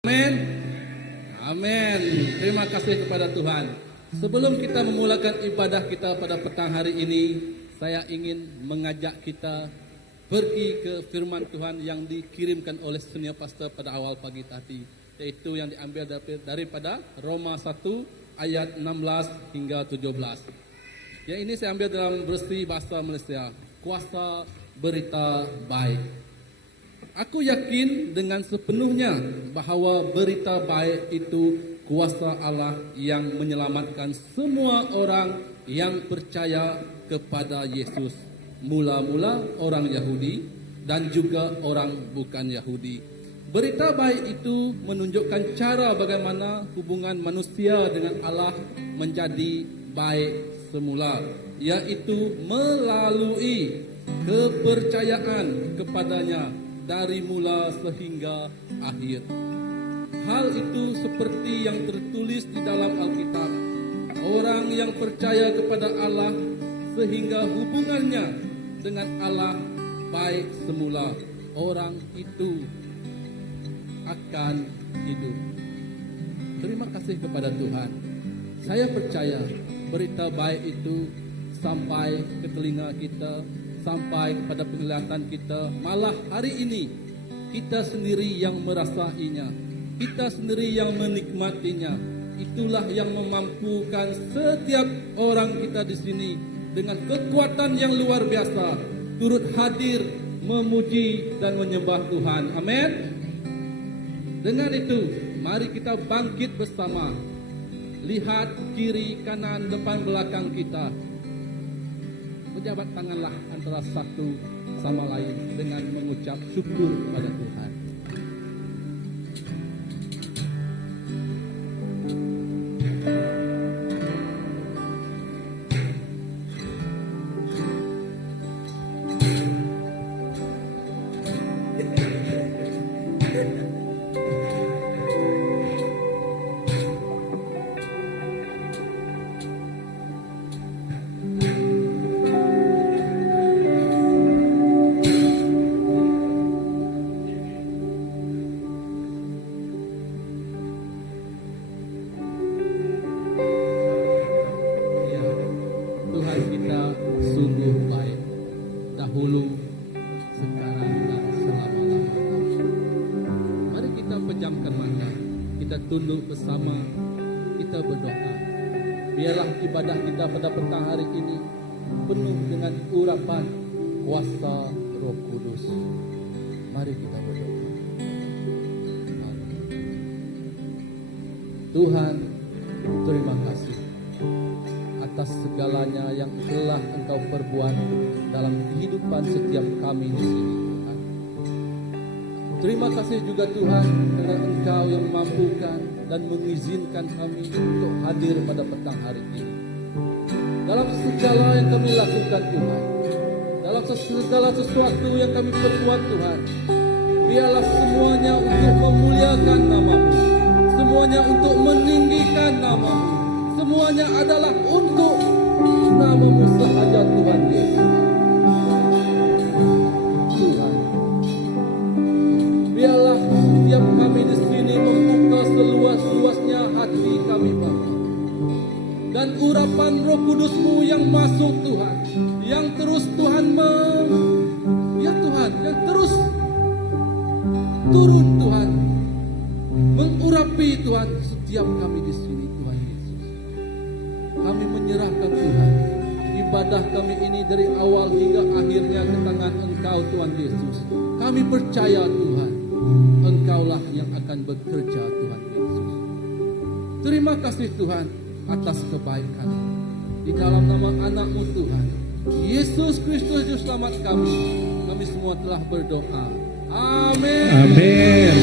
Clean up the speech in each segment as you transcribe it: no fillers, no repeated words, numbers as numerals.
Amin. Amin. Terima kasih kepada Tuhan. Sebelum kita memulakan ibadah kita pada petang hari ini, saya ingin mengajak kita pergi ke firman Tuhan yang dikirimkan oleh senior pastor pada awal pagi tadi, yaitu yang diambil daripada Roma 1 ayat 16 hingga 17. Yang ini saya ambil dalam versi bahasa Malaysia, kuasa berita baik. Aku yakin dengan sepenuhnya bahawa berita baik itu kuasa Allah yang menyelamatkan semua orang yang percaya kepada Yesus. Mula-mula orang Yahudi dan juga orang bukan Yahudi. Berita baik itu menunjukkan cara bagaimana hubungan manusia dengan Allah menjadi baik semula, yaitu melalui kepercayaan kepadanya dari mula sehingga akhir. Hal itu seperti yang tertulis di dalam Alkitab. Orang yang percaya kepada Allah sehingga hubungannya dengan Allah baik semula, orang itu akan hidup. Terima kasih kepada Tuhan. Saya percaya berita baik itu sampai ke telinga kita, sampai kepada penglihatan kita. Malah hari ini kita sendiri yang merasainya, kita sendiri yang menikmatinya. Itulah yang memampukan setiap orang kita di sini dengan kekuatan yang luar biasa turut hadir memuji dan menyembah Tuhan. Amin. Dengan itu mari kita bangkit bersama. Lihat kiri, kanan, depan, belakang kita. Pejabat tanganlah antara satu sama lain dengan mengucap syukur kepada Tuhan. Tunduk bersama, kita berdoa. Biarlah ibadah kita pada petang hari ini penuh dengan urapan kuasa Roh Kudus. Mari kita berdoa. Tuhan, terima kasih atas segalanya yang telah Engkau perbuat dalam kehidupan setiap kami di sini. Terima kasih juga Tuhan karena Engkau yang memampukan dan mengizinkan kami untuk hadir pada petang hari ini. Dalam segala yang kami lakukan Tuhan, dalam segala sesuatu yang kami perbuat Tuhan, biarlah semuanya untuk memuliakan nama-Mu, semuanya untuk meninggikan nama-Mu, semuanya adalah untuk nama-Mu sahaja Tuhan Yesus. Biarlah setiap kami di sini membuka seluas-luasnya hati kami Bapa. Dan urapan Roh Kudus-Mu yang masuk Tuhan, yang terus Tuhan yang terus turun Tuhan, mengurapi Tuhan setiap kami di sini Tuhan Yesus. Kami menyerahkan Tuhan ibadah kami ini dari awal hingga akhirnya ke tangan Engkau Tuhan Yesus. Kami percaya Tuhan, Engkaulah yang akan bekerja Tuhan Yesus. Terima kasih Tuhan atas kebaikan di dalam nama anak-Mu Tuhan Yesus Kristus Juru Selamat kami. Kami semua telah berdoa. Amin. Amin.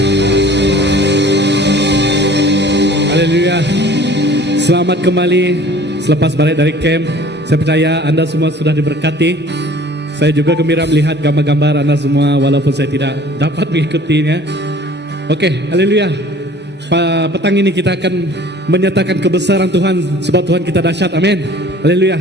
Haleluya. Selamat kembali selepas balik dari camp. Saya percaya Anda semua sudah diberkati. Saya juga gembira melihat gambar-gambar Anda semua walaupun saya tidak dapat mengikutinya. Oke, haleluya. Petang ini kita akan menyatakan kebesaran Tuhan sebab Tuhan kita dahsyat. Amin. Haleluya.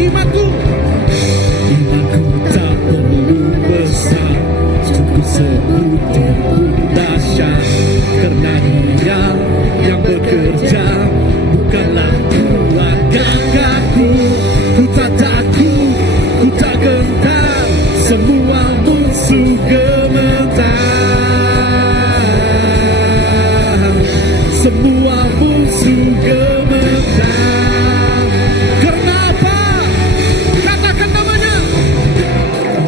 Imanku Imanku tak perlu besar, cukup sebutir pun dahsyat. Karena Dia yang bekerja, bukanlah kuat gagahku. Ku tak takut, ku tak gentar, semua musuh gemetar. Semua musuh gemetar. Kenapa? Katakan namanya.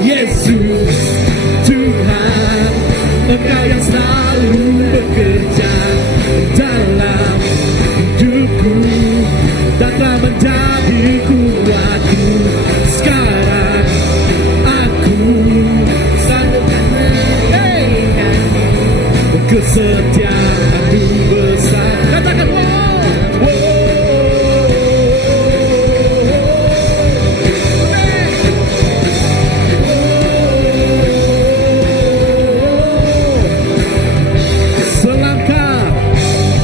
Yesus Tuhan, Engkau yang selalu bekerja dalam hidupku dan telah menjadi kuatku. Sekarang aku sanggup kesetiaanmu besar. Katakan wow,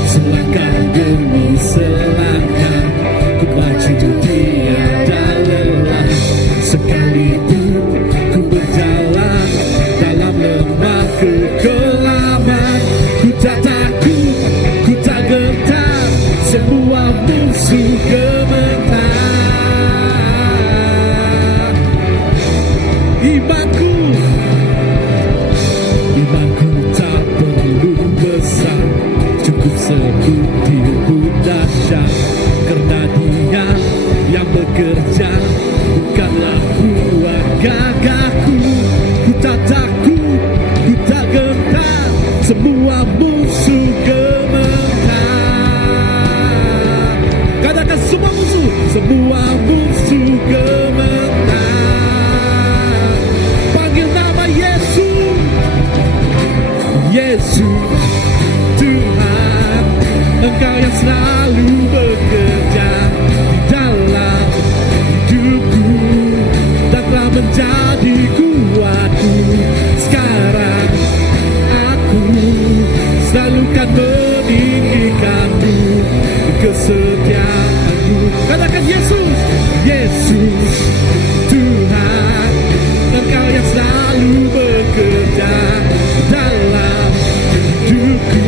selangkah demi selangkah ku maju tiada lelah. Sekalipun ku berjalan dalam lembah kekelaman, ku tak takut, ku tak gentar, semua musuh gemetar. Imanku tak perlu besar, cukup sebutir pun dahsyat. Karena Dia yang bekerja, bukanlah kuat gagahku. Ku tak takut, ku tak gentar, semua musuh gemetar. Katakan semua musuh gemetar. Panggil nama Yesus. Yesus Tuhan, Engkau yang selalu bekerja dalam hidupku dan telah menjadi kuatku. Sekarang aku selalu kan meninggikanmu, kesetiaanmu. Katakan Yesus. Yesus Tuhan, Engkau yang selalu bekerja dalam hidupku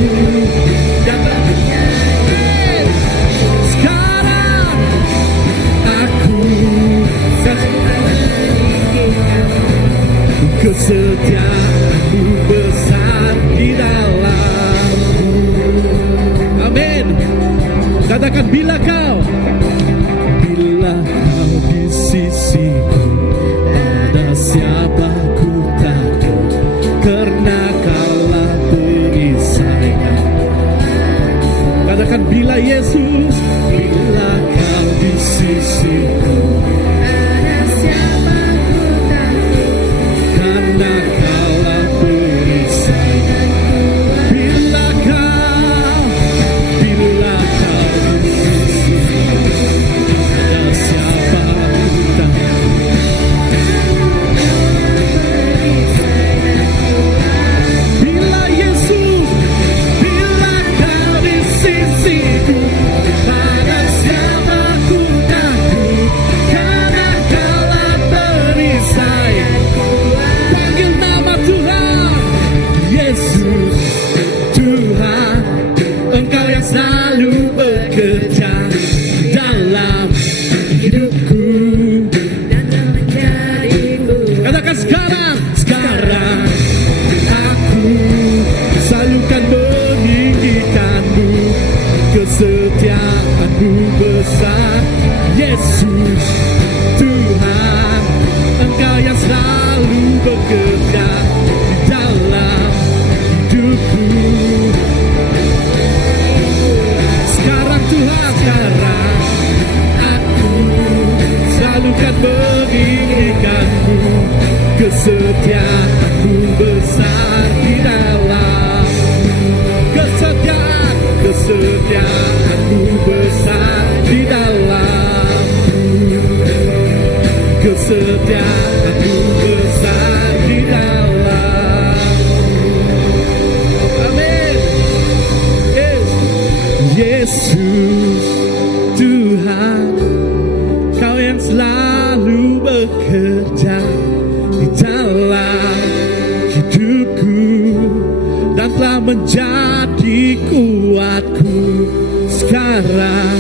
dan telah menjadi. Sekarang aku kesetiaanmu besar di dalamku. Amin. Katakan bila kau di sisiku, pada siapa ku takut, karena Kaulah perisainya. Katakan bila Yesus, bila Kau di sisiku, pada siapa ku takut, karena Kaulah perisainya. Bila Kau di sisiku, pada siapa ku takut. Bila Yesus, bila Kau di sisiku, pada siapa ku takut, karena Kaulah perisai. Panggil nama Tuhan. Yesus Tuhan, Engkau yang selalu bekerja dalam hidupku dan telah menjadiku. Katakan sekarang aku selalu kan meninggikanmu, kesetiaanmu besar. Yesus Tuhan, Engkau yang selalu bekerja dalam hidupku. Sekarang Tuhan, sekarang aku selalu kan meninggikanmu, kesetiaanmu besar di dalam. Kesetiaanmu besar di dalam. Kesetiaanmu besar di dalam. Amin. Yesus Tuhan, Kau yang selalu bekerja di dalam hidupku dan telah menjadi kuatku. Sekarang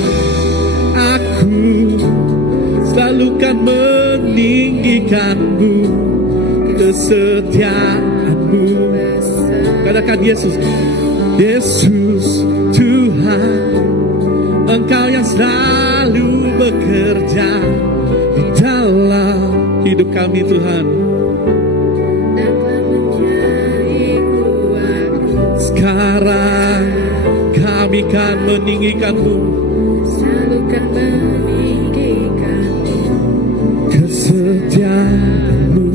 aku selalu kan meninggikanmu, kesetiaanmu. Katakan Yesus, Yesus Tuhan, Engkau yang selalu bekerja di dalam hidup kami Tuhan. Sekarang kami kan meninggikanmu, selalu kan meninggikanmu. Kesetiaanmu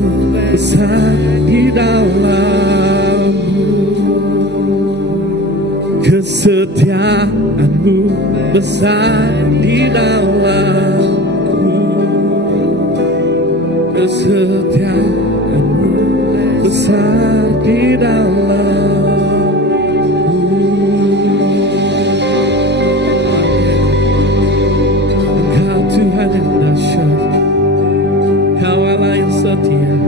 besar di dalammu. Kesetiaanmu besar di dalamku. Kesetiaanmu besar di dalamku. Engkau Tuhan yang dahsyat, Kau Allah yang setia.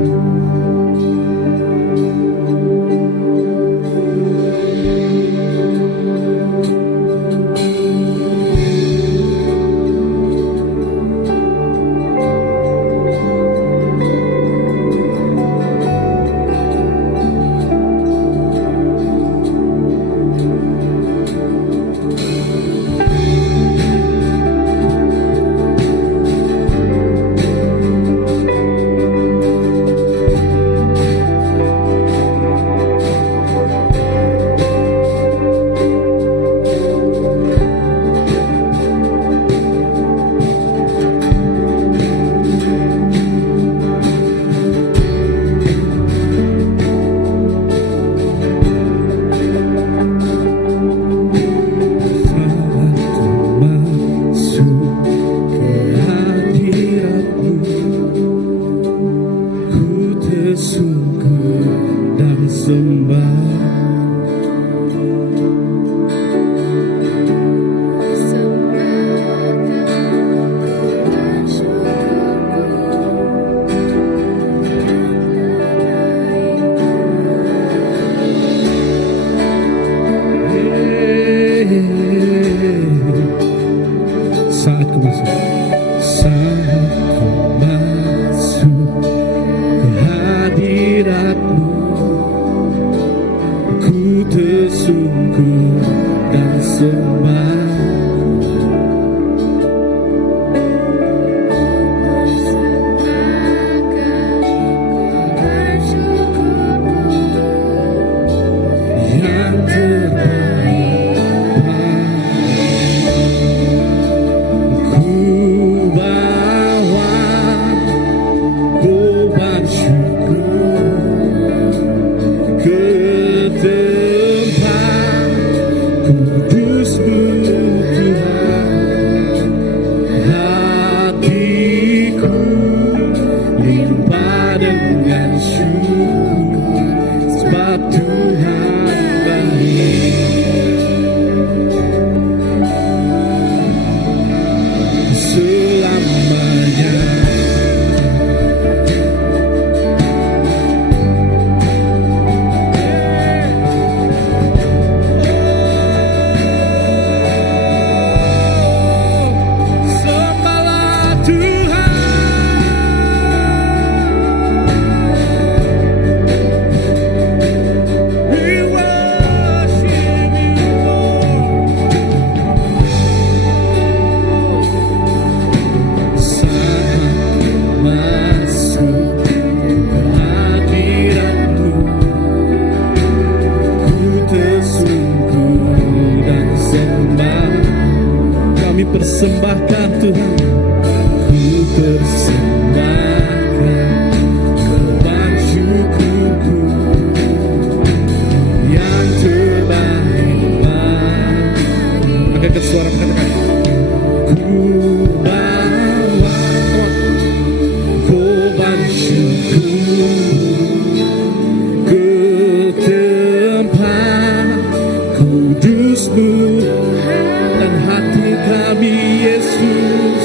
Persembahkan Tuhan, ku persembahkan korban syukurku yang terbaik. Angkat suara katakan, ku bawa korban syukur ke tempat kudus-Mu dan hati kami Yesus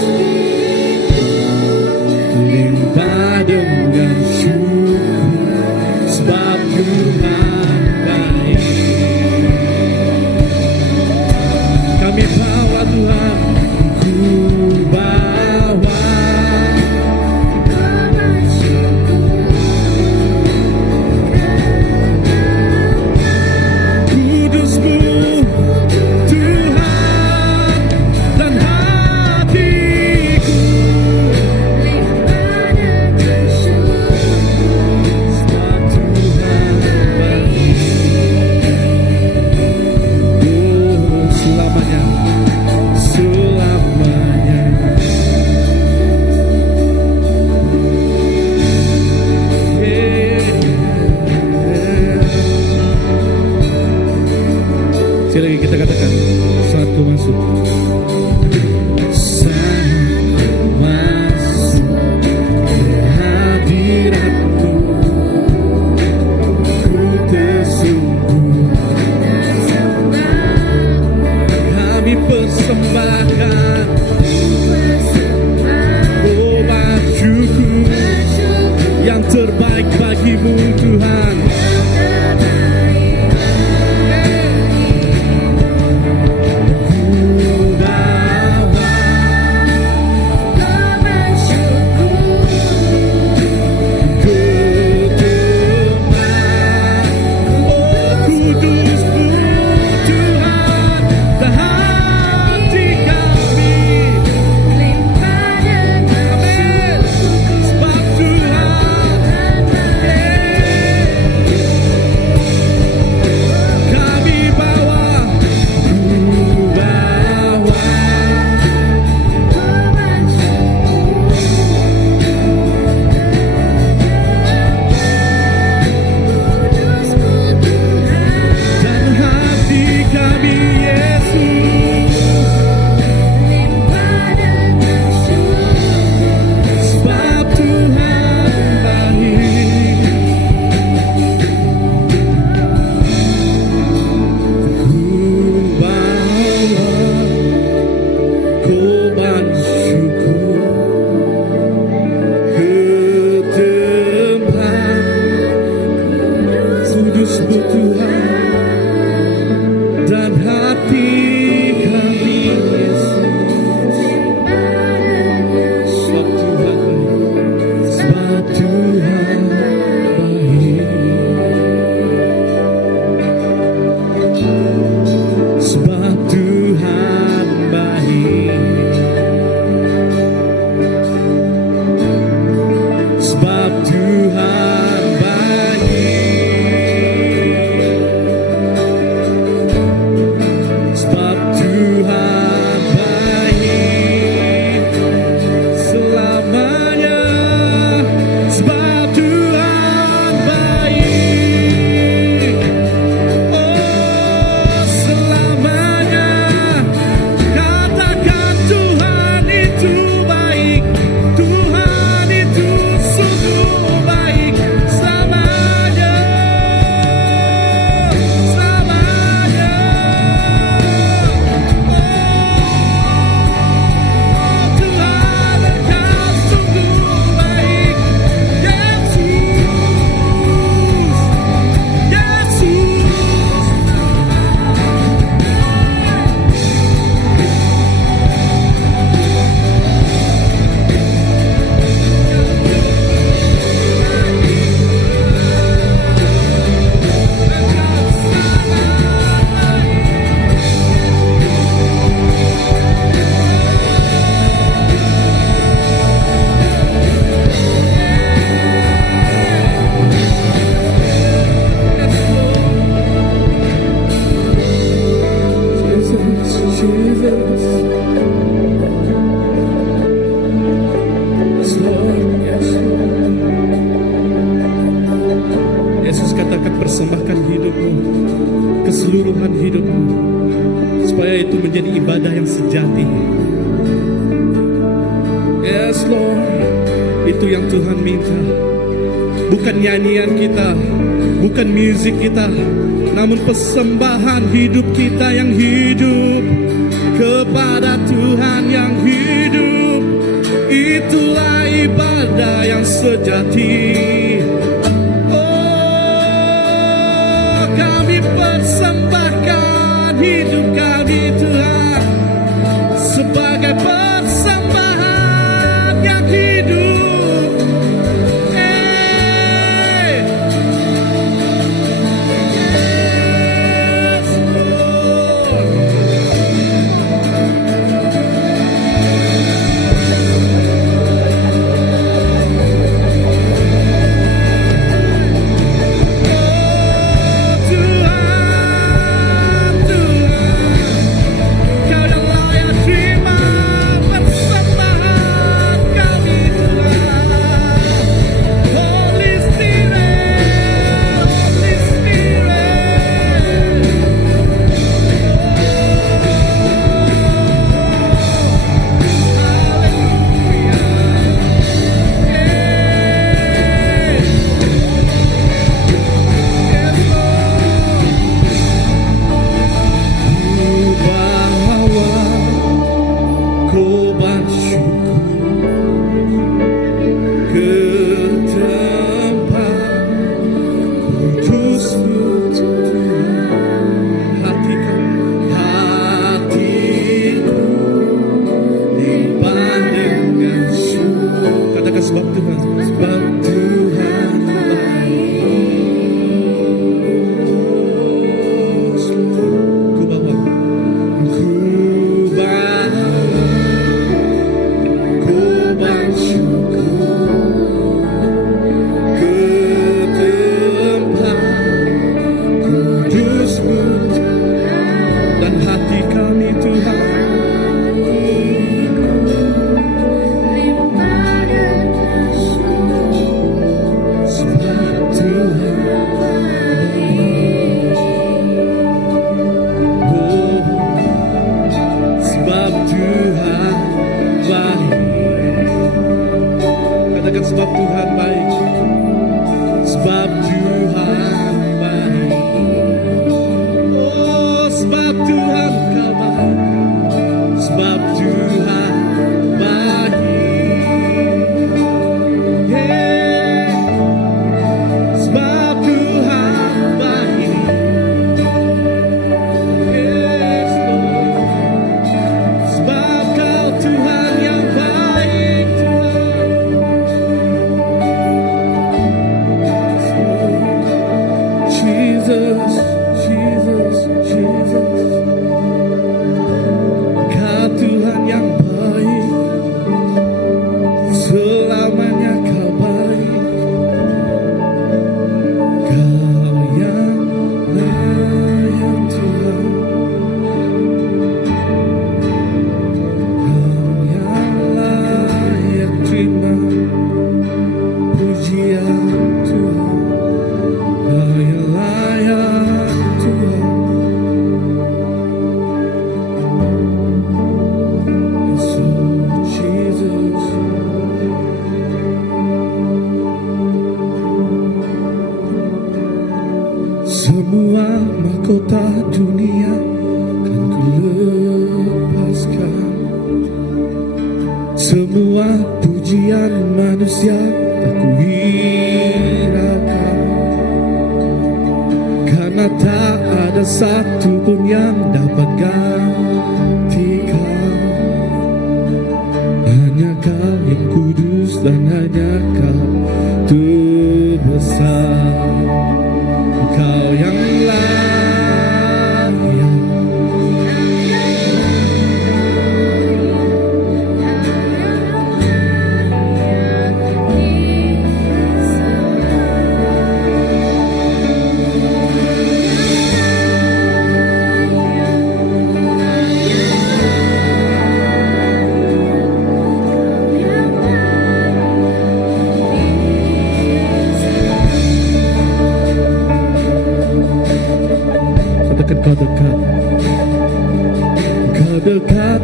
sejati. Yes Lord, itu yang Tuhan minta. Bukan nyanyian kita, bukan musik kita, namun persembahan hidup kita yang hidup kepada Tuhan yang hidup. Itulah ibadah yang sejati. Oh, kami persembahkan hidup kami Tuhan sebagai persembahan yang hidup. Hey. Yes, Lord. Sebab Tuhan ku bawa bersyukur ke tempat kudus-Mu dan hati kami Tuhan. Katakan sebab Tuhan baik. Sebab Tuhan baik. Oh, sebab Tuhan Kau baik. Sebab Tuhan baik. Yeah. Sebab Tuhan baik. Yes, Lord. Sebab Kau Tuhan yang baik, Tuhan. Jesus, Jesus, Jesus. Kau Tuhan yang baik, selamanya Kau baik. Kau yang layak Tuhan. Kau yang layak terima pujian Tuhan. Kau yang layak Tuhan. Yes, Lord Jesus. Semua mahkota dunia kan ku lepaskan. Semua pujian manusia tak ku hiraukan. Karena tak ada satu pun yang dapat ganti Kau. Hanya Kau yang kudus dan hanya Kau terbesar. Kau yang layak. Kau dekat, kau dekat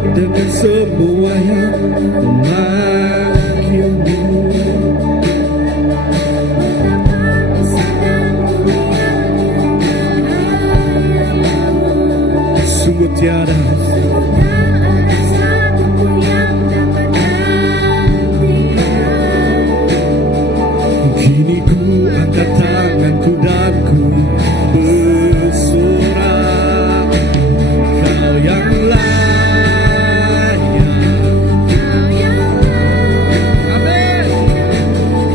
tiada. Kini ku angkat tanganku dan ku bersorak, Kau yang layak. Amin.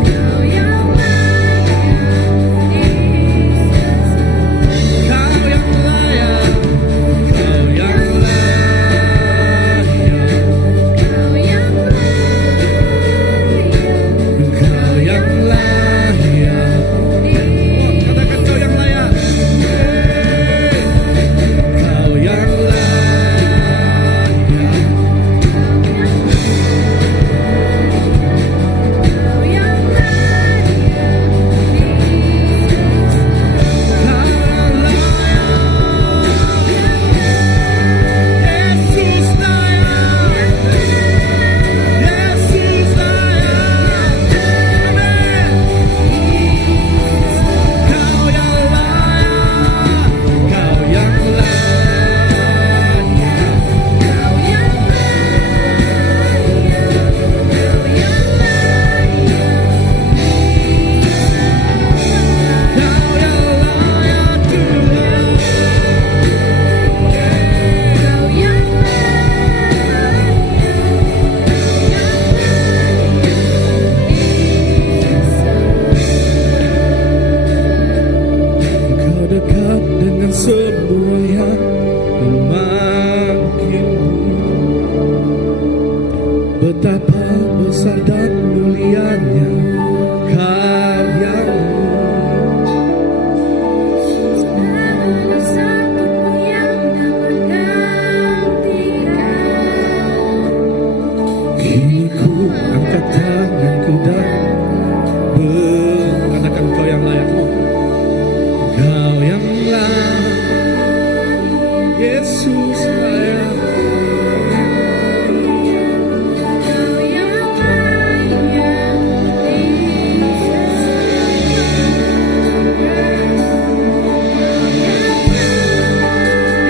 Kau yang layak, Kau yang layak, Kau yang layak. Katakan Kau yang layak. Kau yang layak. Yesus layak. Yesus layak. Amin. Kau yang layak. Kau yang layak. Kau yang layak Tuhan. Kau dekat dengan semua yang memanggilmu. Betapa besar dan mulianya karyamu. Kini ku angkat tanganku dan katakan Kau yang layak. Kau yang layak, Yesus layak.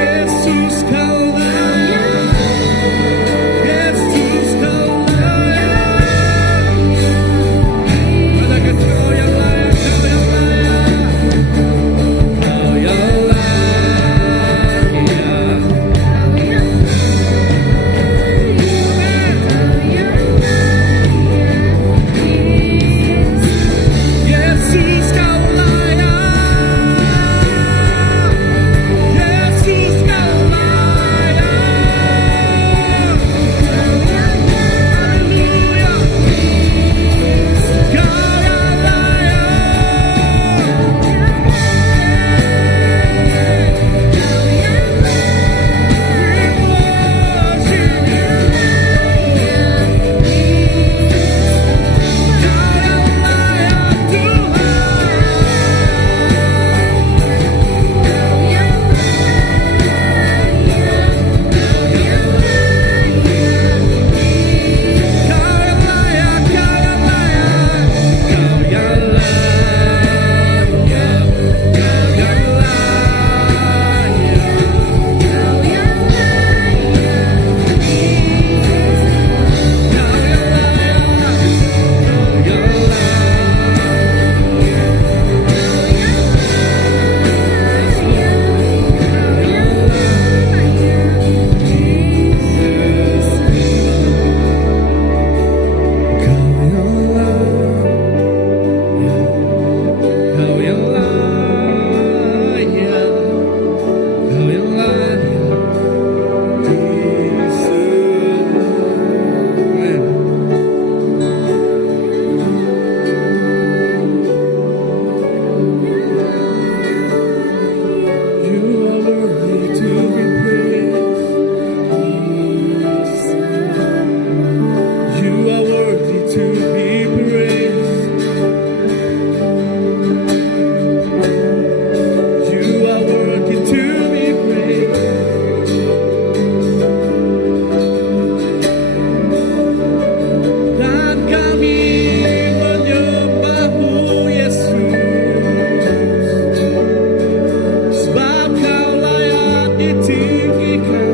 Yesus Kau layak. Yesus Kau layak. Katakan Kau yang layak, Kau yang layak. Kau yang layak. Yesus Kau layak. Yesus Kau layak. Haleluya. Kau yang ditinggikan.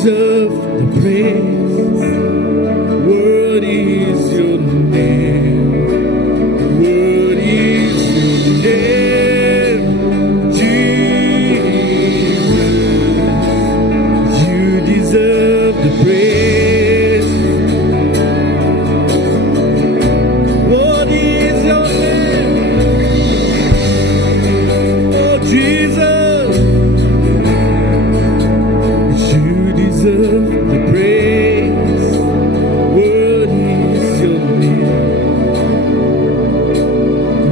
deserve the praise. Worthy is your name. Worthy is your name, Jesus. You deserve the praise. Worthy is your name, oh Jesus. You deserve the praise. Worthy is your name.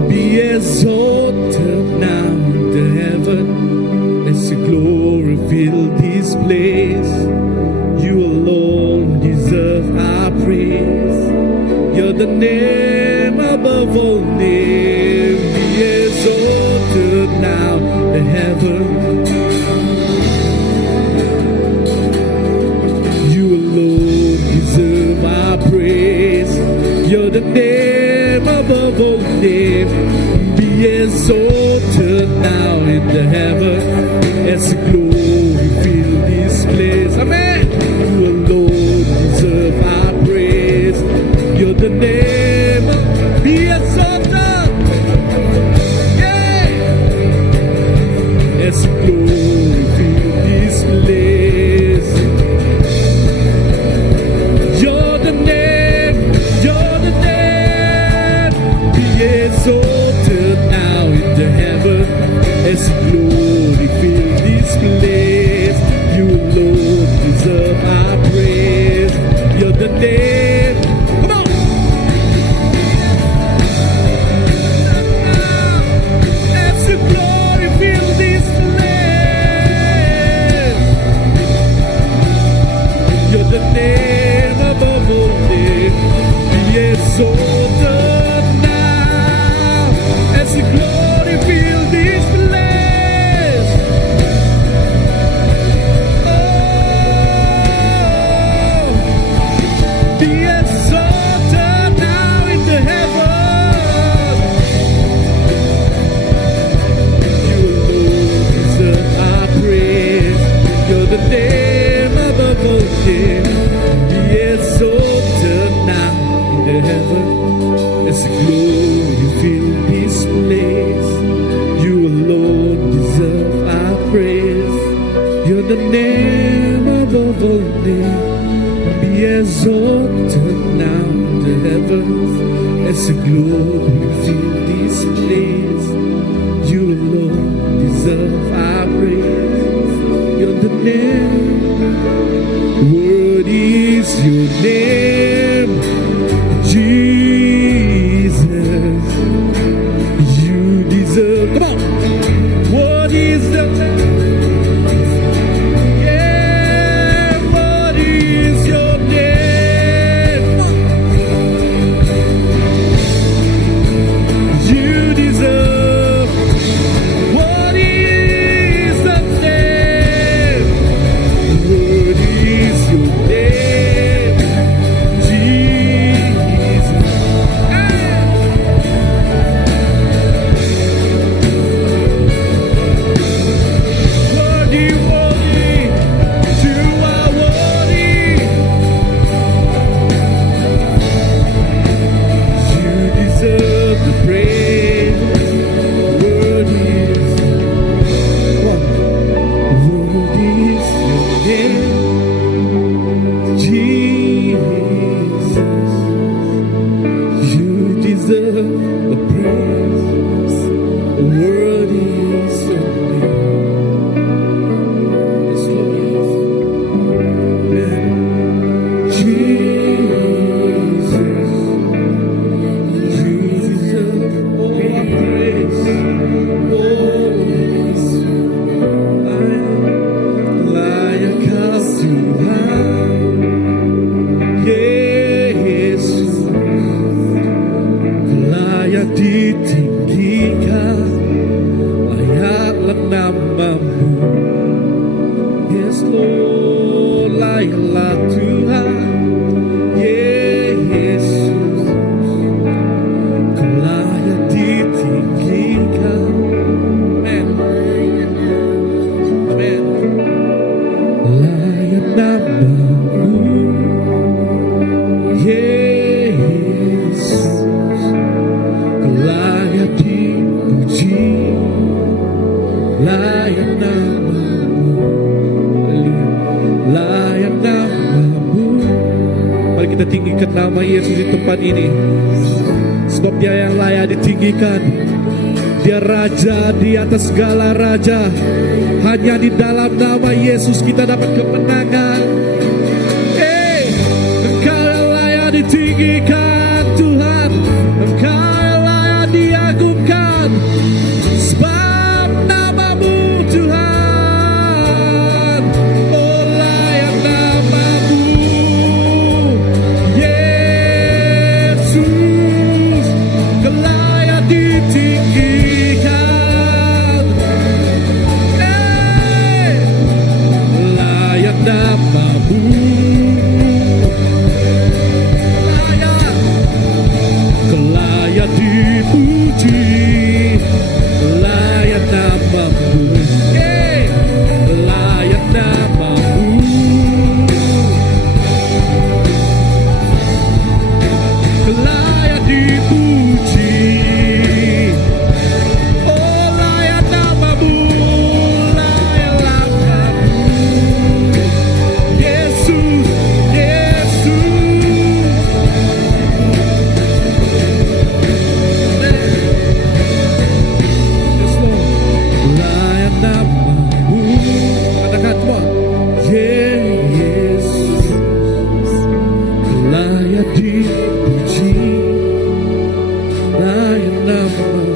Be exalted now in the heaven as your glory fill this place. You alone deserve our praise. You're the name above all names. Be exalted now in the heaven. You alone deserve our praise. You're the name above all names. Be exalted now in the heaven as the glory fill this place. Amen. You alone deserve our praise. You're the name. Be exalted. Yeah. As the glory fill this place. You're the name. You're the name. Be exalted now in the heaven as the glory fill this place. You alone deserve our praise. You're the name. Come on. As the glory fill this place. You're the name above all names. Be exalted now as the glory fill this place. Oh, be exalted now in the heaven. You alone deserve our praise. You're the name above all names. Be exalted now in the heaven as the glory fill this place. You alone deserve our praise. You're the name above all names. Be exalted now in the heavens as the glory fill this place. You alone deserve our praise. You're the name. Worthy is your name, Jesus. You deserve. Come on. What is the yeah? What is your name? Come on. You deserve. What is the name? What is your name, Jesus? Worthy, worthy, you are worthy. You deserve the praise. Worthy is, worthy is your name, Jesus. You deserve the praise. Worthy is your name. Yes, Lord. Amen. Jesus, you deserve all our praise. Layak Tuhan, Yesus, layak ditinggikan, layaklah namamu. Yes, Lord, layaklah Tuhan, Yesus, layak ditinggikan. Amen. Amen. Layak namamu. tinggikan nama Yesus di tempat ini. Sebab dia yang layak ditinggikan. Dia raja di atas segala raja. Hanya di dalam nama Yesus kita dapat kemenangan. Engkau yang layak ditinggikan Tuhan. Engkau yang layak diagungkan. Sebab namamu Tuhan, oh layak namamu Yesus. Kau layak ditinggikan. Layak namamu. Layak dipuji, layak namamu, layak namamu, layak dipuji, oh layak namamu, layak namamu, Yesus, Yesus. Layak namamu, katakan semua, Yesus, layak dipuji, layak namamu,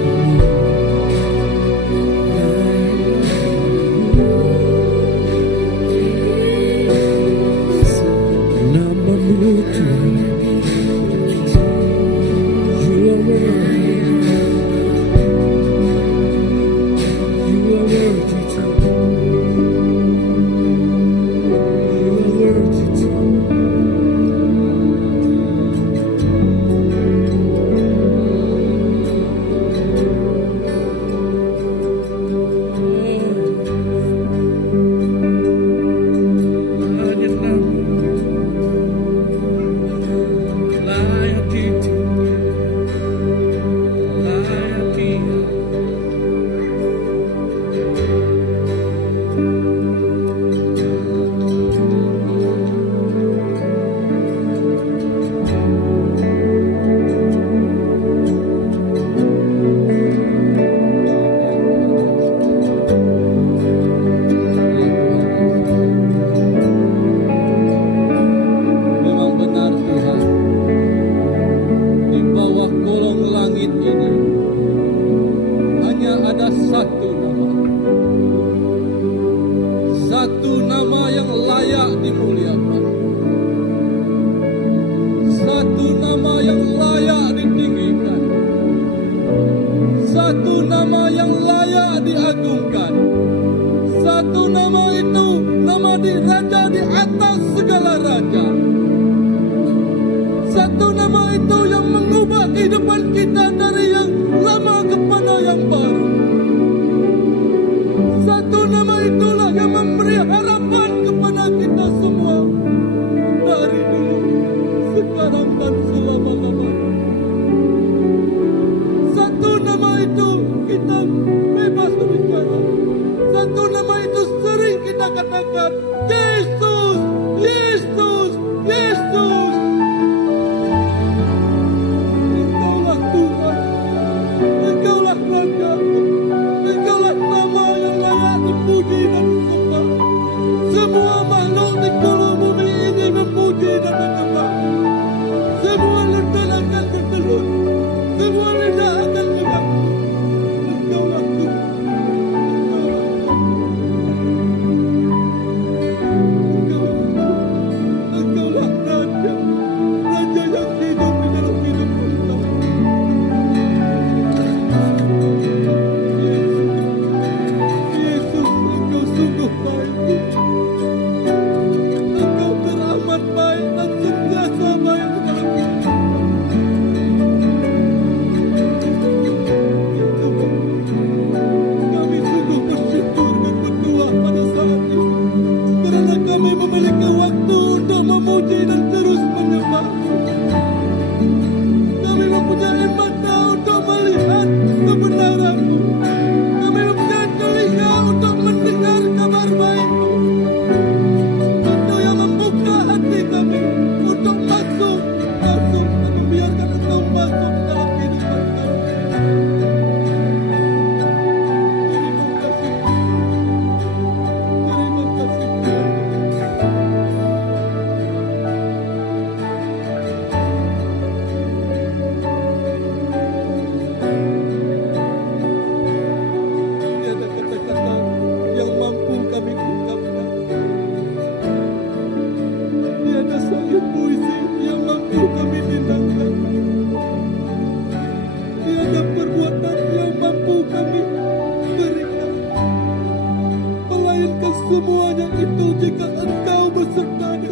namamu Tuhan, you are worthy. You are worthy to. You are worthy to. Layak namamu, layak ditinggikan, layak diagungkan. Memang benar Tuhan, di bawah kolong langit ini hanya ada satu nama yang layak dimuliakan, satu nama yang layak ditinggikan, satu nama yang layak diagungkan. Satu nama itu, nama di raja di atas segala raja. Satu nama itu yang mengubah kehidupan kita dari yang lama kepada yang baru. Satu nama itulah yang memberi harapan kepada kita semua dari dulu, sekarang dan selama-lamanya. Satu nama itu kita bebas berbicara. Satu nama itu sering kita katakan, Yesus, Yesus, Yesus. Engkaulah Tuhan.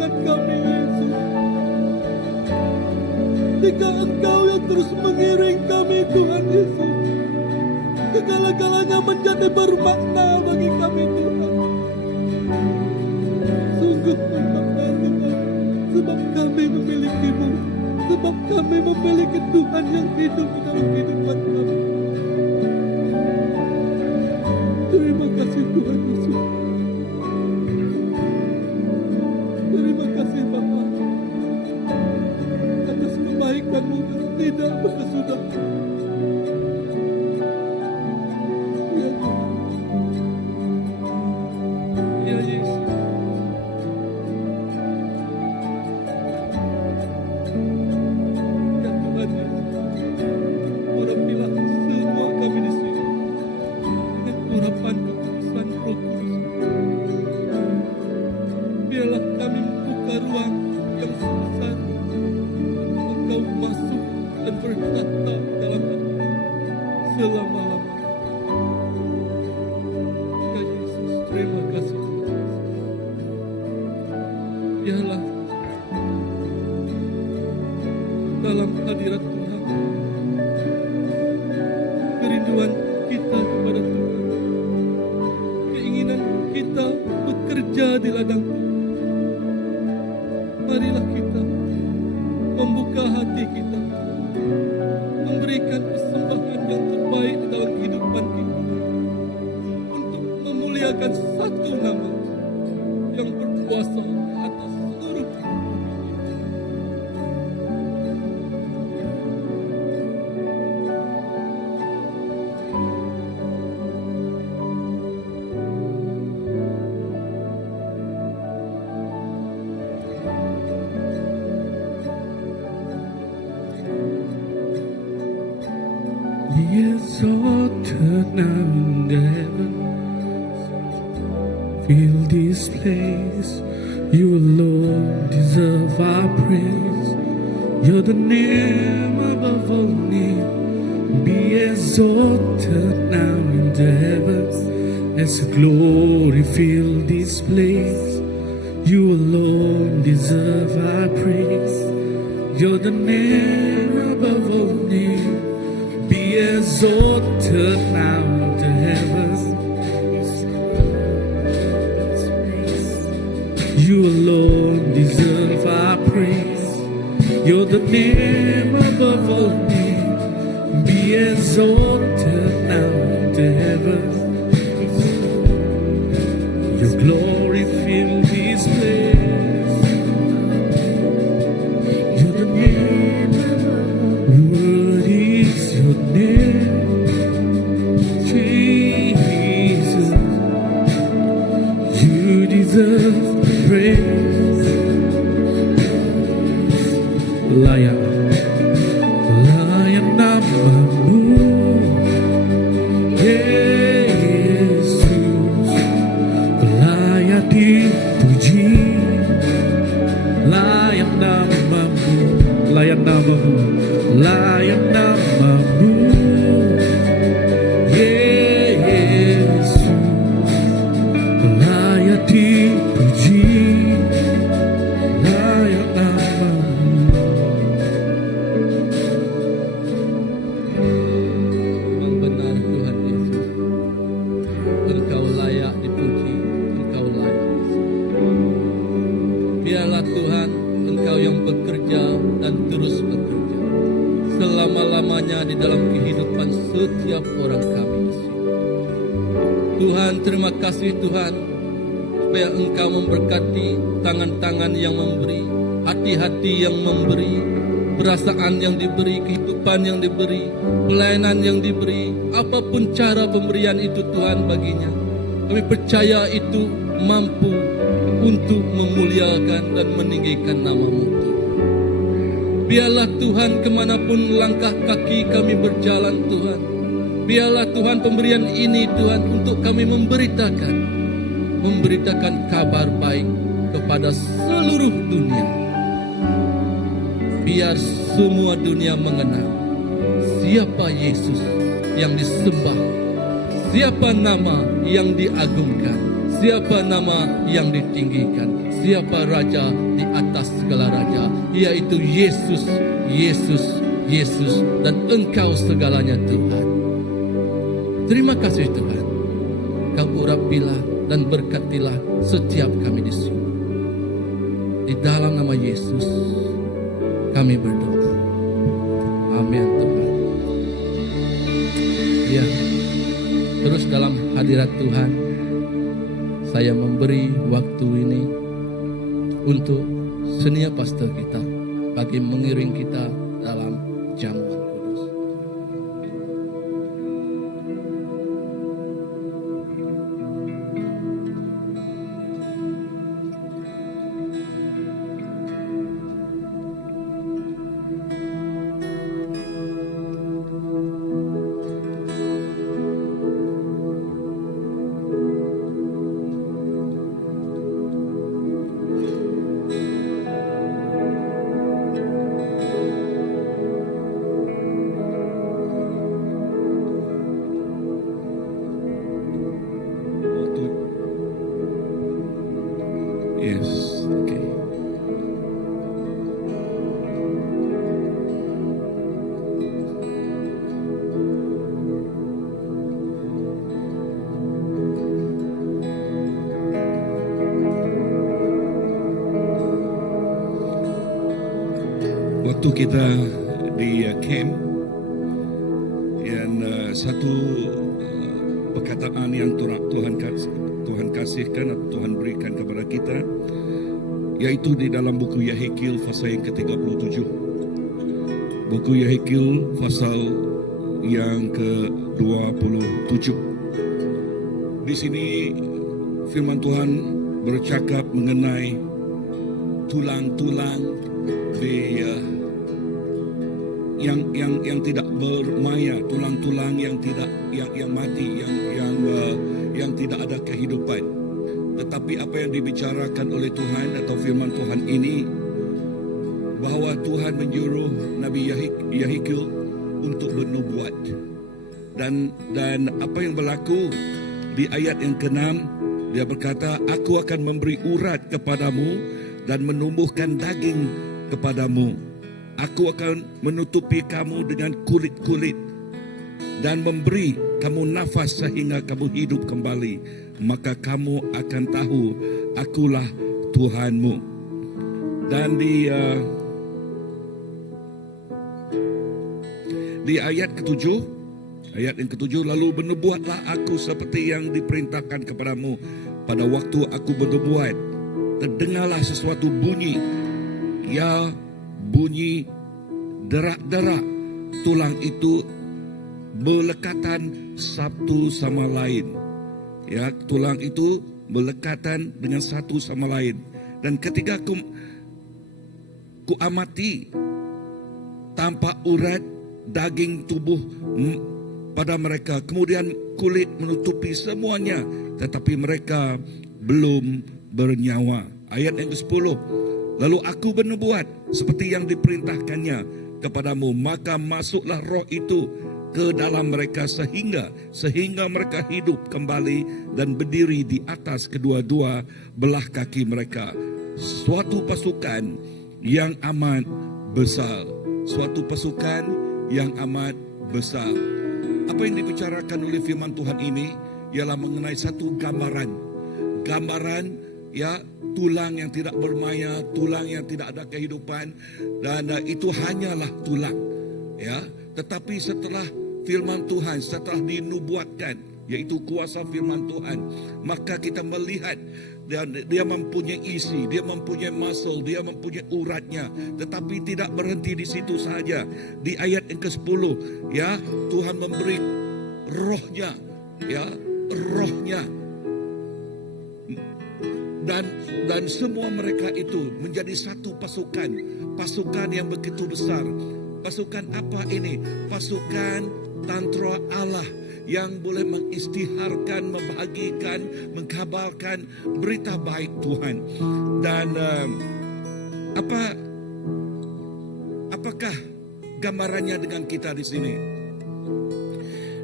dengan kami, Yesus. Jika Engkau yang terus mengiring kami, Tuhan Yesus, segala-galanya menjadi bermakna bagi kami, Tuhan. Sungguh bermakna, Tuhan, sebab kami memilikimu, sebab kami memiliki Tuhan yang hidup di dalam kehidupan kami. Terima kasih Tuhan Yesus. Terima kasih Bapa atas kebaikan-Mu yang tidak berkesudahan. Ya Tuhan. Ya Yesus. Ya Tuhan Yesus. Urapilah semua kami di sini dengan urapan kekudusan Roh Kudus. Biarlah kami membuka ruang yang sebesar untuk Engkau masuk dan bertata dalam hati selama-lamanya. Ya Yesus, terima kasih. Biarlah dalam hadirat Tuhan kerinduan kita kepada Tuhan, keinginan kita bekerja di ladang Tuhan. Marilah kita membuka hati kita, memberikan persembahan yang terbaik di dalam kehidupan kita untuk memuliakan satu nama yang berkuasa di atas seluruh dunia. Be exalted now in the heavens. Fill this place. You alone deserve our praise. You're the name above all names. Be exalted now in the heavens. As your glory fill this place. You alone deserve our praise. You're the name above all names. Be exalted now in the heavens. You alone deserve our praise. You're the name above all names. Be exalted now in the heavens. Your glory fill this place. You're the name. What is your name? Jesus. You deserve praise. Layak, layak namamu, Yesus. Layak dipuji, layak namamu, layak namamu, layak namamu, Yesus. Layak dipuji, layak namamu. Memang benar Tuhan Yesus, Engkau layak dipuji, Engkau layak disembah. Biarlah Tuhan, Engkau yang bekerja dan terus bekerja selama-lamanya di dalam kehidupan setiap orang kami di sini. Tuhan, terima kasih Tuhan, supaya Engkau memberkati tangan-tangan yang memberi, hati-hati yang memberi, perasaan yang diberi, kehidupan yang diberi, pelayanan yang diberi, apapun cara pemberian itu Tuhan baginya. Kami percaya itu mampu untuk memuliakan dan meninggikan nama-Mu Tuhan. Biarlah Tuhan kemanapun langkah kaki kami berjalan Tuhan, biarlah Tuhan pemberian ini Tuhan untuk kami memberitakan kabar baik kepada seluruh dunia. Biar semua dunia mengenal siapa Yesus yang disembah, siapa nama yang diagungkan, siapa nama yang ditinggikan, siapa Raja yaitu Yesus, Yesus, Yesus, dan Engkau segalanya Tuhan. Terima kasih Tuhan, Kau urapilah dan berkatilah setiap kami di sini. Di dalam nama Yesus kami berdoa. Amin Tuhan. Ya, terus dalam hadirat Tuhan, saya memberi waktu ini untuk senia pastor kita bagi mengiring kita dalam jamuan kudus. Yes, okay. Waktu kita di camp, yang satu perkataan yang Tuhan kasihkan atau Tuhan berikan kepada kita, yaitu di dalam buku Yehezkiel pasal yang ke-37. Buku Yehezkiel pasal yang ke-27. Di sini firman Tuhan bercakap mengenai tulang-tulang yang tidak bermaya, tulang-tulang yang tidak yang mati, yang tidak ada kehidupan. Tetapi apa yang dibicarakan oleh Tuhan atau firman Tuhan ini, bahwa Tuhan menyuruh Nabi Yehezkiel untuk bernubuat. Dan apa yang berlaku di ayat yang ke-6, dia berkata, aku akan memberi urat kepadamu dan menumbuhkan daging kepadamu. Aku akan menutupi kamu dengan kulit-kulit dan memberi kamu nafas sehingga kamu hidup kembali. Maka kamu akan tahu akulah Tuhanmu. Dan di ayat yang ke-7, lalu bernubuatlah aku seperti yang diperintahkan kepadamu. Pada waktu aku bernubuat, terdengarlah sesuatu bunyi, ya bunyi derak-derak. Tulang itu berlekatan satu sama lain. Ya, tulang itu berlekatan dengan satu sama lain. Dan ketika ku amati, tampak urat daging tubuh pada mereka, kemudian kulit menutupi semuanya, tetapi mereka belum bernyawa. Ayat yang ke-10, lalu aku bernubuat seperti yang diperintahkannya kepadamu, maka masuklah roh itu ke dalam mereka sehingga mereka hidup kembali dan berdiri di atas kedua-dua belah kaki mereka. Suatu pasukan yang amat besar. Suatu pasukan yang amat besar. Apa yang dibicarakan oleh firman Tuhan ini ialah mengenai satu gambaran. Gambaran, ya, tulang yang tidak bermaya, tulang yang tidak ada kehidupan, dan itu hanyalah tulang. Ya, tetapi setelah firman Tuhan, setelah dinubuatkan, yaitu kuasa firman Tuhan, maka kita melihat dia mempunyai isi, dia mempunyai muscle, dia mempunyai uratnya. Tetapi tidak berhenti di situ saja. Di ayat yang ke-10, ya, Tuhan memberi rohnya, ya, rohnya. Dan semua mereka itu menjadi satu pasukan yang begitu besar. Pasukan apa ini? Pasukan tentera Allah yang boleh mengisytiharkan, membagikan, mengkabarkan berita baik Tuhan. Dan apakah gambarannya dengan kita di sini?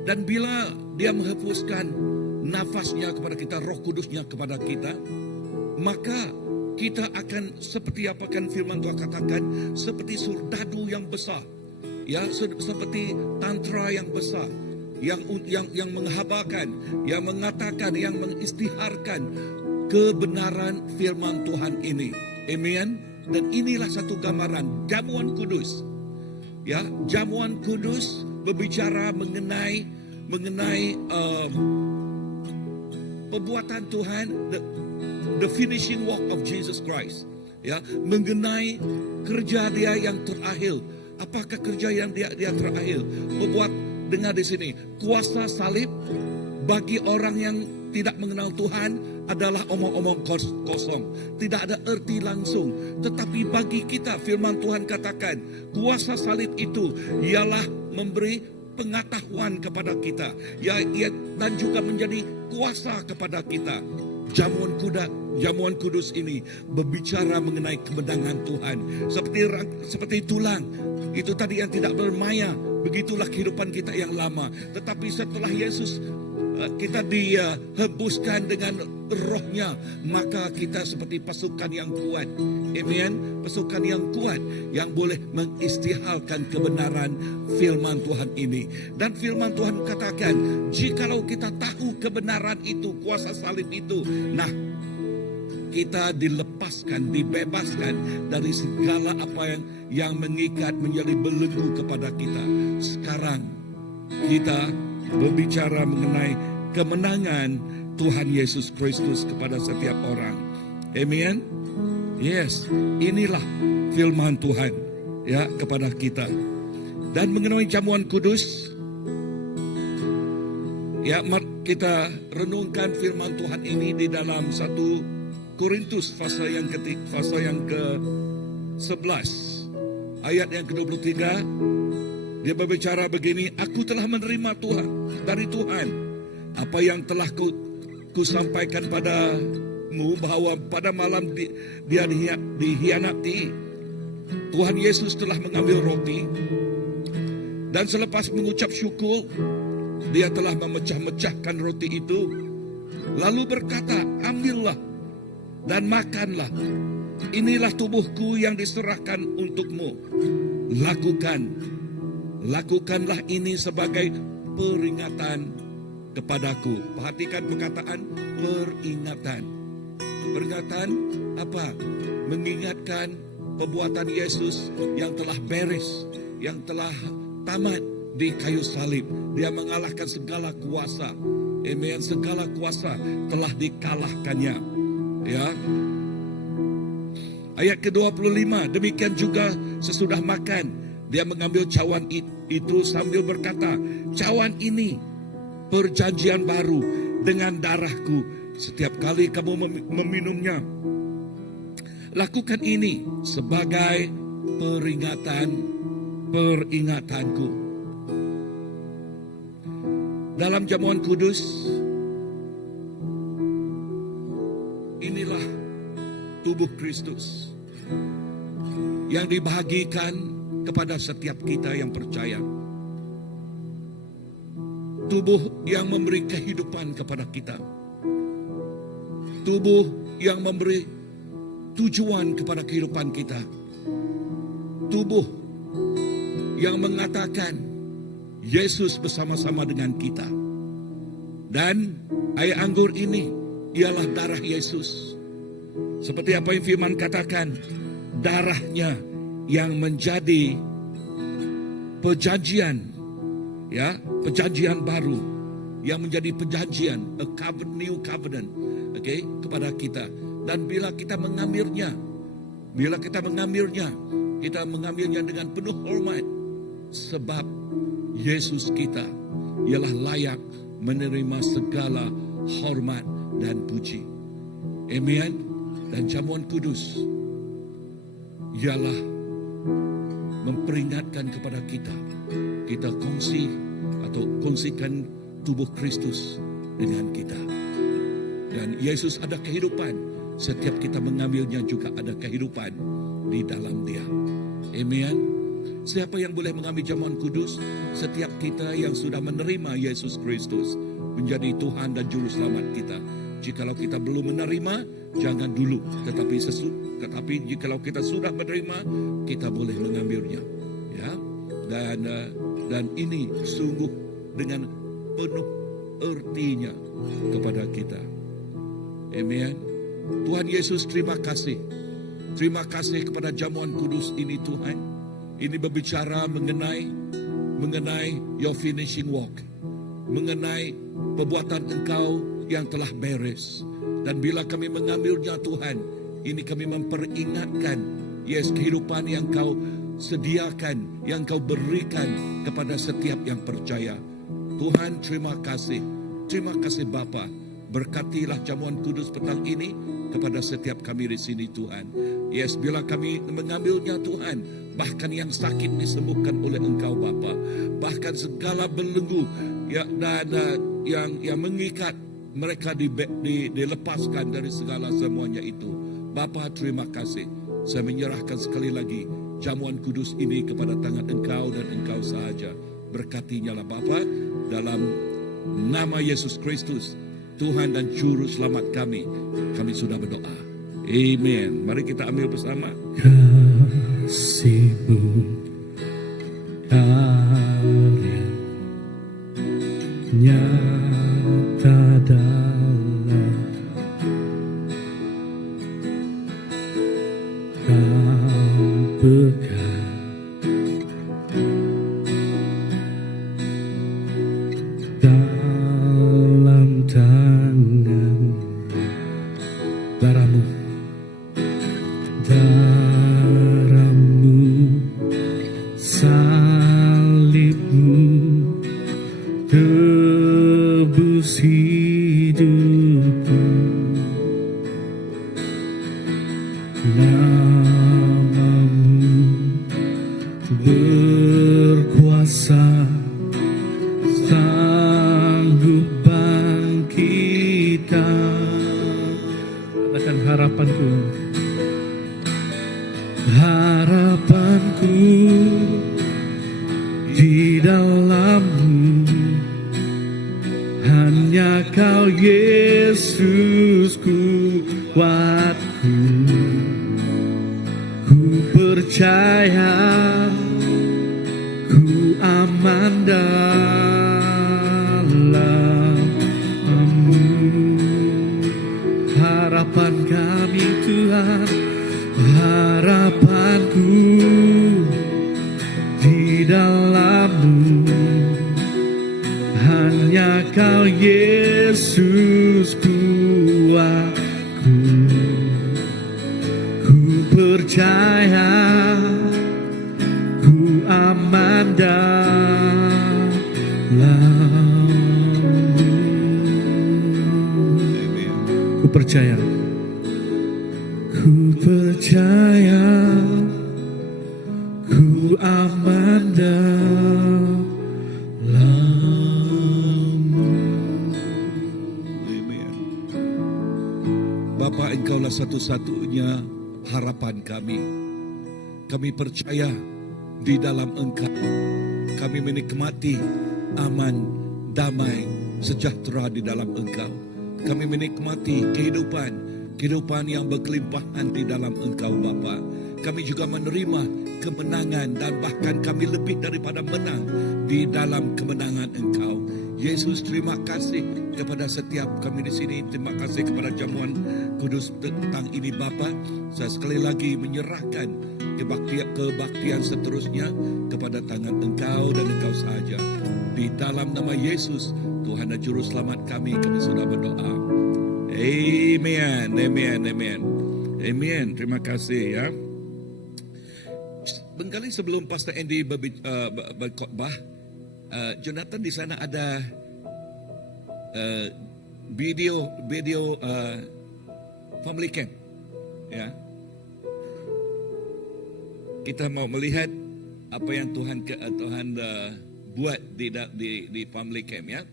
Dan bila dia menghembuskan nafasnya kepada kita, Roh Kudusnya kepada kita, maka kita akan seperti apa kan firman Tuhan katakan, seperti surdadu yang besar, ya, seperti tantra yang besar, yang menghabarkan, yang mengatakan, yang mengistiharkan kebenaran firman Tuhan ini. Amen. Dan inilah satu gambaran jamuan kudus. Ya, jamuan kudus berbicara mengenai perbuatan Tuhan, the finishing work of Jesus Christ. Ya, mengenai kerja Dia yang terakhir. Apakah kerja yang dia terakhir? Membuat, dengar di sini, kuasa salib bagi orang yang tidak mengenal Tuhan adalah omong-omong kosong. Tidak ada arti langsung. Tetapi bagi kita, firman Tuhan katakan, kuasa salib itu ialah memberi pengetahuan kepada kita, ya, dan juga menjadi kuasa kepada kita. Jamuan kudus ini berbicara mengenai kemenangan Tuhan. Seperti tulang itu tadi yang tidak bermaya, begitulah kehidupan kita yang lama. Tetapi setelah Yesus, kita dihembuskan dengan rohnya, maka kita seperti pasukan yang kuat. Amen. Pasukan yang kuat yang boleh mengistiharkan kebenaran firman Tuhan ini. Dan firman Tuhan katakan, jikalau kita tahu kebenaran itu, kuasa salib itu, nah, kita dilepaskan, dibebaskan dari segala apa yang mengikat, menjadi belenggu kepada kita. Sekarang kita berbicara mengenai kemenangan Tuhan Yesus Kristus kepada setiap orang. Amen. Yes, inilah firman Tuhan, ya, kepada kita. Dan mengenai jamuan kudus, ya, mari kita renungkan firman Tuhan ini di dalam 1 Korintus pasal yang ke-11 ayat yang ke-23. Dia berbicara begini, aku telah menerima dari Tuhan apa yang telah ku sampaikan padamu, bahwa pada malam dia dihianati, Tuhan Yesus telah mengambil roti, dan selepas mengucap syukur, dia telah memecah-mecahkan roti itu, lalu berkata, ambillah dan makanlah, inilah tubuhku yang diserahkan untukmu, lakukanlah ini sebagai peringatan kepadaku. Perhatikan perkataan peringatan. Peringatan apa? Mengingatkan perbuatan Yesus yang telah beres, yang telah tamat di kayu salib. Dia mengalahkan segala kuasa. Amen. Segala kuasa telah dikalahkannya. Ya. Ayat ke-25, demikian juga sesudah makan, dia mengambil cawan itu sambil berkata, cawan ini perjanjian baru dengan darahku. Setiap kali kamu meminumnya, lakukan ini sebagai peringatanku. Dalam jamuan kudus, inilah tubuh Kristus yang dibagikan kepada setiap kita yang percaya. Tubuh yang memberi kehidupan kepada kita. Tubuh yang memberi tujuan kepada kehidupan kita. Tubuh yang mengatakan Yesus bersama-sama dengan kita. Dan air anggur ini ialah darah Yesus. Seperti apa yang firman katakan, darahnya yang menjadi perjanjian, ya, perjanjian baru, yang menjadi perjanjian, new covenant, okay, kepada kita. Dan bila kita mengambilnya, kita mengambilnya dengan penuh hormat, sebab Yesus kita ialah layak menerima segala hormat dan puji. Amen. Dan jamuan kudus ialah memperingatkan kepada kita kongsikan tubuh Kristus dengan kita. Dan Yesus ada kehidupan, setiap kita mengambilnya juga ada kehidupan di dalam Dia. Amen. Siapa yang boleh mengambil jamuan kudus? Setiap kita yang sudah menerima Yesus Kristus menjadi Tuhan dan Juru Selamat kita. Jikalau kita belum menerima, jangan dulu, tetapi jikalau kita sudah menerima, kita boleh mengambilnya, ya. Dan ini sungguh dengan penuh artinya kepada kita. Amen. Tuhan Yesus, terima kasih. Terima kasih kepada jamuan kudus ini, Tuhan. Ini berbicara mengenai your finishing work, mengenai perbuatan Engkau yang telah beres. Dan bila kami mengambilnya, Tuhan, ini kami memperingatkan, yes, kehidupan yang Kau sediakan, yang Kau berikan kepada setiap yang percaya. Tuhan, terima kasih. Terima kasih Bapa. Berkatilah jamuan kudus petang ini kepada setiap kami di sini, Tuhan. Yes, bila kami mengambilnya, Tuhan, bahkan yang sakit disembuhkan oleh Engkau, Bapa. Bahkan segala belenggu dan yang mengikat mereka dilepaskan dari segala semuanya itu. Bapa, terima kasih. Saya menyerahkan sekali lagi jamuan kudus ini kepada tangan Engkau dan Engkau sahaja. Berkatinya lah Bapa, dalam nama Yesus Kristus, Tuhan dan Juru Selamat kami sudah berdoa. Amen. Mari kita ambil bersama. Kasih-Mu karya nyata dalam Kau pegang dalam tangan darahmu salibmu tebus hidupku, namamu berkuasa sanggup bangkitkan. Katakan harapanku, harapanku di dalam-Mu, hanya Kau Yesus kuatku. Ku percaya, ku aman dalam-Mu. Harapan kami Tuhan, harapanku di dalam-Mu, hanya Kau Yesus kuatku. Ku percaya, ku aman dalam-Mu. Ku percaya, ku percaya, ku aman dalam-Mu. Amen. Bapa, Engkaulah satu-satunya harapan kami. Kami percaya di dalam Engkau. Kami menikmati aman, damai, sejahtera di dalam Engkau. Kami menikmati kehidupan yang berkelimpahan di dalam Engkau, Bapa. Kami juga menerima kemenangan dan bahkan kami lebih daripada menang di dalam kemenangan Engkau. Yesus, terima kasih kepada setiap kami di sini. Terima kasih kepada jamuan kudus tentang ini, Bapa. Saya sekali lagi menyerahkan kebaktian seterusnya kepada tangan Engkau dan Engkau sahaja. Di dalam nama Yesus, Tuhan dan Juru Selamat kami sudah berdoa. Amen, amen, amen. Amen, terima kasih ya. Bengkali sebelum Pastor Andy berkhotbah, Jonathan di sana ada video family camp, ya. Kita mau melihat apa yang Tuhan buat di family camp, ya.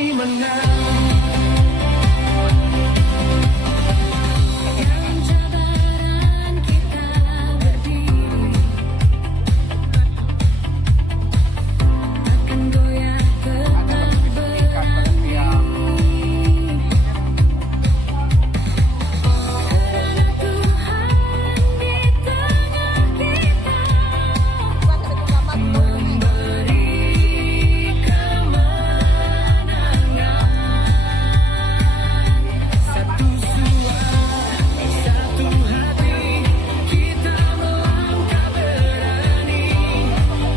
pasti menang. Yang cabaran kita berdiri, takkan goyah tetap berani. Kerana Tuhan di tengah kita memberi kemenangan. Satu suara, satu hati, kita melangkah berani.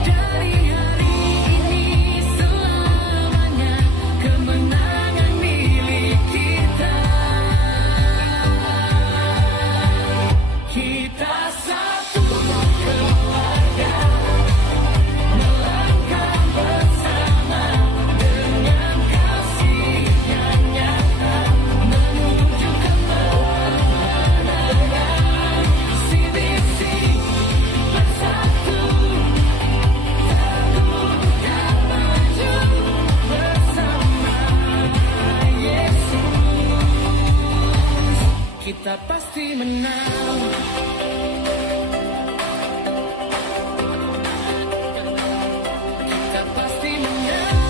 Dari hari ini selamanya kemenangan milik kita. Kita satu keluarga, melangkah bersama dengan kasih yang nyata menuju kemenangan. CBC bersatu, teguh dan maju bersama Yesus. Kita pasti menang. Kita pasti menang.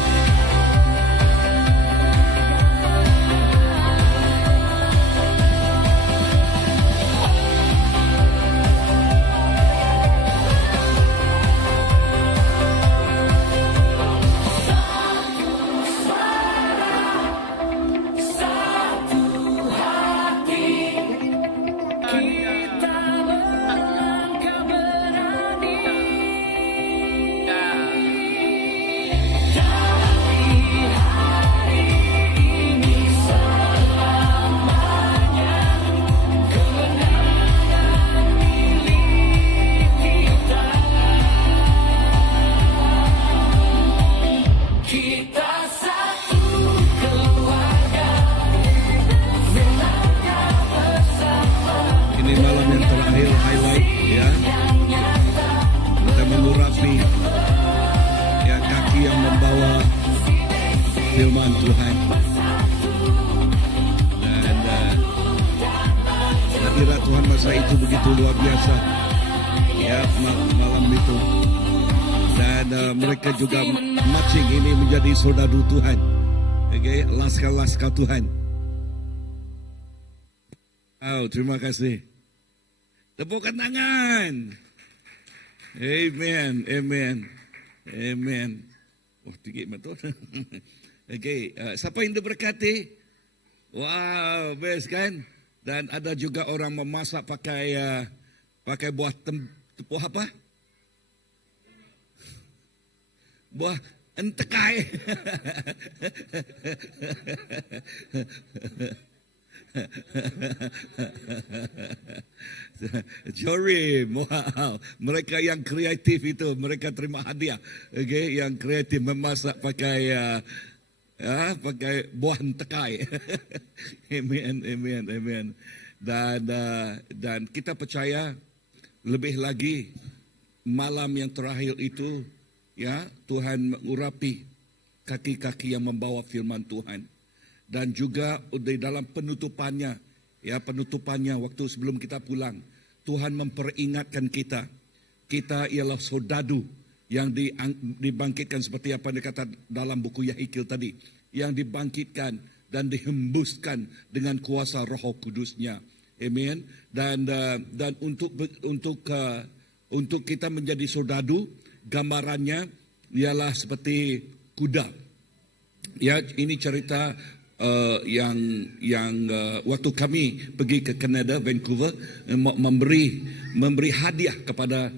Satu hati, kita melangkah berani. Dari hari ini selamanya kemenangan milik kita. Kita satu keluarga, melangkah bersama Ini malam yang terakhir highlight ya. Kita mengurapi ya kaki yang membawa firman Tuhan. Dan hadirat Tuhan masa itu begitu luar biasa. Ya malam itu. Dan mereka juga marching ini menjadi saudara Tuhan. Okay, laskar-laskar Tuhan. Oh, terima kasih. Tepukkan tangan. Amen, amen, amen. Oh, tinggi betul. Okay, siapa yang diberkati? Wow, best kan? Dan ada juga orang memasak pakai buah buah apa? Buah entekai. Jorim, wow. Mereka yang kreatif itu, mereka terima hadiah. Okay, yang kreatif memasak pakai pakai buah tekai. Amen, amen, amen. Dan kita percaya lebih lagi malam yang terakhir itu, ya, Tuhan mengurapi kaki-kaki yang membawa firman Tuhan. Dan juga di dalam penutupannya, ya, penutupannya waktu sebelum kita pulang, Tuhan memperingatkan kita ialah sodadu yang dibangkitkan seperti apa yang dikata dalam buku Yahikil tadi, yang dibangkitkan dan dihembuskan dengan kuasa Roh Kudusnya. Amen. Dan untuk kita menjadi sodadu, gambarannya ialah seperti kuda. Ya, ini cerita yang waktu kami pergi ke Canada, Vancouver, memberi hadiah kepada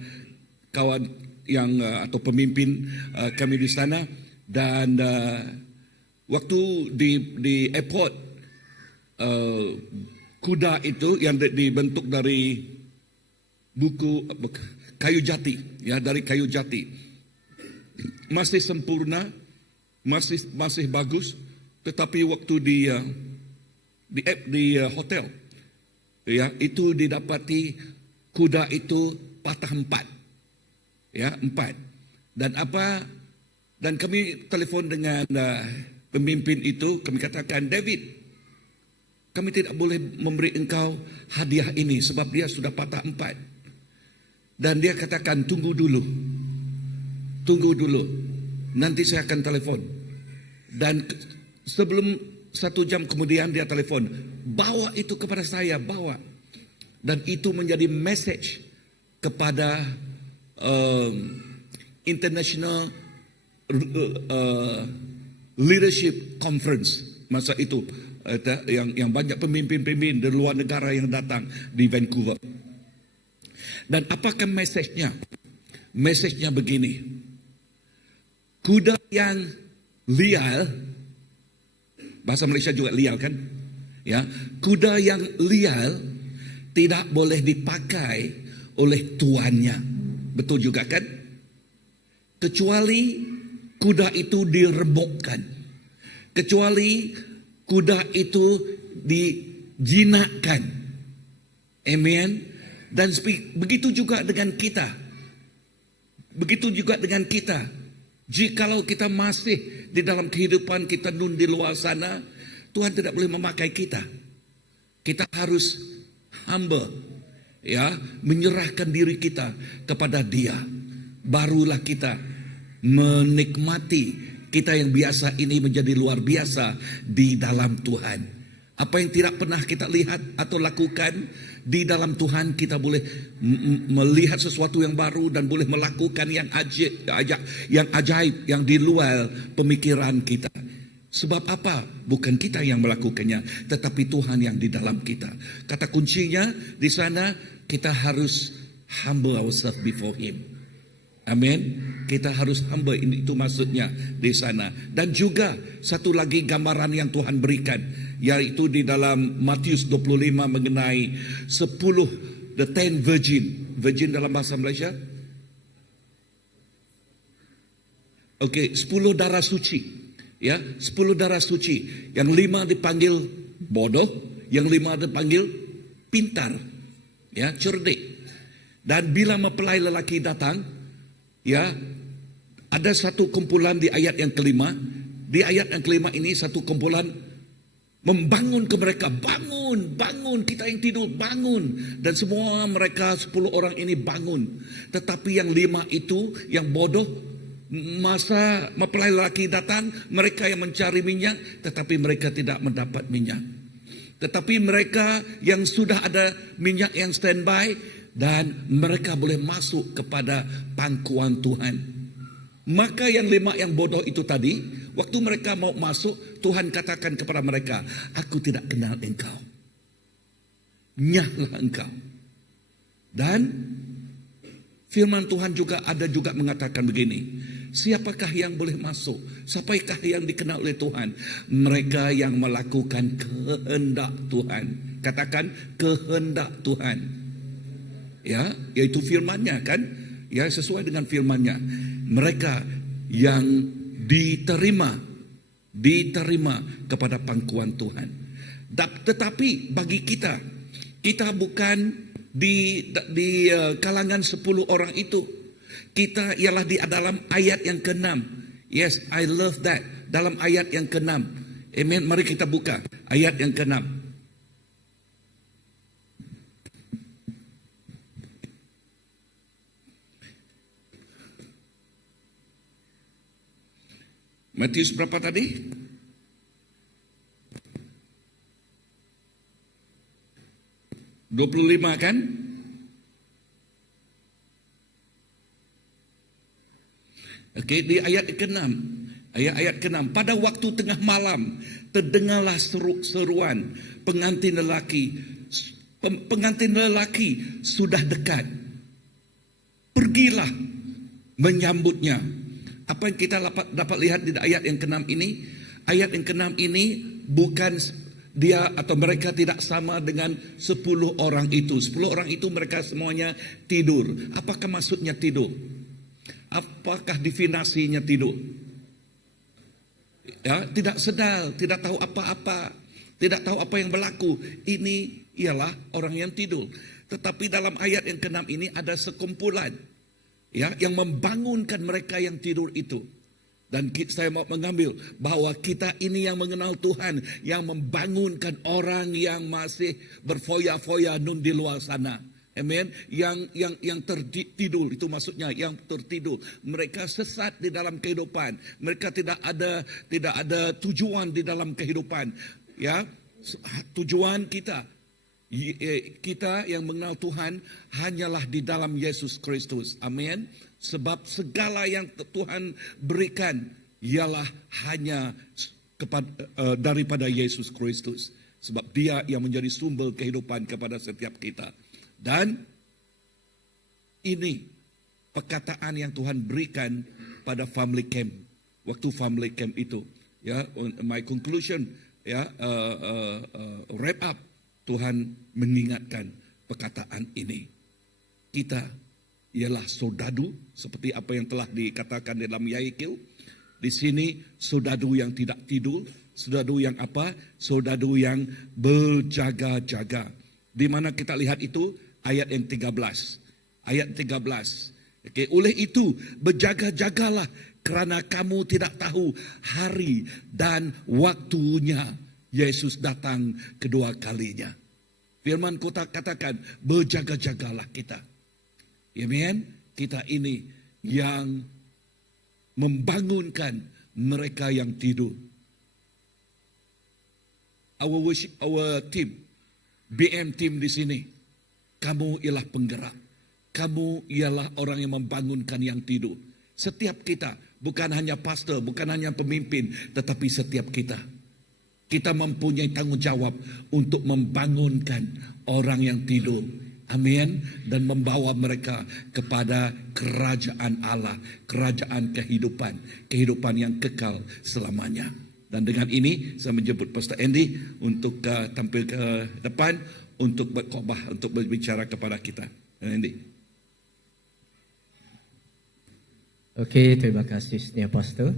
kawan yang atau pemimpin kami di sana. Dan waktu di airport, kuda itu yang dibentuk dari buku kayu jati, ya, dari kayu jati, masih sempurna, masih bagus. Tetapi waktu di hotel, ya, itu didapati kuda itu patah 4, ya, 4. Dan kami telefon dengan pemimpin itu, kami katakan, David, kami tidak boleh memberi engkau hadiah ini sebab dia sudah patah 4. Dan dia katakan, tunggu dulu, nanti saya akan telepon. Dan sebelum 1 jam kemudian dia telepon, bawa itu kepada saya, bawa. Dan itu menjadi message kepada International Leadership Conference masa itu, yang banyak pemimpin-pemimpin dari luar negara yang datang di Vancouver. Dan apakah message-nya? Message-nya begini. Kuda yang liar, bahasa Malaysia juga liar kan? Ya, kuda yang liar tidak boleh dipakai oleh tuannya. Betul juga kan? Kecuali kuda itu diremukkan. Kecuali kuda itu dijinakkan. Amen. Dan begitu juga dengan kita. Begitu juga dengan kita. Jikalau kita masih di dalam kehidupan kita nun di luar sana, Tuhan tidak boleh memakai kita. Kita harus humble, ya, menyerahkan diri kita kepada Dia. Barulah kita menikmati kita yang biasa ini menjadi luar biasa di dalam Tuhan. Apa yang tidak pernah kita lihat atau lakukan, di dalam Tuhan kita boleh melihat sesuatu yang baru dan boleh melakukan yang ajaib, yang di luar pemikiran kita. Sebab apa? Bukan kita yang melakukannya, tetapi Tuhan yang di dalam kita. Kata kuncinya di sana, kita harus humble ourselves before Him. Amin. Kita harus humble, itu maksudnya di sana. Dan juga satu lagi gambaran yang Tuhan berikan, yaitu di dalam Matius 25 mengenai 10 the 10 virgin. Virgin dalam bahasa Malaysia? Okey, 10 darah suci. Ya, 10 darah suci. Yang 5 dipanggil bodoh, yang 5 dipanggil pintar. Ya, cerdik. Dan bila mempelai lelaki datang, ya, ada satu kumpulan di ayat yang kelima. Di ayat yang kelima ini satu kumpulan membangun ke mereka, bangun, kita yang tidur, bangun. Dan semua mereka 10 orang ini bangun. Tetapi yang 5 itu, yang bodoh, masa mempelai lelaki datang, mereka yang mencari minyak, tetapi mereka tidak mendapat minyak. Tetapi mereka yang sudah ada minyak yang standby, dan mereka boleh masuk kepada pangkuan Tuhan. Maka yang 5 yang bodoh itu tadi, waktu mereka mau masuk, Tuhan katakan kepada mereka, aku tidak kenal engkau. Nyahlah engkau. Dan firman Tuhan juga mengatakan begini, siapakah yang boleh masuk? Siapakah yang dikenal oleh Tuhan? Mereka yang melakukan kehendak Tuhan. Katakan kehendak Tuhan. Ya, yaitu firman-Nya kan? Ya, sesuai dengan firman-Nya. Mereka yang diterima kepada pangkuan Tuhan. Tetapi bagi kita bukan di kalangan 10 orang itu. Kita ialah di dalam ayat yang ke-6. Yes, I love that. Dalam ayat yang ke-6. Amen. Mari kita buka ayat yang ke-6. Matius berapa tadi? $25 kan? Okey, di ayat ke-6. Ayat ke-6. Pada waktu tengah malam terdengarlah seruan pengantin lelaki. Pengantin lelaki sudah dekat. Pergilah menyambutnya. Apa yang kita dapat lihat di ayat yang ke-6 ini? Ayat yang ke-6 ini bukan dia atau mereka tidak sama dengan 10 orang itu. 10 orang itu mereka semuanya tidur. Apakah maksudnya tidur? Apakah definisinya tidur? Ya, tidak sedar, tidak tahu apa-apa, tidak tahu apa yang berlaku. Ini ialah orang yang tidur. Tetapi dalam ayat yang ke-6 ini ada sekumpulan, ya, yang membangunkan mereka yang tidur itu. Dan saya mau mengambil bahwa kita ini yang mengenal Tuhan, yang membangunkan orang yang masih berfoya-foya di luar sana. Amen. Yang tertidur, itu maksudnya yang tertidur. Mereka sesat di dalam kehidupan. Mereka tidak ada tujuan di dalam kehidupan. Ya, tujuan kita yang mengenal Tuhan hanyalah di dalam Yesus Kristus. Amin. Sebab segala yang Tuhan berikan ialah hanya daripada Yesus Kristus. Sebab Dia yang menjadi sumber kehidupan kepada setiap kita. Dan ini perkataan yang Tuhan berikan pada family camp. Waktu family camp itu, ya, my conclusion, ya, wrap up, Tuhan mengingatkan perkataan ini. Kita ialah sodadu, seperti apa yang telah dikatakan dalam Yaikil. Di sini sodadu yang tidak tidur, sodadu yang apa? Sodadu yang berjaga-jaga. Di mana kita lihat itu? Ayat yang 13. Ayat 13. Okay, oleh itu berjaga-jagalah kerana kamu tidak tahu hari dan waktunya Yesus datang kedua kalinya. Firman kota katakan berjaga-jagalah kita. Amen. Kita ini yang membangunkan mereka yang tidur. Our team, BM team di sini. Kamu ialah penggerak. Kamu ialah orang yang membangunkan yang tidur. Setiap kita, bukan hanya pastor, bukan hanya pemimpin, tetapi setiap kita. Kita mempunyai tanggung jawab untuk membangunkan orang yang tidur. Amin. Dan membawa mereka kepada kerajaan Allah, kerajaan kehidupan, kehidupan yang kekal selamanya. Dan dengan ini saya menjemput Pastor Andy untuk tampil ke depan untuk berkhotbah, untuk berbicara kepada kita. Andy. Okey, terima kasih Senior Pastor.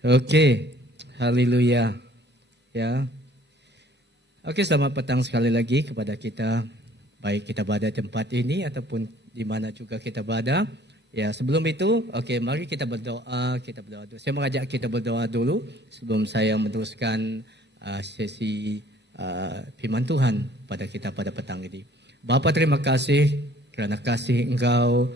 Okey, haleluya. Ya. Okey, selamat petang sekali lagi kepada kita, baik kita berada di tempat ini ataupun di mana juga kita berada. Ya, sebelum itu, okey, mari kita berdoa, dulu. Saya mengajak kita berdoa dulu sebelum saya meneruskan sesi firman Tuhan pada kita pada petang ini. Bapa, terima kasih kerana kasih Engkau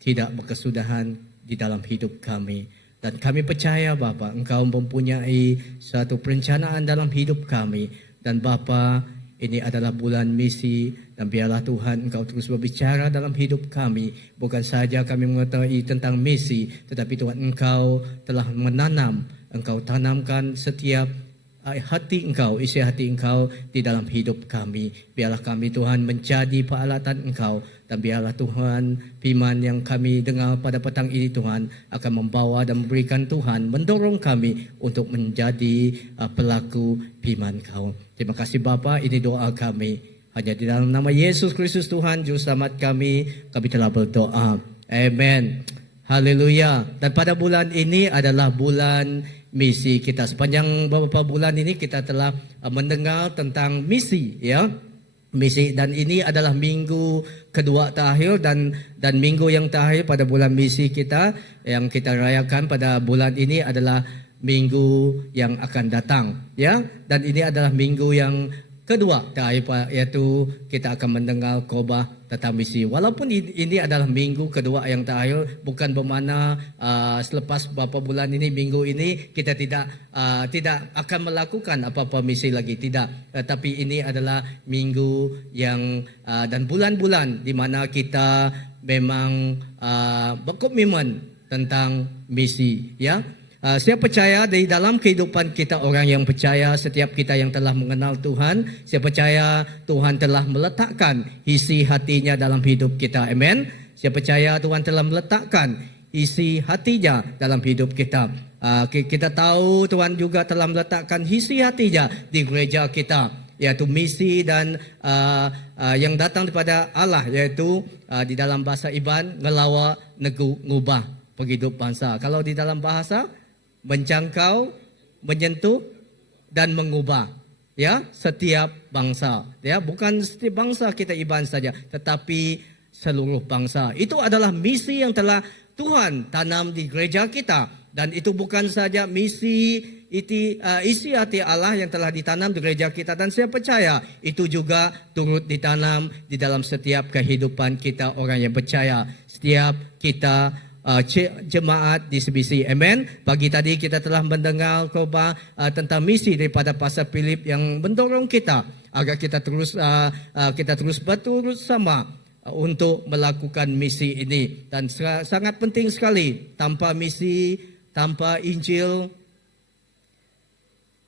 tidak berkesudahan di dalam hidup kami. Dan kami percaya Bapa, Engkau mempunyai satu perencanaan dalam hidup kami. Dan Bapa, ini adalah bulan misi. Dan biarlah Tuhan Engkau terus berbicara dalam hidup kami. Bukan saja kami mengetahui tentang misi, tetapi Tuhan Engkau telah menanam. Engkau tanamkan setiap hati Engkau, isi hati Engkau di dalam hidup kami. Biarlah kami Tuhan menjadi peralatan Engkau. Dan biarlah Tuhan firman yang kami dengar pada petang ini Tuhan akan membawa dan memberikan Tuhan, mendorong kami untuk menjadi pelaku firman Kau. Terima kasih Bapa, ini doa kami. Hanya di dalam nama Yesus Kristus Tuhan, Juru Selamat kami telah berdoa. Amen. Haleluya. Dan pada bulan ini adalah bulan misi kita. Sepanjang beberapa bulan ini kita telah mendengar tentang misi, ya. Misi, dan ini adalah minggu kedua terakhir dan minggu yang terakhir pada bulan misi kita yang kita rayakan pada bulan ini adalah minggu yang akan datang, ya. Dan ini adalah minggu yang kedua terakhir, yaitu kita akan mendengar khotbah tentang misi. Walaupun ini adalah minggu kedua yang terakhir, bukan bermakna selepas beberapa bulan ini, minggu ini kita tidak akan melakukan apa-apa misi lagi, tidak. Tetapi ini adalah minggu yang dan bulan-bulan di mana kita memang berkomitmen tentang misi, ya. Saya percaya di dalam kehidupan kita orang yang percaya, setiap kita yang telah mengenal Tuhan, saya percaya Tuhan telah meletakkan isi hatinya dalam hidup kita. Amen. Saya percaya Tuhan telah meletakkan isi hatinya dalam hidup kita. Kita tahu Tuhan juga telah meletakkan isi hatinya di gereja kita, yaitu misi dan yang datang daripada Allah, yaitu di dalam bahasa Iban ngelawa negu ngubah. penghidup bangsa. Kalau di dalam bahasa, menjangkau, menyentuh, dan mengubah. Ya, setiap bangsa. Ya, bukan setiap bangsa kita iban saja, tetapi seluruh bangsa. Itu adalah misi yang telah Tuhan tanam di gereja kita. Dan itu bukan saja misi isi hati Allah yang telah ditanam di gereja kita. Dan saya percaya itu juga turut ditanam di dalam setiap kehidupan kita orang yang percaya. Setiap kita jemaat di CBC. Amen. Pagi tadi kita telah mendengar khotbah tentang misi daripada Pastor Philip yang mendorong kita agar kita terus beturut sama untuk melakukan misi ini. Dan sangat penting sekali, tanpa misi, tanpa Injil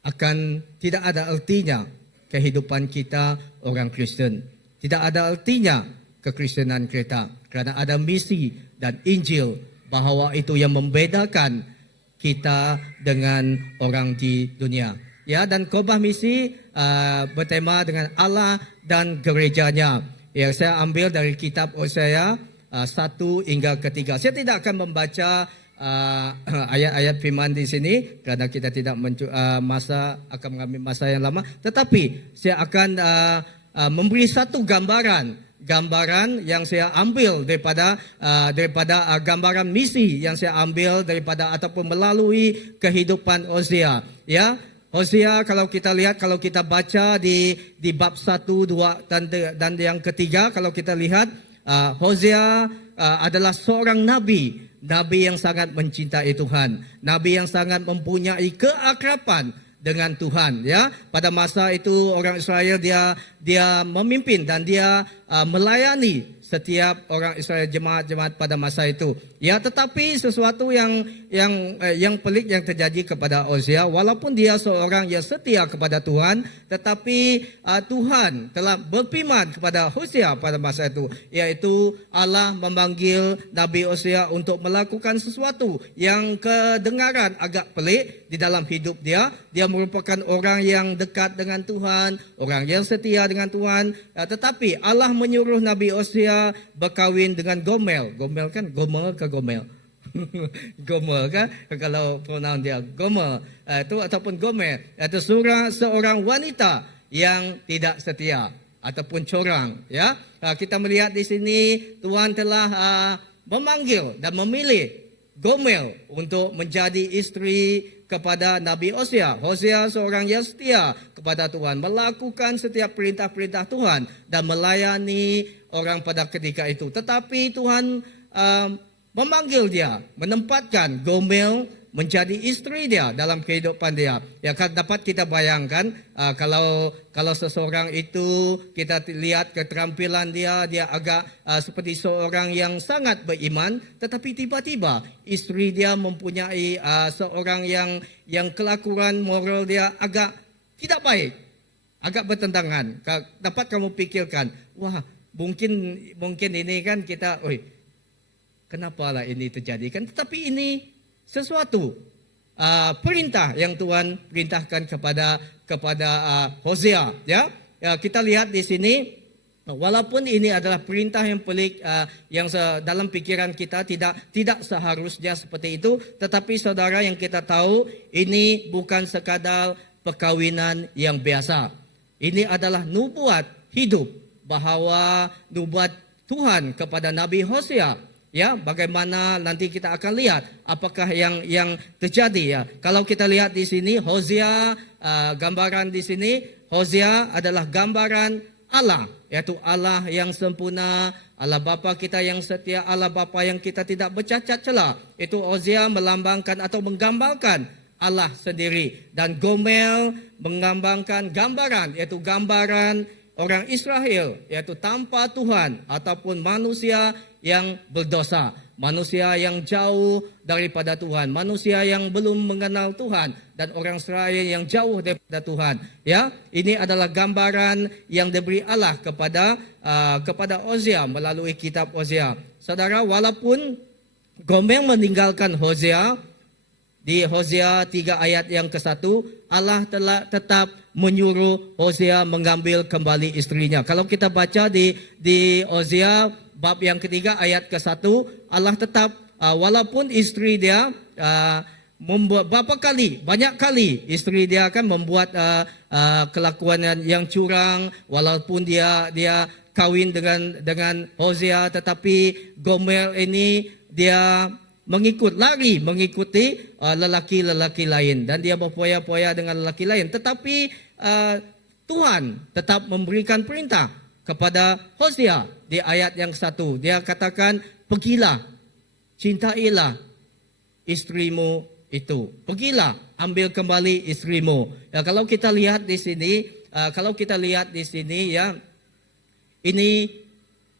akan tidak ada artinya kehidupan kita orang Kristen. Tidak ada artinya kekristenan kita, karena ada misi dan Injil, bahwa itu yang membedakan kita dengan orang di dunia. Ya, dan khotbah misi bertema dengan Allah dan gerejanya. Ya, saya ambil dari kitab Hosea 1 hingga ke-3. Saya tidak akan membaca ayat-ayat firman di sini karena kita tidak akan mengambil masa yang lama. Tetapi saya akan memberi satu gambaran yang saya ambil daripada gambaran misi yang saya ambil daripada ataupun melalui kehidupan Hosea. Ya, Hosea kalau kita lihat, kalau kita baca di bab 1, 2 dan yang ketiga, kalau kita lihat Hosea adalah seorang nabi yang sangat mencintai Tuhan, nabi yang sangat mempunyai keakraban dengan Tuhan. Ya, pada masa itu orang Israel dia memimpin dan dia melayani setiap orang Israel, jemaat-jemaat pada masa itu. Ya, tetapi sesuatu yang pelik yang terjadi kepada Hosea, walaupun dia seorang yang setia kepada Tuhan, tetapi Tuhan telah berfirman kepada Hosea pada masa itu, yaitu Allah memanggil Nabi Hosea untuk melakukan sesuatu yang kedengaran agak pelik di dalam hidup dia. Dia merupakan orang yang dekat dengan Tuhan, orang yang setia dengan Tuhan, tetapi Allah menyuruh Nabi Hosea berkahwin dengan Gomel. Gomel kan Gomer ke Gomel. Gomer kan, kalau pronoun dia Gomer itu ataupun Gomel, itu seorang wanita yang tidak setia ataupun curang. Ya, kita melihat di sini Tuhan telah memanggil dan memilih Gomel untuk menjadi istri kepada Nabi Hosea. Hosea seorang yang setia kepada Tuhan, melakukan setiap perintah-perintah Tuhan dan melayani orang pada ketika itu. Tetapi Tuhan memanggil dia, menempatkan Gomel menjadi istri dia dalam kehidupan dia. Ya, dapat kita bayangkan kalau seseorang itu kita lihat keterampilan dia agak seperti seorang yang sangat beriman, tetapi tiba-tiba istri dia mempunyai seorang yang kelakuan moral dia agak tidak baik, agak bertentangan. Dapat kamu pikirkan, wah mungkin ini kan kita, kenapa lah ini terjadi kan? Tetapi ini sesuatu perintah yang Tuhan perintahkan kepada Hosea. Ya, kita lihat di sini, walaupun ini adalah perintah yang pelik yang dalam pikiran kita tidak seharusnya seperti itu, tetapi saudara yang kita tahu ini bukan sekadar perkawinan yang biasa. Ini adalah nubuat hidup, bahwa nubuat Tuhan kepada Nabi Hosea. Ya, bagaimana nanti kita akan lihat apakah yang terjadi. Ya, kalau kita lihat di sini Hosea, gambaran di sini Hosea adalah gambaran Allah, yaitu Allah yang sempurna, Allah Bapa kita yang setia, Allah Bapa yang kita tidak bercacat celah. Itu Hosea melambangkan atau menggambarkan Allah sendiri, dan Gomel menggambarkan gambaran, yaitu gambaran orang Israel, yaitu tanpa Tuhan ataupun manusia yang berdosa, manusia yang jauh daripada Tuhan, manusia yang belum mengenal Tuhan, dan orang Israel yang jauh daripada Tuhan. Ya, ini adalah gambaran yang diberi Allah kepada Hosea melalui kitab Hosea. Saudara, walaupun Gomel meninggalkan Hosea, di Hosea 3 ayat yang ke-1, Allah telah tetap menyuruh Hosea mengambil kembali istrinya. Kalau kita baca di Hosea bab yang ketiga ayat ke-1, Allah tetap walaupun istri dia membuat banyak kali istri dia kan membuat kelakuan yang curang, walaupun dia kawin dengan Hosea, tetapi Gomer ini dia mengikuti lelaki-lelaki lain, dan dia berpoya-poya dengan lelaki lain. Tetapi Tuhan tetap memberikan perintah kepada Hosea di ayat yang 1. Dia katakan, pergilah, cintailah istrimu itu. Pergilah, ambil kembali istrimu. Ya, kalau kita lihat di sini, ya, ini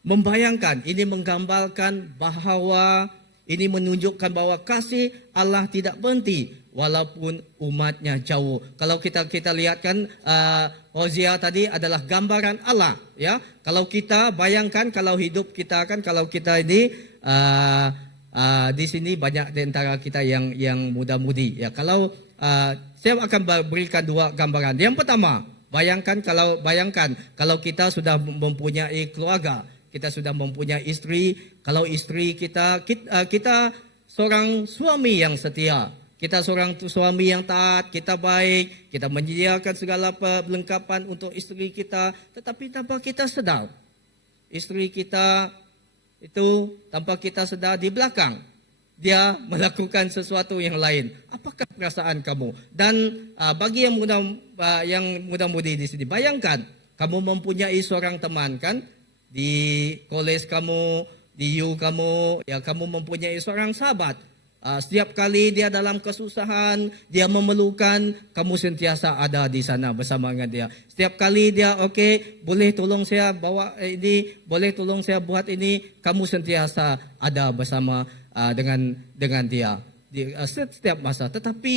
membayangkan, ini menggambarkan bahawa ini menunjukkan bahwa kasih Allah tidak berhenti walaupun umatnya jauh. Kalau kita lihat kan, Hosea tadi adalah gambaran Allah, ya. Kalau kita bayangkan, kalau hidup kita kan, kalau kita ini di sini banyak di antara kita yang muda-mudi, ya. Kalau saya akan berikan dua gambaran. Yang pertama, bayangkan kalau kita sudah mempunyai keluarga, kita sudah mempunyai istri. Kalau istri kita seorang suami yang setia, kita seorang suami yang taat, kita baik, kita menyediakan segala perlengkapan untuk istri kita, tetapi tanpa kita sedar, istri kita itu tanpa kita sedar di belakang dia melakukan sesuatu yang lain. Apakah perasaan kamu? Dan bagi yang muda-mudi di sini, bayangkan kamu mempunyai seorang teman kan, di kolej kamu, di U kamu, ya, kamu mempunyai seorang sahabat. Setiap kali dia dalam kesusahan, dia memerlukan, kamu sentiasa ada di sana bersama dengan dia. Setiap kali dia, boleh tolong saya bawa ini, boleh tolong saya buat ini, kamu sentiasa ada bersama dengan dia di setiap masa. Tetapi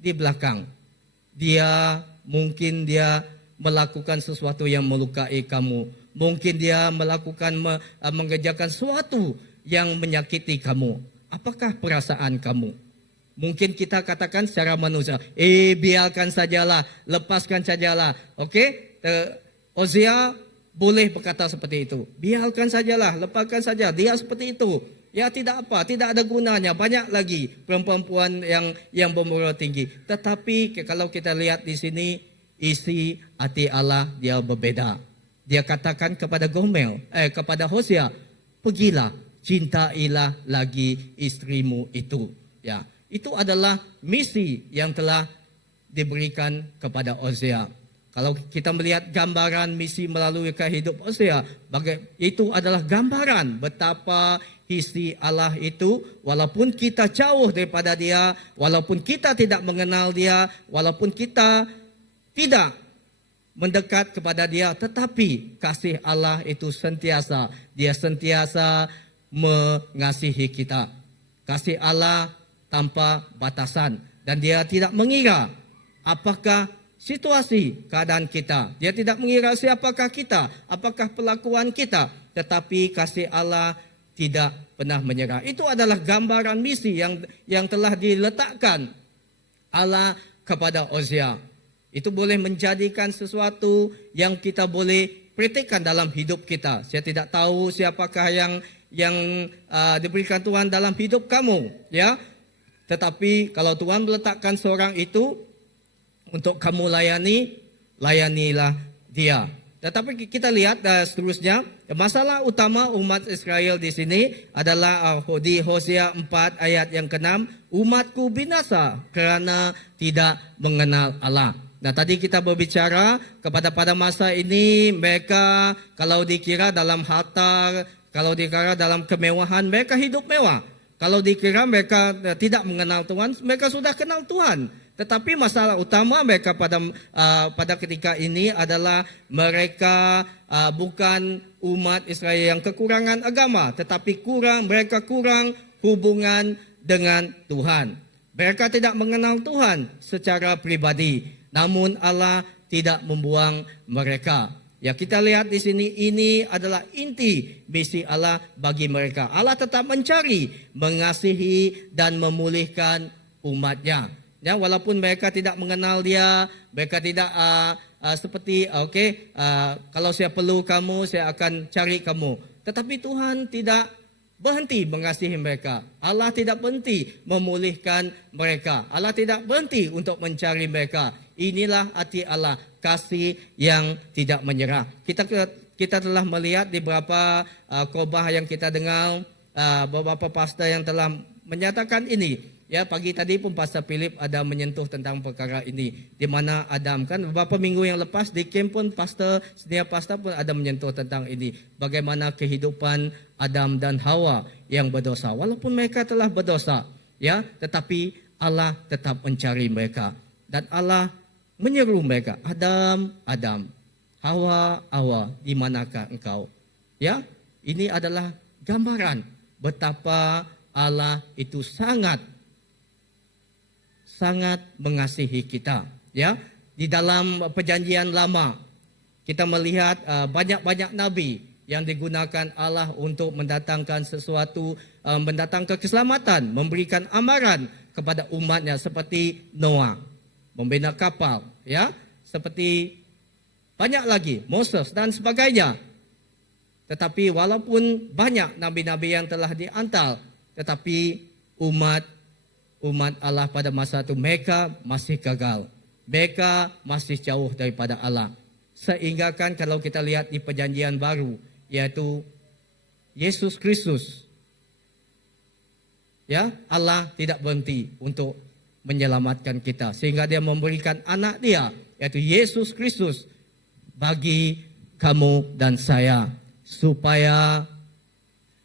di belakang, mungkin dia melakukan sesuatu yang melukai kamu. Mungkin dia mengerjakan sesuatu yang menyakiti kamu. Apakah perasaan kamu? Mungkin kita katakan secara manusia, biarkan sajalah, lepaskan sajalah. Hosea boleh berkata seperti itu. Biarkan sajalah, lepaskan saja. Dia seperti itu. Ya, tidak apa, tidak ada gunanya. Banyak lagi perempuan yang bermoral tinggi. Tetapi kalau kita lihat di sini, isi hati Allah dia berbeda. Dia katakan kepada kepada Hosea, pergilah, cintailah lagi istrimu itu. Ya, itu adalah misi yang telah diberikan kepada Hosea. Kalau kita melihat gambaran misi melalui kehidupan Hosea, itu adalah gambaran betapa isi Allah itu, walaupun kita jauh daripada dia, walaupun kita tidak mengenal dia, walaupun kita tidak mendekat kepada dia, tetapi kasih Allah itu dia sentiasa mengasihi kita. Kasih Allah tanpa batasan, dan dia tidak mengira apakah situasi keadaan kita. Dia tidak mengira siapakah kita, apakah perlakuan kita, tetapi kasih Allah tidak pernah menyerah. Itu adalah gambaran misi yang telah diletakkan Allah kepada Hosea. Itu boleh menjadikan sesuatu yang kita boleh praktikkan dalam hidup kita. Saya tidak tahu siapakah yang diberikan Tuhan dalam hidup kamu, ya. Tetapi kalau Tuhan meletakkan seorang itu untuk kamu layanilah dia. Tetapi kita lihat seterusnya, masalah utama umat Israel di sini adalah di Hosea 4 ayat yang ke-6, umatku binasa kerana tidak mengenal Allah. Nah, tadi kita berbicara pada masa ini mereka kalau dikira dalam harta, kalau dikira dalam kemewahan, mereka hidup mewah. Kalau dikira mereka tidak mengenal Tuhan, mereka sudah kenal Tuhan. Tetapi masalah utama mereka pada ketika ini adalah mereka bukan umat Israel yang kekurangan agama, tetapi mereka kurang hubungan dengan Tuhan. Mereka tidak mengenal Tuhan secara pribadi. Namun Allah tidak membuang mereka. Ya, kita lihat di sini, ini adalah inti misi Allah bagi mereka. Allah tetap mencari, mengasihi dan memulihkan umatnya. Ya, walaupun mereka tidak mengenal dia, mereka tidak seperti kalau saya perlu kamu, saya akan cari kamu. Tetapi Tuhan tidak berhenti mengasihi mereka. Allah tidak berhenti memulihkan mereka. Allah tidak berhenti untuk mencari mereka. Inilah hati Allah, kasih yang tidak menyerah. Kita telah melihat di beberapa khotbah yang kita dengar, beberapa pastor yang telah menyatakan ini. Ya, pagi tadi pun Pastor Philip ada menyentuh tentang perkara ini. Di mana Adam, kan beberapa minggu yang lepas di camp pun setiap pastor pun ada menyentuh tentang ini. Bagaimana kehidupan Adam dan Hawa yang berdosa. Walaupun mereka telah berdosa, ya, tetapi Allah tetap mencari mereka. Dan Allah menyeru mereka, Adam, Adam, Hawa, Hawa, di manakah engkau? Ya, ini adalah gambaran betapa Allah itu sangat mengasihi kita. Ya, di dalam perjanjian lama kita melihat banyak-banyak nabi yang digunakan Allah untuk mendatangkan sesuatu, mendatangkan keselamatan, memberikan amaran kepada umatnya seperti Noah, membina kapal, ya, seperti banyak lagi, Moses dan sebagainya. Tetapi walaupun banyak nabi-nabi yang telah diantar, tetapi umat Allah pada masa itu mereka masih gagal. Mereka masih jauh daripada Allah. Sehingga kan kalau kita lihat di perjanjian baru, yaitu Yesus Kristus, ya, Allah tidak berhenti untuk menyelamatkan kita. Sehingga dia memberikan anak dia, yaitu Yesus Kristus, bagi kamu dan saya. Supaya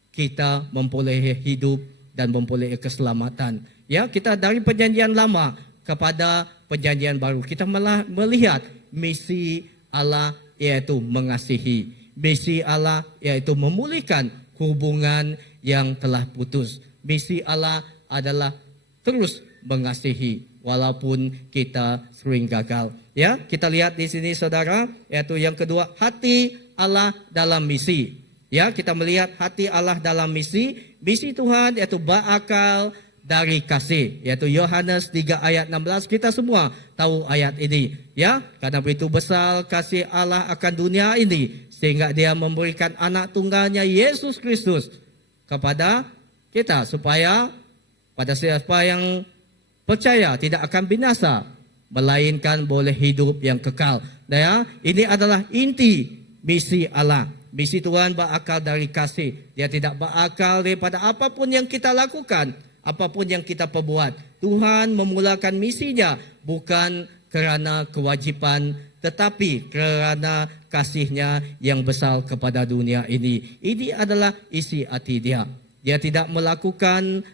kita memperoleh hidup dan memperoleh keselamatan. Ya, kita dari perjanjian lama kepada perjanjian baru, kita melihat misi Allah yaitu mengasihi. Misi Allah yaitu memulihkan hubungan yang telah putus. Misi Allah adalah terus mengasihi walaupun kita sering gagal. Ya, kita lihat di sini saudara, yaitu yang kedua, hati Allah dalam misi. Ya, kita melihat hati Allah dalam misi. Misi Tuhan yaitu berakal dari kasih, yaitu Yohanes 3 ayat 16. Kita semua tahu ayat ini, ya. Karena begitu besar kasih Allah akan dunia ini, sehingga dia memberikan anak tunggalnya Yesus Kristus kepada kita, supaya pada siapa yang percaya tidak akan binasa, melainkan boleh hidup yang kekal. Nah, ya, ini adalah inti misi Allah. Misi Tuhan berakal dari kasih. Dia tidak berakal daripada apapun yang kita lakukan, apapun yang kita perbuat. Tuhan memulakan misinya bukan kerana kewajipan, tetapi kerana kasihnya yang besar kepada dunia ini. Ini adalah isi hati dia. Dia tidak melakukan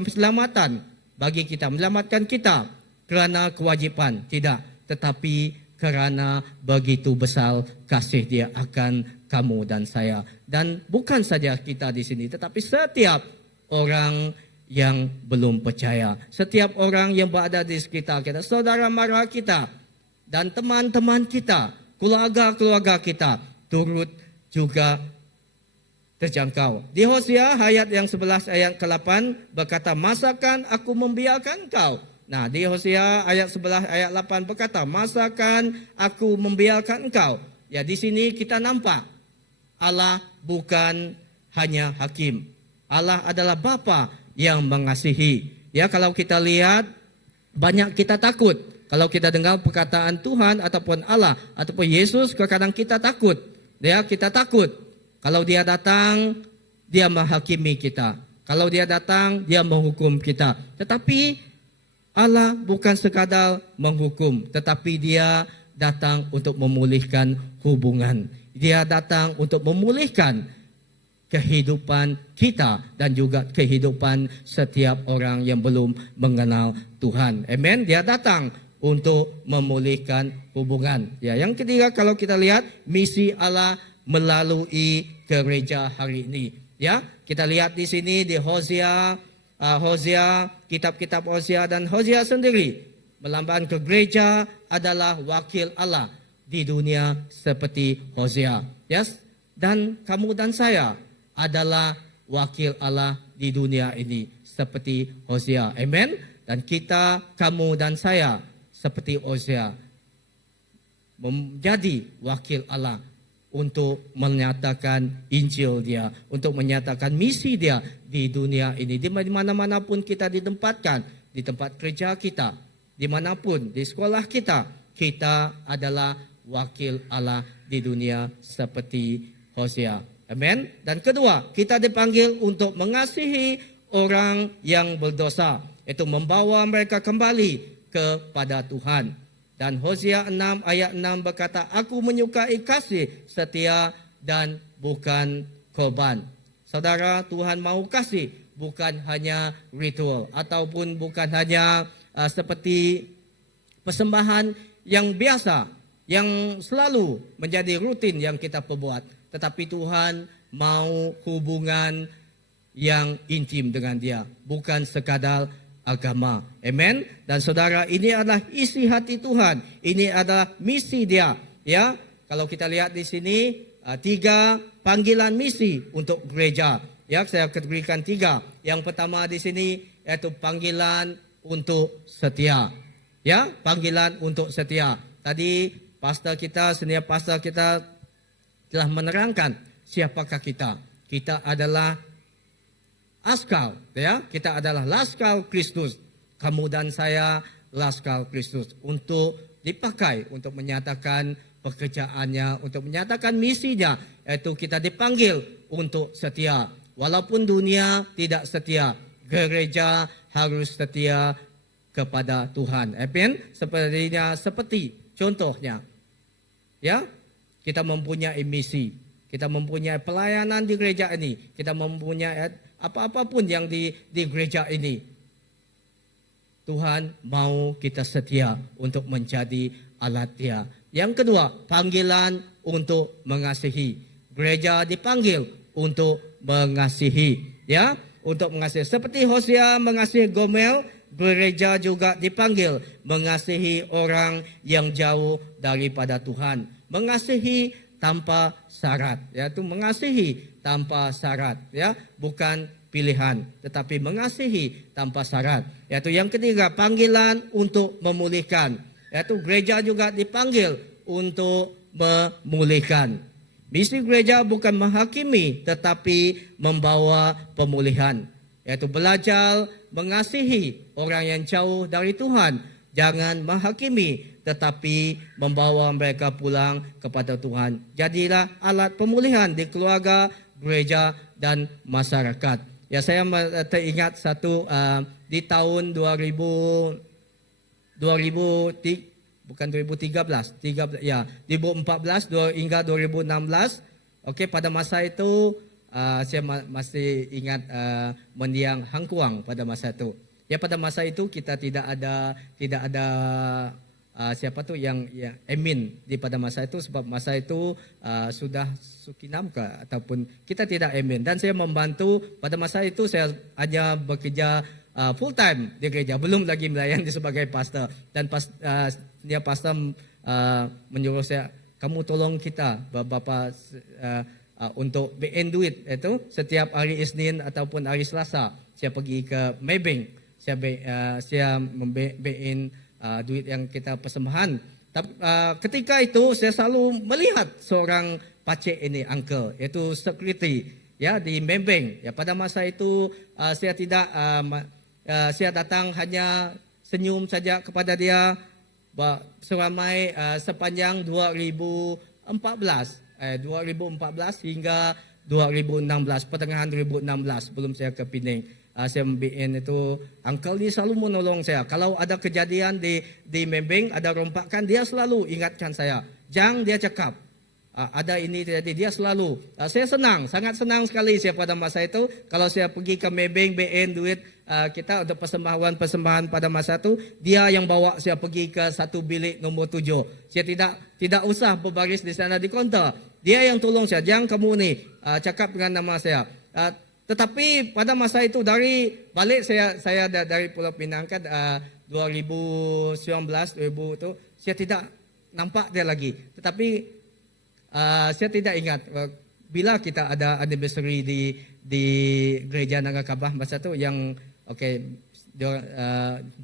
keselamatan bagi kita, menyelamatkan kita kerana kewajipan. Tidak, tetapi kerana begitu besar kasih dia akan kamu dan saya. Dan bukan saja kita di sini, tetapi setiap orang yang belum percaya, setiap orang yang berada di sekitar kita, saudara mara kita, dan teman-teman kita, keluarga-keluarga kita, turut juga terjangkau. Di Hosea ayat yang 11 ayat ke-8 berkata, masakan aku membiarkan kau? Nah, di Hosea ayat 11 ayat 8 berkata, masakan aku membiarkan engkau? Ya, di sini kita nampak Allah bukan hanya hakim. Allah adalah Bapa yang mengasihi. Ya, kalau kita lihat, banyak kita takut. Kalau kita dengar perkataan Tuhan ataupun Allah ataupun Yesus, kadang kita takut. Ya, kita takut. Kalau dia datang, dia menghakimi kita. Kalau dia datang, dia menghukum kita. Tetapi Allah bukan sekadar menghukum, tetapi dia datang untuk memulihkan hubungan. Dia datang untuk memulihkan kehidupan kita dan juga kehidupan setiap orang yang belum mengenal Tuhan. Amen. Dia datang untuk memulihkan hubungan. Ya, yang ketiga, kalau kita lihat misi Allah melalui gereja hari ini. Ya, kita lihat di sini di Hosea, kitab-kitab Hosea dan Hosea sendiri melambangkan ke gereja adalah wakil Allah di dunia seperti Hosea. Yes? Dan kamu dan saya adalah wakil Allah di dunia ini seperti Hosea. Amen. Dan kita, kamu dan saya seperti Hosea menjadi wakil Allah untuk menyatakan Injil dia, untuk menyatakan misi dia di dunia ini. Di mana-mana pun kita ditempatkan, di tempat kerja kita, dimanapun, di sekolah kita, kita adalah wakil Allah di dunia seperti Hosea. Amin. Dan kedua, kita dipanggil untuk mengasihi orang yang berdosa, itu membawa mereka kembali kepada Tuhan. Dan Hosea 6 ayat 6 berkata, aku menyukai kasih setia dan bukan korban. Saudara, Tuhan mau kasih, bukan hanya ritual ataupun bukan hanya seperti persembahan yang biasa, yang selalu menjadi rutin yang kita perbuat. Tetapi Tuhan mau hubungan yang intim dengan dia, bukan sekadar agama. Amen. Dan saudara, ini adalah isi hati Tuhan. Ini adalah misi dia. Ya, kalau kita lihat di sini 3 panggilan misi untuk gereja. Ya, saya kategorikan 3. Yang pertama di sini yaitu panggilan untuk setia. Ya, panggilan untuk setia. Tadi pastor kita, senior pastor kita telah menerangkan siapakah kita. Kita adalah askal, ya, kita adalah laskar Kristus. Kamu dan saya laskar Kristus untuk dipakai untuk menyatakan pekerjaannya, untuk menyatakan misinya, yaitu kita dipanggil untuk setia. Walaupun dunia tidak setia, gereja harus setia kepada Tuhan. Amen. Seperti contohnya, ya, kita mempunyai misi, kita mempunyai pelayanan di gereja ini, kita mempunyai apa-apapun yang di gereja ini. Tuhan mau kita setia untuk menjadi alat dia. Yang kedua, panggilan untuk mengasihi. Gereja dipanggil untuk mengasihi, ya, untuk mengasihi. Seperti Hosea mengasihi Gomel, gereja juga dipanggil mengasihi orang yang jauh daripada Tuhan. Mengasihi tanpa syarat, yaitu mengasihi tanpa syarat, ya, bukan pilihan, tetapi mengasihi tanpa syarat. Yaitu yang ketiga, panggilan untuk memulihkan, yaitu gereja juga dipanggil untuk memulihkan. Misi gereja bukan menghakimi, tetapi membawa pemulihan, yaitu belajar mengasihi orang yang jauh dari Tuhan. Jangan menghakimi, tetapi membawa mereka pulang kepada Tuhan. Jadilah alat pemulihan di keluarga, gereja, dan masyarakat. Ya, saya teringat satu di tahun 2014 hingga 2016. Oke, pada masa itu saya masih ingat mendiang Hang Kuang pada masa itu. Ya, pada masa itu kita tidak ada siapa tuh yang emin di pada masa itu, sebab masa itu sudah Sukinam ataupun kita tidak emin. Dan saya membantu pada masa itu, saya hanya bekerja full time di gereja, belum lagi melayani sebagai pastor. Dan dia pastor menyuruh saya, kamu tolong kita Bapak untuk BN duit itu setiap hari Isnin ataupun hari Selasa saya pergi ke Maybank. Saya membein duit yang kita persembahan. Ketika itu saya selalu melihat seorang pacik ini, uncle, yaitu security, ya, di Maybank. Ya, pada masa itu saya tidak saya datang hanya senyum saja kepada dia seramai sepanjang 2014 hingga 2016, pertengahan 2016 sebelum saya ke Penang. Saya MBN itu, uncle ni selalu menolong saya. Kalau ada kejadian di Maybank, ada rompakan, dia selalu ingatkan saya. Jangan, dia cakap, ada ini terjadi, dia selalu. Saya senang, sangat senang sekali saya pada masa itu. Kalau saya pergi ke Maybank, BN duit kita untuk persembahan pada masa itu, dia yang bawa saya pergi ke satu bilik nombor 7. Saya tidak usah berbaris di sana di kaunter. Dia yang tolong saya, jangan kamu ni cakap dengan nama saya. Tetapi pada masa itu, dari balik saya dari Pulau Pinang kan 2019 2000 itu, saya tidak nampak dia lagi. Tetapi saya tidak ingat bila kita ada anniversary di gereja Nagakabah masa itu yang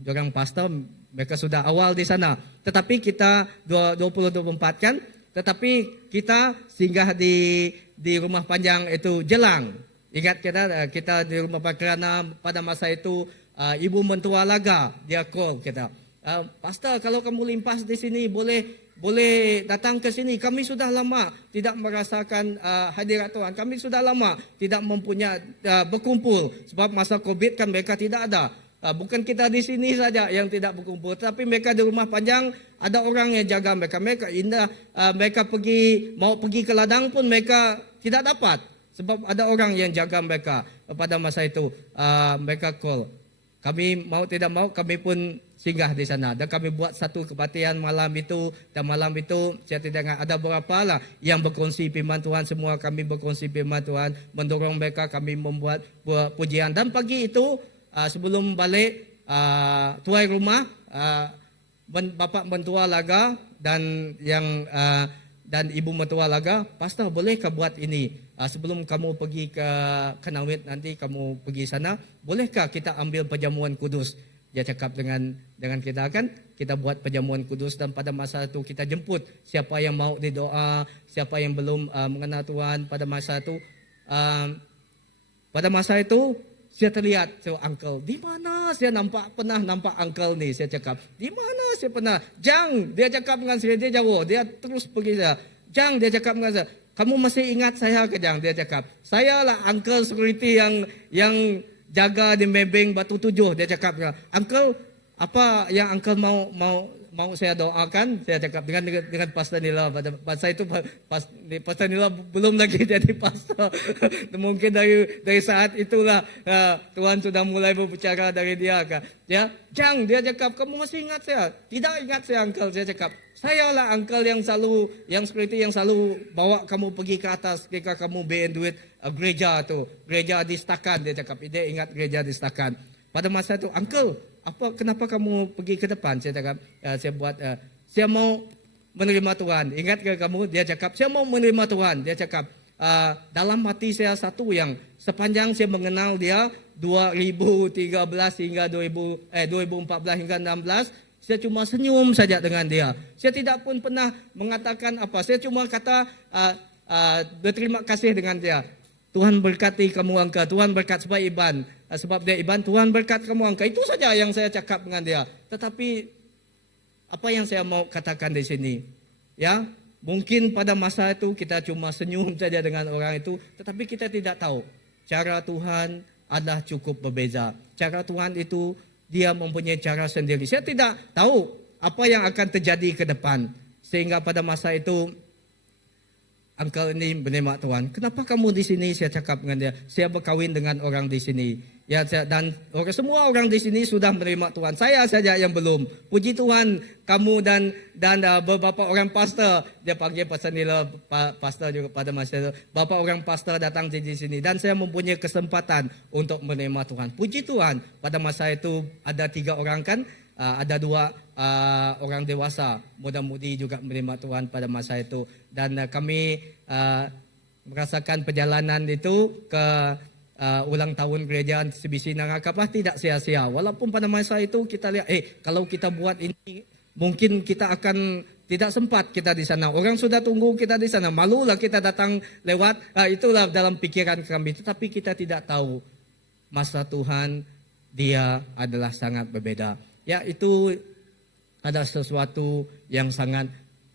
diorang pastor mereka sudah awal di sana. Tetapi kita 2024 kan, Tetapi kita singgah di rumah panjang itu Jelang. Ingat kita di rumah panjang kerana pada masa itu ibu mentua laga dia call kita. Pastor, kalau kamu limpas di sini boleh datang ke sini. Kami sudah lama tidak merasakan hadirat Tuhan. Kami sudah lama tidak mempunyai berkumpul sebab masa Covid kan mereka tidak ada. Bukan kita di sini saja yang tidak berkumpul, tapi mereka di rumah panjang ada orang yang jaga mereka. Mereka mau pergi ke ladang pun mereka tidak dapat sebab ada orang yang jaga mereka. Pada masa itu mereka call. Kami mau tidak mau kami pun singgah di sana dan kami buat satu kebaktian malam itu, dan malam itu saya tidak ingat ada berapa lah yang berkongsi firman Tuhan. Semua kami berkongsi firman Tuhan, mendorong mereka, kami membuat pujian. Dan pagi itu sebelum balik tuai rumah Bapak mentua laga dan dan ibu mentua laga, pastor bolehkah buat ini sebelum kamu pergi ke Kenawit nanti kamu pergi sana, bolehkah kita ambil perjamuan kudus? Dia cakap dengan kita kan, kita buat perjamuan kudus dan pada masa itu kita jemput siapa yang mau didoa, siapa yang belum mengenal Tuhan pada masa itu. Pada masa itu saya terlihat uncle, di mana saya pernah nampak uncle ni? Saya cakap, di mana saya pernah? Jang, dia cakap dengan saya, dia jauh, dia terus pergi saya. Jang, dia cakap dengan saya, kamu masih ingat saya ke Jang? Dia cakap, saya lah uncle security yang jaga di Mebeng Batu 7. Dia cakap, uncle, apa yang uncle mau saya doakan? Saya cakap dengan Pastor Nila. Pada masa itu Pastor Nila belum lagi jadi pastor. Mungkin dari saat itulah Tuhan sudah mulai berbicara dari dia. Ya, Jang, dia cakap, kamu masih ingat saya? Tidak ingat saya uncle. Saya cakap, saya lah uncle yang security yang selalu bawa kamu pergi ke atas ketika kamu beliin duit gereja tu, gereja di Setakan. Dia cakap, dia ingat gereja di Setakan. Pada masa itu, uncle, kenapa kamu pergi ke depan? Saya cakap, saya mau menerima Tuhan. Ingat ke kamu? Dia cakap, saya mau menerima Tuhan. Dia cakap, dalam hati saya satu yang sepanjang saya mengenal dia 2013 hingga 2014 hingga 16, saya cuma senyum saja dengan dia. Saya tidak pun pernah mengatakan apa. Saya cuma kata berterima kasih dengan dia. Tuhan berkati kamu angka, Tuhan berkat sebab Iban. Sebab dia Iban, Tuhan berkat kamu angka. Itu saja yang saya cakap dengan dia. Tetapi apa yang saya mau katakan di sini? Ya, mungkin pada masa itu kita cuma senyum saja dengan orang itu, tetapi kita tidak tahu cara Tuhan adalah cukup berbeza. Cara Tuhan itu dia mempunyai cara sendiri. Saya tidak tahu apa yang akan terjadi ke depan. Sehingga pada masa itu uncle ini menerima Tuhan. Kenapa kamu di sini? Saya cakap dengan dia. Saya berkahwin dengan orang di sini. Ya, dan semua orang di sini sudah menerima Tuhan. Saya saja yang belum. Puji Tuhan, kamu dan beberapa orang pastor, dia panggil Pastor Nila, pastor juga pada masa itu. Beberapa orang pastor datang di sini dan saya mempunyai kesempatan untuk menerima Tuhan. Puji Tuhan, pada masa itu ada 3 orang kan, ada 2 orang dewasa, muda-mudi juga menerima Tuhan pada masa itu. Dan kami merasakan perjalanan itu ke ulang tahun gereja CBC Nangakaplah tidak sia-sia. Walaupun pada masa itu kita lihat, kalau kita buat ini, mungkin kita akan tidak sempat kita di sana. Orang sudah tunggu kita di sana. Malulah kita datang lewat. Itulah dalam pikiran kami. Tetapi kita tidak tahu masa Tuhan dia adalah sangat berbeda. Ya, itu ada sesuatu yang sangat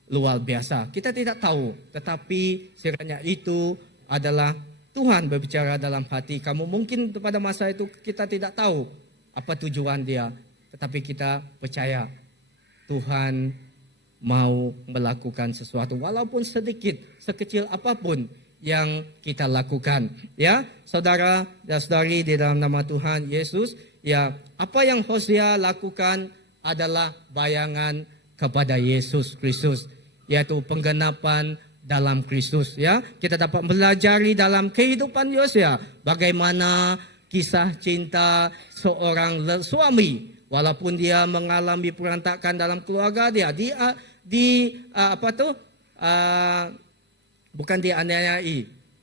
luar biasa. Kita tidak tahu, tetapi sekiranya itu adalah Tuhan berbicara dalam hati kamu. Mungkin pada masa itu kita tidak tahu apa tujuan dia, tetapi kita percaya Tuhan mau melakukan sesuatu walaupun sedikit, sekecil apapun yang kita lakukan. Ya, saudara dan saudari di dalam nama Tuhan Yesus, ya, apa yang Hosea lakukan adalah bayangan kepada Yesus Kristus, yaitu penggenapan dalam Kristus. Ya, kita dapat pelajari dalam kehidupan Hosea bagaimana kisah cinta seorang suami, walaupun dia mengalami perantakan dalam keluarga dia, bukan dianiayai,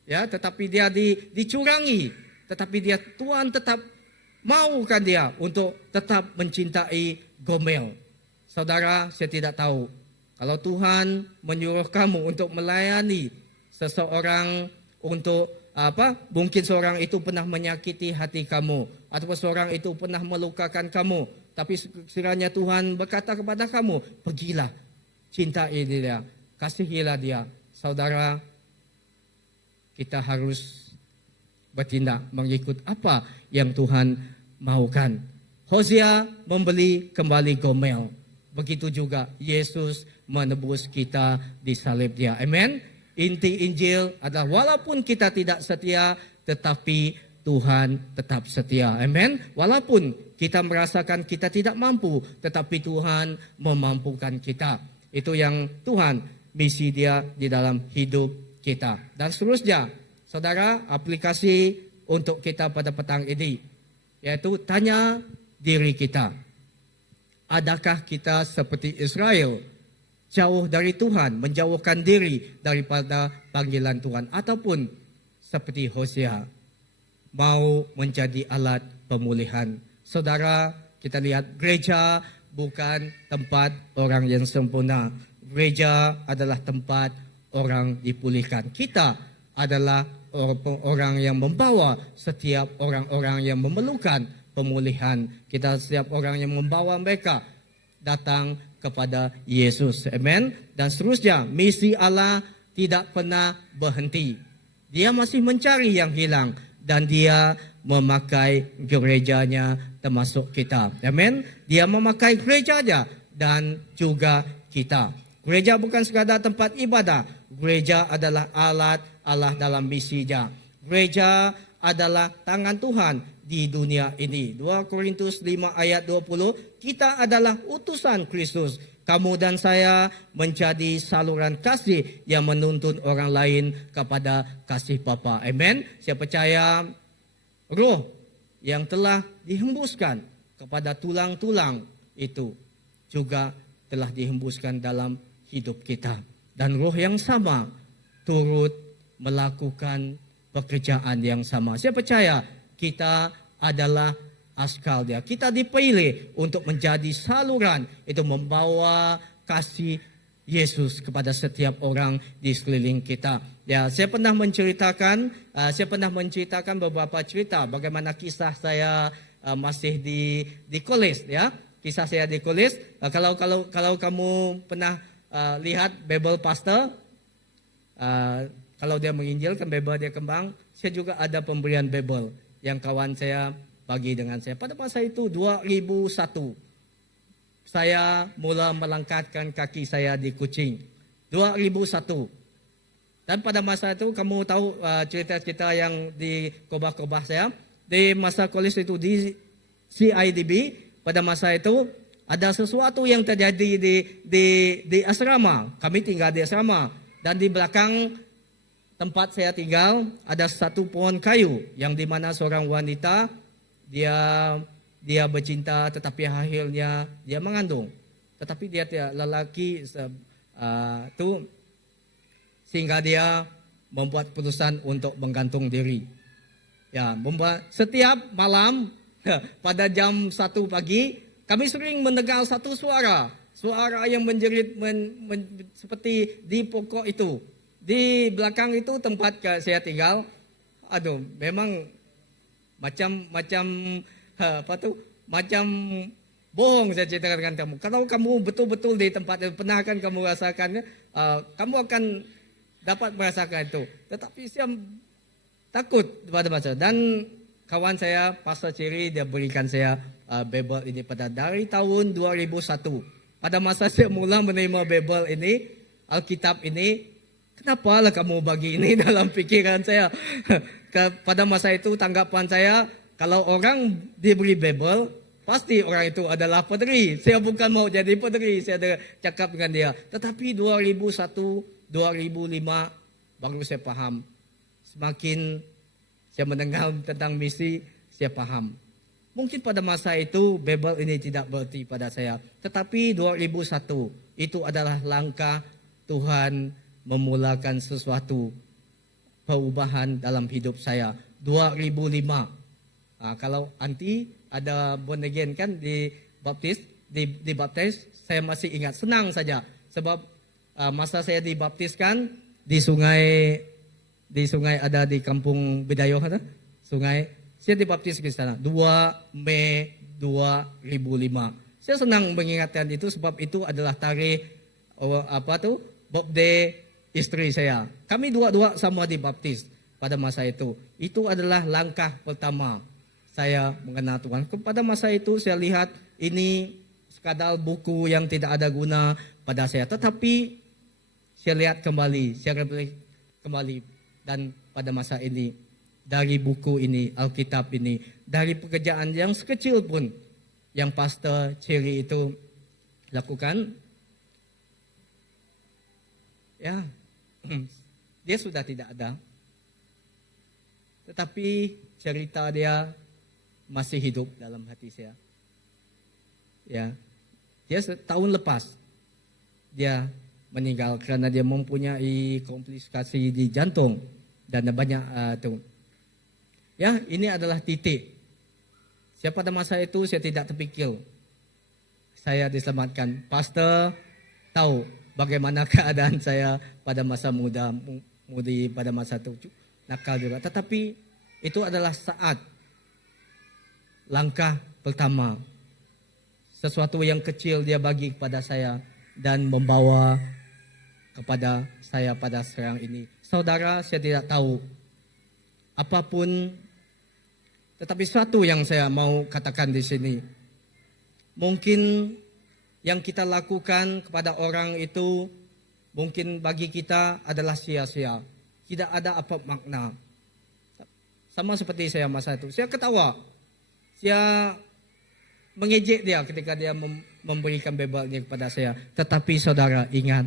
ya, tetapi dia dicurangi, tetapi Tuhan tetap maukan dia untuk tetap mencintai Gomel. Saudara, saya tidak tahu Kalau Tuhan menyuruh kamu untuk melayani seseorang untuk mungkin seorang itu pernah menyakiti hati kamu ataupun seorang itu pernah melukakan kamu, tapi sekiranya Tuhan berkata kepada kamu, pergilah, cintai dia, kasihilah dia. Saudara, kita harus bertindak mengikut apa yang Tuhan maukan. Hosea membeli kembali Gomel. Begitu juga Yesus menebus kita di salib dia. Amen. Inti Injil adalah walaupun kita tidak setia, tetapi Tuhan tetap setia. Amen. Walaupun kita merasakan kita tidak mampu, tetapi Tuhan memampukan kita. Itu yang Tuhan, misi dia di dalam hidup kita. Dan seterusnya, saudara, aplikasi untuk kita pada petang ini, yaitu tanya diri kita. Adakah kita seperti Israel, jauh dari Tuhan, menjauhkan diri daripada panggilan Tuhan, ataupun seperti Hosea, mau menjadi alat pemulihan? Saudara, kita lihat gereja bukan tempat orang yang sempurna. Gereja adalah tempat orang dipulihkan. Kita adalah orang yang membawa setiap orang-orang yang memerlukan pemulihan. Kita setiap orang yang membawa mereka datang kepada Yesus. Amen. Dan seterusnya, misi Allah tidak pernah berhenti. Dia masih mencari yang hilang dan dia memakai gerejanya termasuk kita. Amen. Dia memakai gerejanya dan juga kita. Gereja bukan sekadar tempat ibadah. Gereja adalah alat Allah dalam misinya. Gereja adalah tangan Tuhan di dunia ini. 2 Korintus 5 ayat 20, kita adalah utusan Kristus. Kamu dan saya menjadi saluran kasih yang menuntun orang lain kepada kasih Bapa. Amen. Saya percaya roh yang telah dihembuskan kepada tulang-tulang itu juga telah dihembuskan dalam hidup kita. Dan roh yang sama turut melakukan pekerjaan yang sama. Saya percaya kita adalah askal dia. Kita dipilih untuk menjadi saluran, itu membawa kasih Yesus kepada setiap orang di sekeliling kita. Ya, saya pernah menceritakan beberapa cerita bagaimana kisah saya masih di college, ya. Kisah saya di college. Kalau kamu pernah lihat Bible pastor, kalau dia menginjilkan Bible dia kembang, saya juga ada pemberian Bible yang kawan saya bagi dengan saya. Pada masa itu 2001, saya mula melangkahkan kaki saya di Kuching. 2001. Dan pada masa itu kamu tahu cerita-cerita yang di khotbah-khotbah saya. Di masa college itu di CIDB, pada masa itu ada sesuatu yang terjadi di asrama. Kami tinggal di asrama. Dan di belakang tempat saya tinggal ada satu pohon kayu yang di mana seorang wanita dia bercinta tetapi akhirnya dia mengandung. Tetapi dia tidak lelaki itu sehingga dia membuat keputusan untuk menggantung diri. Ya, membuat setiap malam pada jam 1 pagi kami sering mendengar satu suara yang menjerit seperti di pokok itu. Di belakang itu tempat saya tinggal, memang macam bohong saya ceritakan dengan kamu. Kalau kamu betul-betul di tempat itu pernah kan kamu rasakannya, kamu akan dapat merasakan itu. Tetapi saya takut pada masa dan kawan saya Pastor Ciri dia berikan saya Bible ini dari tahun 2001. Pada masa saya mula menerima Bible ini, Alkitab ini, kenapa lah kamu bagi ini dalam pikiran saya? Pada masa itu tanggapan saya, kalau orang diberi Bible, pasti orang itu adalah pederi. Saya bukan mau jadi pederi, saya ada cakap dengan dia. Tetapi 2001, 2005, baru saya paham. Semakin saya mendengar tentang misi, saya paham. Mungkin pada masa itu Bible ini tidak berarti pada saya. Tetapi 2001 itu adalah langkah Tuhan memulakan sesuatu perubahan dalam hidup saya. 2005. Kalau anti ada born again kan di baptis, saya masih ingat, senang saja. Sebab masa saya dibaptiskan di sungai ada di kampung Bedayo ada sungai. Saya dibaptis di sana 2 Mei 2005. Saya senang mengingatkan itu sebab itu adalah tarikh birthday istri saya. Kami dua-dua sama dibaptis pada masa itu. Itu adalah langkah pertama saya mengenal Tuhan. Pada masa itu saya lihat ini sekadar buku yang tidak ada guna pada saya. Tetapi saya lihat kembali, saya reflect kembali. Dan pada masa ini, dari buku ini, Alkitab ini, dari pekerjaan yang sekecil pun yang Pastor Cherry itu lakukan, ya, dia sudah tidak ada. Tetapi cerita dia masih hidup dalam hati saya. Ya, dia tahun lepas dia meninggal karena dia mempunyai komplikasi di jantung dan banyak tu. Ya, ini adalah titik. Saya pada masa itu saya tidak terfikir saya diselamatkan. Pastor tahu bagaimana keadaan saya pada masa mudi pada masa itu nakal juga. Tetapi itu adalah saat langkah pertama. Sesuatu yang kecil dia bagi kepada saya dan membawa kepada saya pada sekarang ini. Saudara, saya tidak tahu apapun, tetapi satu yang saya mau katakan di sini. Mungkin yang kita lakukan kepada orang itu mungkin bagi kita adalah sia-sia. Tidak ada apa makna. Sama seperti saya masa itu. Saya ketawa. Saya mengejek dia ketika dia memberikan Bible-nya kepada saya. Tetapi saudara ingat,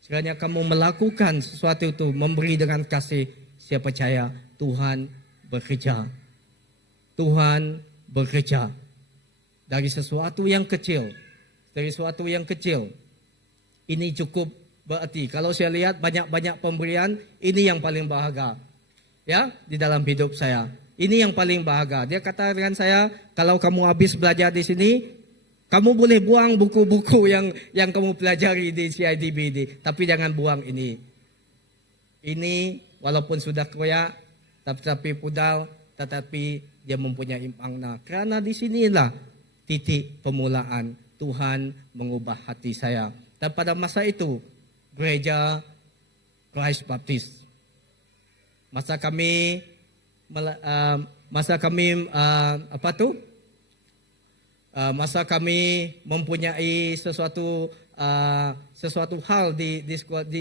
sekiranya kamu melakukan sesuatu itu, memberi dengan kasih, saya percaya Tuhan bekerja. Tuhan bekerja. Dari sesuatu yang kecil. Dari sesuatu yang kecil. Ini cukup berarti. Kalau saya lihat banyak-banyak pemberian, ini yang paling bahagia. Ya, di dalam hidup saya. Ini yang paling bahagia. Dia kata dengan saya, kalau kamu habis belajar di sini, kamu boleh buang buku-buku yang kamu pelajari di CIDB ini. Tapi jangan buang ini. Ini walaupun sudah koyak, tapi pudal, tetapi dia mempunyai makna. Karena di sinilah titik permulaan Tuhan mengubah hati saya. Dan pada masa itu, gereja Christ Baptist. Masa kami mempunyai sesuatu hal di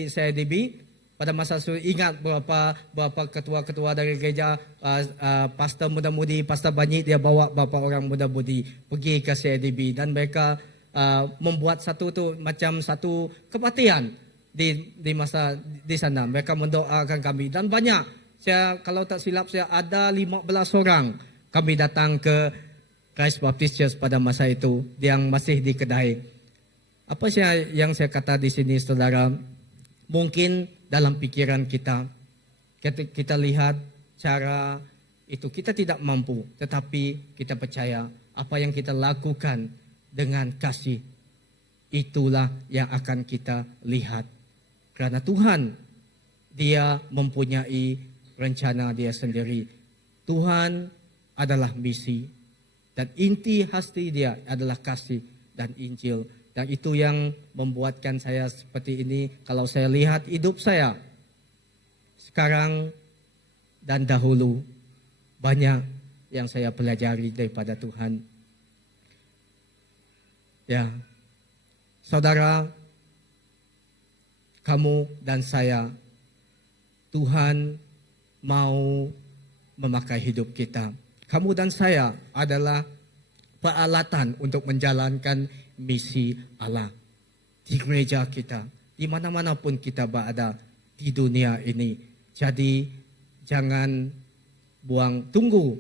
CIDB. Pada masa itu ingat beberapa ketua-ketua dari gereja, pastor muda-mudi, pastor Banyi, dia bawa beberapa orang muda-mudi pergi ke CIDB dan mereka membuat satu satu kebaktian di masa di sana. Mereka mendoakan kami dan banyak. Saya kalau tak silap saya ada 15 orang kami datang ke Christ Baptist Church pada masa itu yang masih di Kedai. Apa yang saya kata di sini saudara? Mungkin dalam pikiran kita lihat cara itu kita tidak mampu, tetapi kita percaya apa yang kita lakukan dengan kasih itulah yang akan kita lihat. Karena Tuhan dia mempunyai rencana dia sendiri. Tuhan adalah misi dan inti hati dia adalah kasih dan Injil. Dan itu yang membuatkan saya seperti ini. Kalau saya lihat hidup saya sekarang dan dahulu, banyak yang saya pelajari daripada Tuhan. Ya, saudara, kamu dan saya, Tuhan mau memakai hidup kita. Kamu dan saya adalah peralatan untuk menjalankan misi Allah di gereja kita, di mana-mana pun kita berada di dunia ini. Jadi jangan tunggu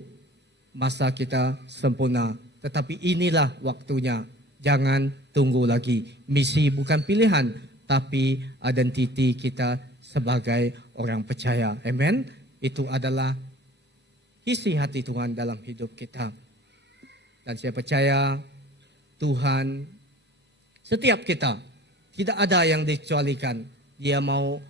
masa kita sempurna, tetapi inilah waktunya. Jangan tunggu lagi. Misi bukan pilihan, tapi identiti kita sebagai orang percaya. Amen. Itu adalah isi hati Tuhan dalam hidup kita. Dan saya percaya Tuhan setiap kita Tidak ada yang dikecualikan. Dia mau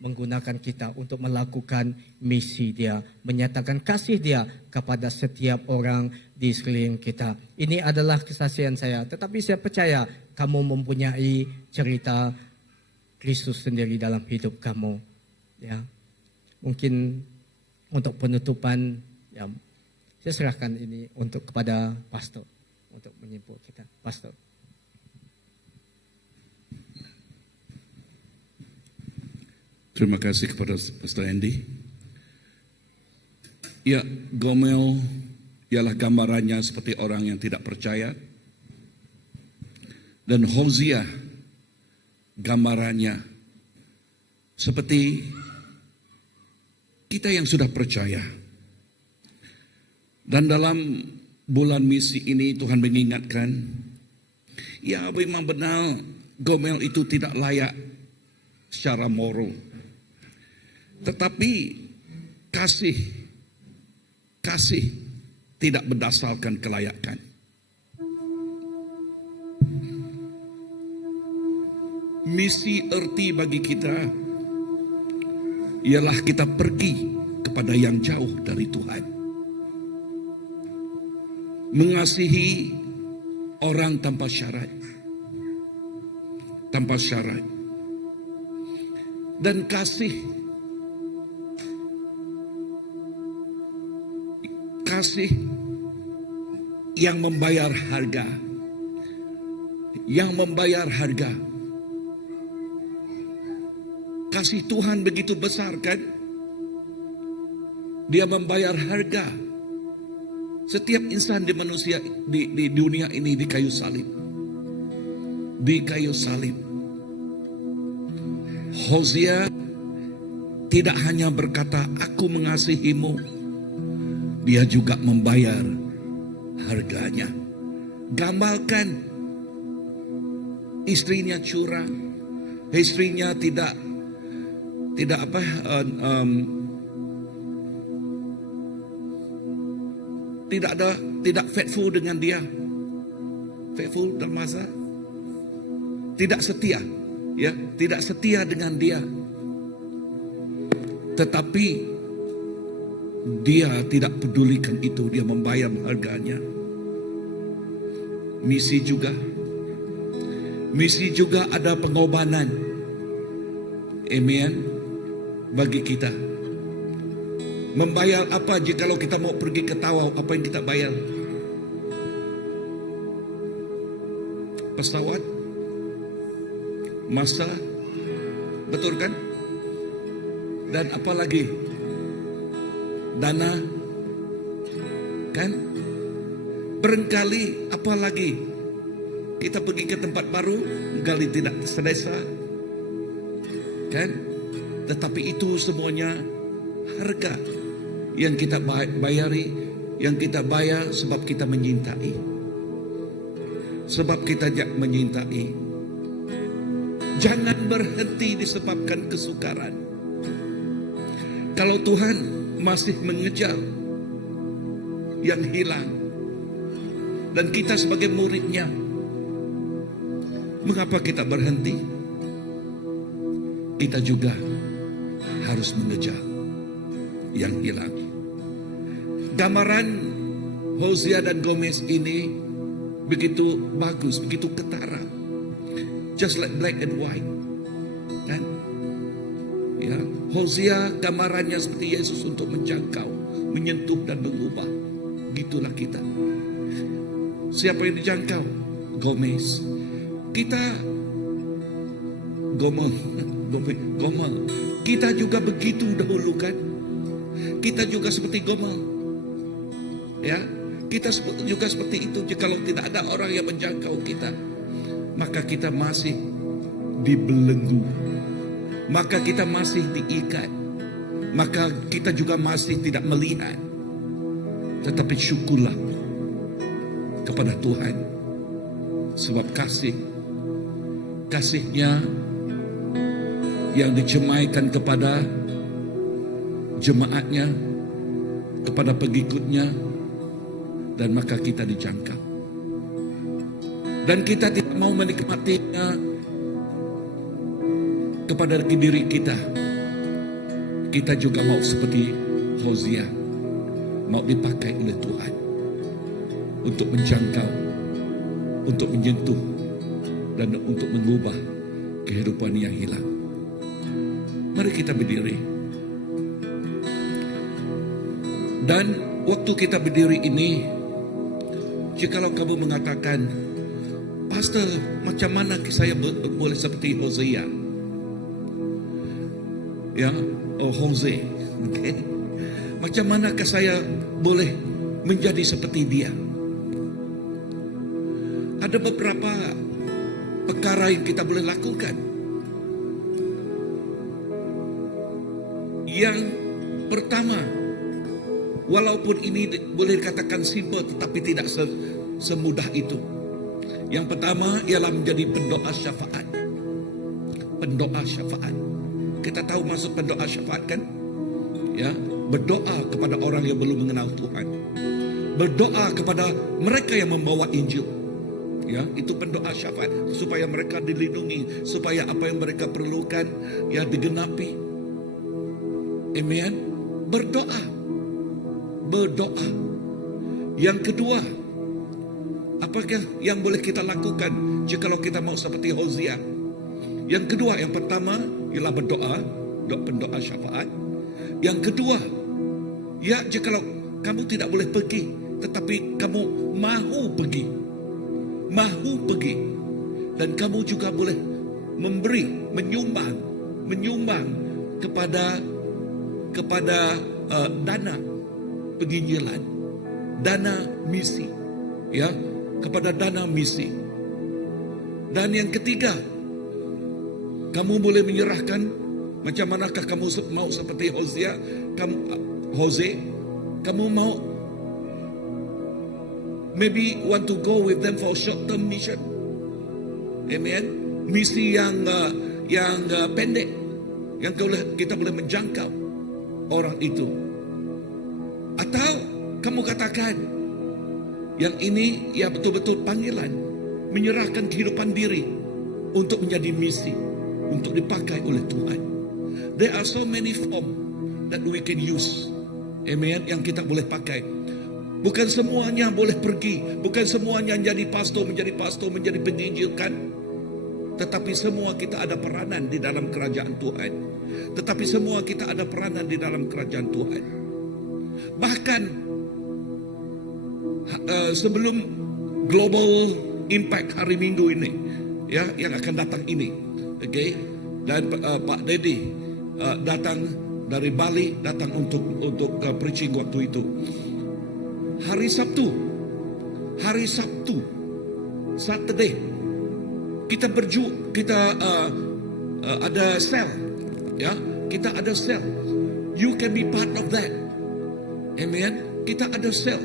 menggunakan kita untuk melakukan misi dia, menyatakan kasih dia kepada setiap orang di sekeliling kita. Ini adalah kesaksian saya, tetapi saya percaya kamu mempunyai cerita Kristus sendiri dalam hidup kamu. Ya, mungkin untuk penutupan, ya, saya serahkan ini untuk kepada pastor untuk menyimpul kita, pastor. Terima kasih kepada Pastor Andy. Ya, Gomel ialah gambarannya seperti orang yang tidak percaya. Dan Hosea gambarannya seperti kita yang sudah percaya. Dan dalam bulan misi ini Tuhan mengingatkan, ya memang benar Gomel itu tidak layak secara moral. Tetapi kasih tidak berdasarkan kelayakan. Misi erti bagi kita ialah kita pergi kepada yang jauh dari Tuhan. Mengasihi orang tanpa syarat. Tanpa syarat. Dan kasih yang membayar harga. Yang membayar harga. Kasih Tuhan begitu besar kan? Dia membayar harga. Setiap insan di manusia di dunia ini di kayu salib. Di kayu salib. Hosea tidak hanya berkata, aku mengasihimu. Dia juga membayar harganya. Gambarkan istrinya curang, istrinya tidak faithful dengan dia. Faithful dalam masa tidak setia, ya, tidak setia dengan dia. Tetapi dia tidak pedulikan itu, dia membayar harganya. Misi juga ada pengorbanan. Amen. Bagi kita. Membayar apa jikalau kita mau pergi ke Tawau, apa yang kita bayar? Pesawat? Masa? Betul kan? Dan apa lagi? Dana, kan? Barangkali apa lagi? Kita pergi ke tempat baru, gali tidak selesa, kan? Tetapi itu semuanya harga yang kita bayari, yang kita bayar sebab kita menyintai. Sebab kita menyintai. Jangan berhenti disebabkan kesukaran. Kalau Tuhan masih mengejar yang hilang dan kita sebagai muridnya, mengapa kita berhenti? Kita juga harus mengejar yang hilang. Gambaran Hosea dan Gomez ini begitu bagus, begitu ketara, just like black and white, kan? Ya, Hosea gambarannya seperti Yesus untuk menjangkau, menyentuh dan mengubah. Gitulah kita. Siapa yang dijangkau? Gomez. Kita Gomel. Kita juga begitu dahulu kan? Kita juga seperti Gomel. Ya, kita juga seperti itu. Jikalau tidak ada orang yang menjangkau kita, maka kita masih dibelenggu. Maka kita masih diikat. Maka kita juga masih tidak melihat. Tetapi syukurlah kepada Tuhan. Sebab kasihnya yang dicemaikan kepada jemaatnya, kepada pengikutnya, dan maka kita dijangkau. Dan kita tidak mau menikmatinya kepada diri kita. Kita juga mau seperti Hosea, mau dipakai oleh Tuhan untuk menjangkau, untuk menyentuh, dan untuk mengubah kehidupan yang hilang. Mari kita berdiri. Dan waktu kita berdiri ini, jikalau kamu mengatakan, Pastor, macam mana saya boleh seperti Hosea? Ya, Hosea. Okay. Macam manakah saya boleh menjadi seperti dia? Ada beberapa perkara yang kita boleh lakukan. Yang pertama, walaupun ini boleh dikatakan simple tetapi tidak semudah itu. Yang pertama ialah menjadi pendoa syafaat. Pendoa syafaat. Kita tahu maksud pendoa syafaat kan? Ya, berdoa kepada orang yang belum mengenal Tuhan. Berdoa kepada mereka yang membawa Injil. Ya, itu pendoa syafaat supaya mereka dilindungi, supaya apa yang mereka perlukan ya digenapi. Amen. Berdoa. Berdoa. Yang kedua, apakah yang boleh kita lakukan jikalau kita mau seperti Hosea? Yang kedua, yang pertama ialah berdoa, pendoa syafaat. Yang kedua, ya jikalau kamu tidak boleh pergi, tetapi kamu mahu pergi. Mahu pergi. Dan kamu juga boleh memberi, menyumbang kepada dana penginjilan, dana misi, ya, kepada dana misi. Dan yang ketiga, kamu boleh menyerahkan. Macam manakah kamu mau seperti Hosea? Kamu mau maybe want to go with them for short term mission. Amen. Misi yang pendek, yang kita boleh menjangkau orang itu. Atau kamu katakan, yang ini ya betul-betul panggilan, menyerahkan kehidupan diri untuk menjadi misi, untuk dipakai oleh Tuhan. There are so many forms that we can use. Amen. Yang kita boleh pakai. Bukan semuanya boleh pergi. Bukan semuanya menjadi pastor, menjadi penginjil kan. Tetapi semua kita ada peranan di dalam kerajaan Tuhan. Tetapi semua kita ada peranan di dalam kerajaan Tuhan. Bahkan sebelum Global Impact hari Minggu ini, ya, yang akan datang ini, okay? Dan Pak Dedi datang dari Bali, datang untuk preaching waktu itu. Hari Sabtu, Saturday, kita ada sel, ya, kita ada sel. You can be part of that. Amen. Kita ada sel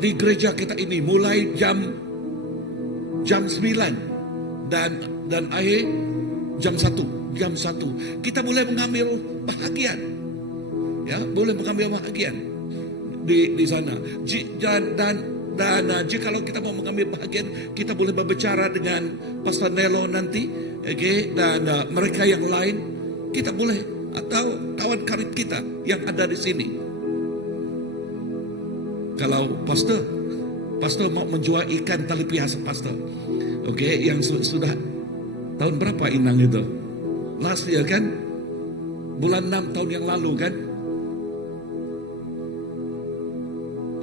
di gereja kita ini mulai jam 9 dan akhir jam 1. Kita boleh mengambil bahagian, ya, boleh mengambil bahagian di sana. Dan jikalau kita mau mengambil bahagian, kita boleh berbicara dengan Pastor Nelo nanti, okay? Dan mereka yang lain, kita boleh, atau kawan karib kita yang ada di sini. Kalau pastor mau menjual ikan tali piasa, pastor, okay, yang sudah tahun berapa Inang itu? Last year kan? Bulan 6 tahun yang lalu kan?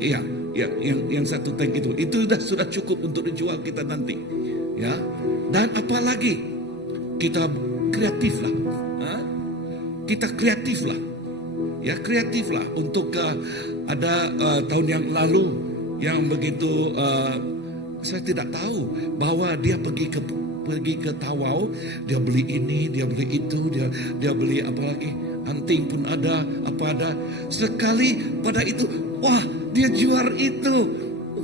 Iya, yang satu tank itu sudah cukup untuk dijual kita nanti, ya. Dan apalagi kita kreatiflah, kita kreatiflah, ya, kreatiflah untuk ada tahun yang lalu yang begitu saya tidak tahu bahwa dia pergi ke Tawau, dia beli ini, dia beli itu, dia beli apa lagi, anting pun ada, apa ada. Sekali pada itu, wah, dia jual itu,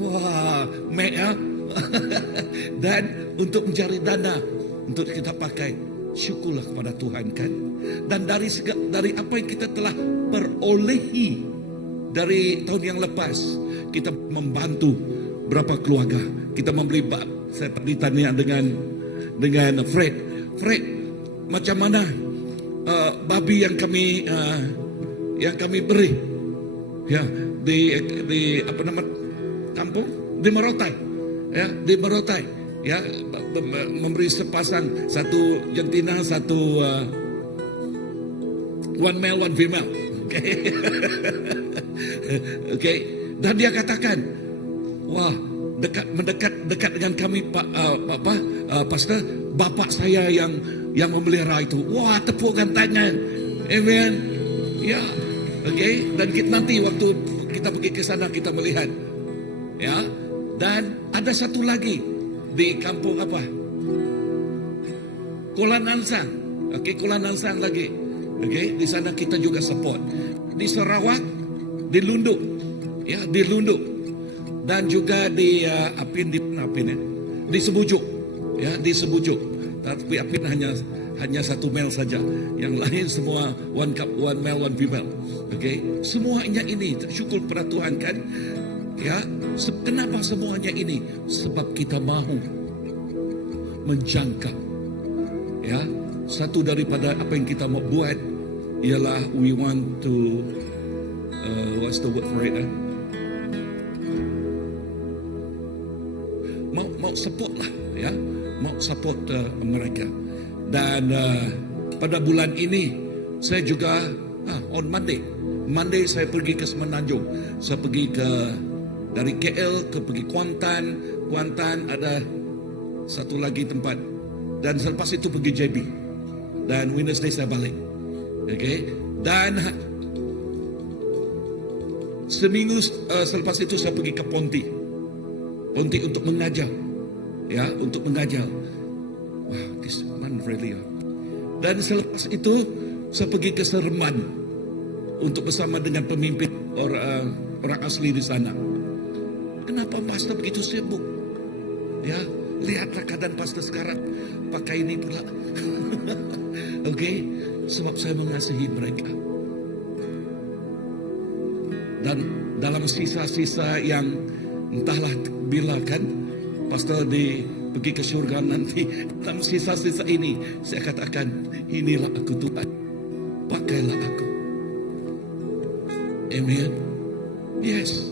wah, mega. Dan untuk mencari dana untuk kita pakai, syukurlah kepada Tuhan kan. Dan dari apa yang kita telah perolehi dari tahun yang lepas, kita membantu berapa keluarga. Kita membeli bab. Saya ditanya dengan Fred, macam mana babi yang kami beri, ya, di apa nama kampung, di Merotai, ya, di Merotai, ya, memberi sepasang, satu jantina, satu one male one female, oke. Oke, dan dia katakan, wah, dekat dengan kami, Pak, Pastor, bapak saya yang memelihara itu. Wah, tepukkan tangan, amen, ya, oke. Dan nanti waktu kita pergi ke sana kita melihat, ya. Dan ada satu lagi di kampung apa? Kuala Nansang, oke, Kuala Nansang lagi, oke. Di sana kita juga support. Di Sarawak, di Lunduk, ya, di Lunduk. Dan juga di Apin di Sebujuk, ya, di Sebujuk. Tapi Apin hanya satu male saja, yang lain semua one male one female. Oke, semuanya ini syukur pada Tuhan kan, ya. Kenapa semuanya ini? Sebab kita mahu menjangkau, ya. Satu daripada apa yang kita mau buat ialah we want to what's the word for it? Mau support lah, ya, mau support mereka. Dan pada bulan ini saya juga on Monday saya pergi ke Semenanjung. Saya pergi dari KL pergi Kuantan ada satu lagi tempat, dan selepas itu pergi JB, dan Wednesday saya balik. Okay? Dan seminggu selepas itu saya pergi ke Ponti untuk mengajar, ya, untuk mengajar. Wow, this one really. Dan selepas itu saya pergi ke Seremban untuk bersama dengan pemimpin orang asli di sana. Kenapa pastor begitu sibuk? Ya, lihatlah keadaan pastor sekarang, pakai ini pula. Okey, sebab saya mengasihi mereka. Dan dalam sisa-sisa yang entahlah bila kan pastor pergi ke syurga nanti, dalam sisa-sisa ini saya katakan, inilah aku Tuhan, pakailah aku. Amen. Yes.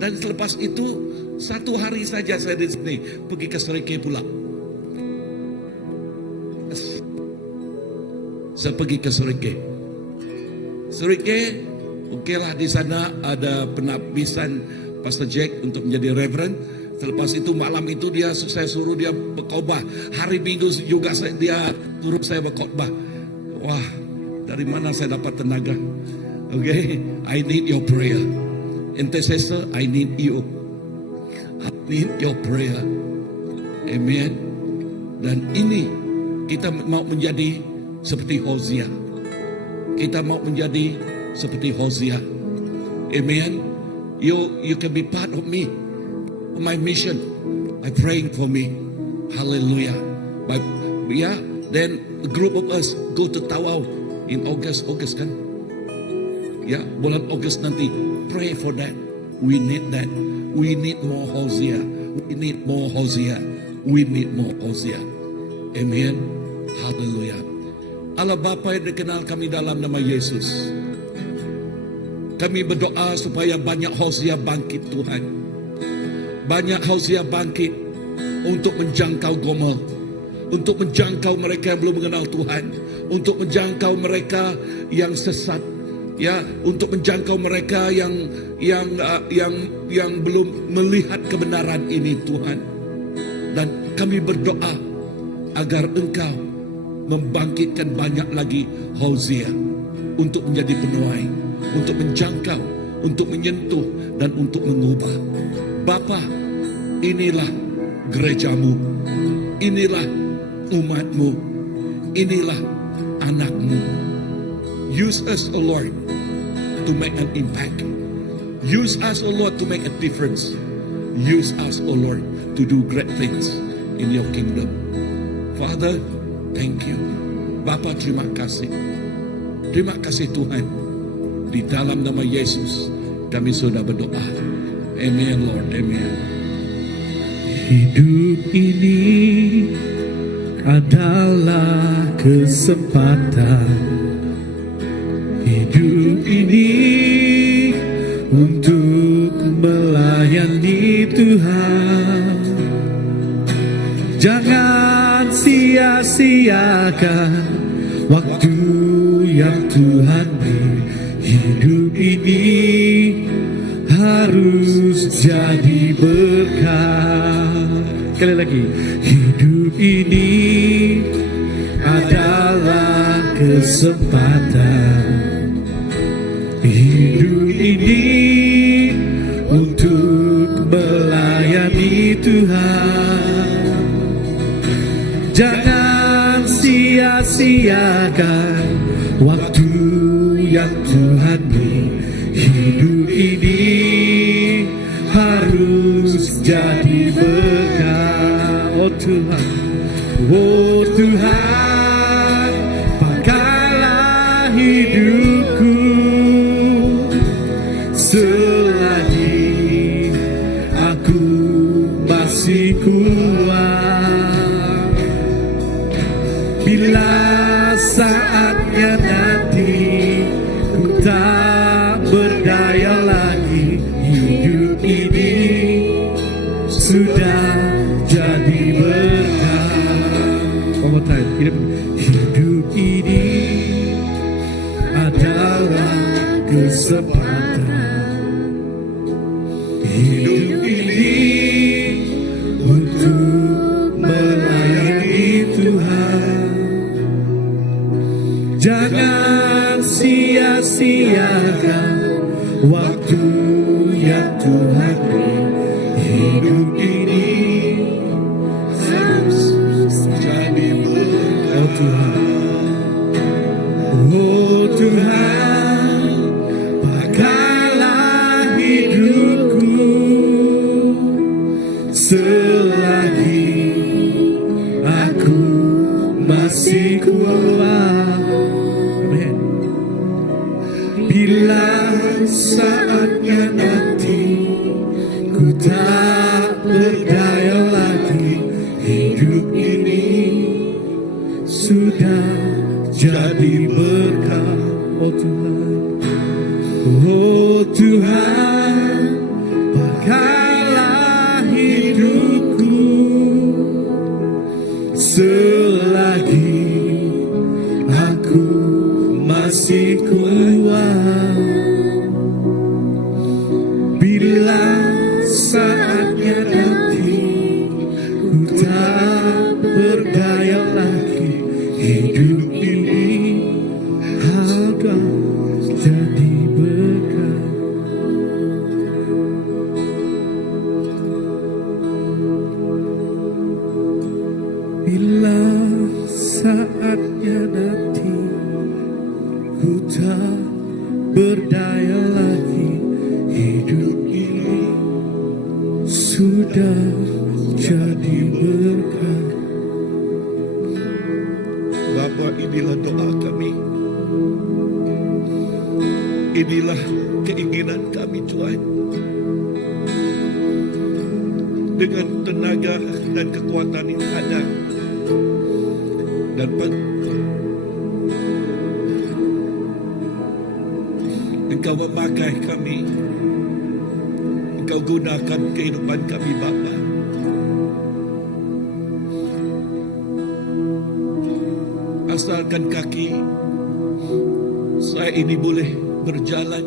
Dan selepas itu satu hari saja saya di sini, pergi ke Serike pula. Saya pergi ke Serike. Okeylah, di sana ada penabisan Pastor Jack untuk menjadi reverend. Selepas itu malam itu saya suruh dia berkhotbah. Hari Minggu juga dia suruh saya berkhotbah. Wah, dari mana saya dapat tenaga? Okay, I need your prayer. Intercessor, I need you. I need your prayer. Amen. Dan ini kita mau menjadi seperti Hosea. Kita mau menjadi seperti Hosea. Amen. You can be part of me, my mission, by praying for me. Hallelujah. Then a group of us go to Tawau in August kan? Ya, bulan August nanti. Pray for that. We need that. We need more Hosea. We need more Hosea. We need more Hosea. Amen. Hallelujah. Allah Bapa yang dikenal kami dalam nama Yesus, kami berdoa supaya banyak Hosea bangkit Tuhan. Banyak Hosea bangkit untuk menjangkau Gomel, untuk menjangkau mereka yang belum mengenal Tuhan, untuk menjangkau mereka yang sesat, ya, untuk menjangkau mereka yang belum melihat kebenaran ini Tuhan. Dan kami berdoa agar Engkau membangkitkan banyak lagi Hosea untuk menjadi penuai, untuk menjangkau, untuk menyentuh, dan untuk mengubah. Bapa, inilah gerejamu, inilah umatmu, inilah anakmu. Use us, O Lord, to make an impact. Use us, O Lord, to make a difference. Use us, O Lord, to do great things in your kingdom. Father, thank you. Bapa, terima kasih. Terima kasih Tuhan. Di dalam nama Yesus kami sudah berdoa. Amen, Lord. Amen. Hidup ini adalah kesempatan hidup ini untuk melayani Tuhan. Jangan sia-siakan waktu yang Tuhan beri. Hidup ini harus jadi berkat. Sekali lagi, hidup ini adalah kesempatan. Hidup ini untuk melayani Tuhan. Jangan sia-siakan waktu yang Tuhan beri. Hidup ini harus jadi berkat. Oh Tuhan, oh Tuhan, pakailah hidupku selagi aku masih kuat. Bila saatnya nanti ku tak berdaya lagi, hidup ini sudah jadi berkat. One more time. Hidup ini adalah kesempatan. Hidup ini untuk melayani Tuhan. Jangan sia-siakan waktu yang Tuhan beri. Hidup ini harus jadi berkat. Oh Tuhan, oh Tuhan, pakailah hidupku selagi aku masih kuat. Amin. Bila saatnya nanti ku tak berdaya lagi, hidup ini sudah jadi berkat. Oh Tuhan, oh Tuhan, pakailah hidupku selagi aku masih kuat. Bila saatnya nanti ku tak berdaya lagi, hidup ini akan jadi berkat. Bila saatnya nanti ku tak berdaya lagi, hidup ini sudah jadi berkat. Bapa, inilah doa kami. Inilah keinginan kami Tuhan. Dengan tenaga dan kekuatan yang ada dan Engkau memakai kami, Engkau gunakan kehidupan kami Bapa. Asalkan kaki saya ini boleh berjalan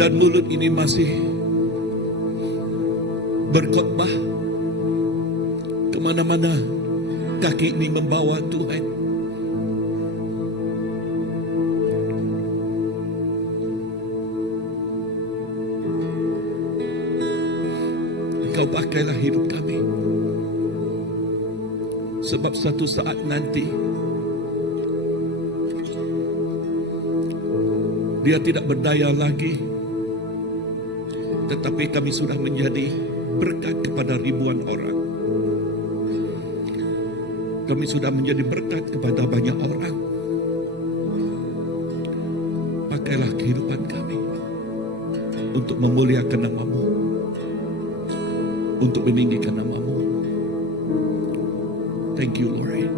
dan mulut ini masih berkhotbah, kemana-mana kaki ini membawa Tuhan. Engkau pakailah hidup kami, sebab satu saat nanti dia tidak berdaya lagi, tetapi kami sudah menjadi berkat kepada ribuan orang. Kami sudah menjadi berkat kepada banyak orang. Pakailah kehidupan kami untuk memuliakan nama-Mu, untuk meninggikan nama-Mu. Thank you, Lord.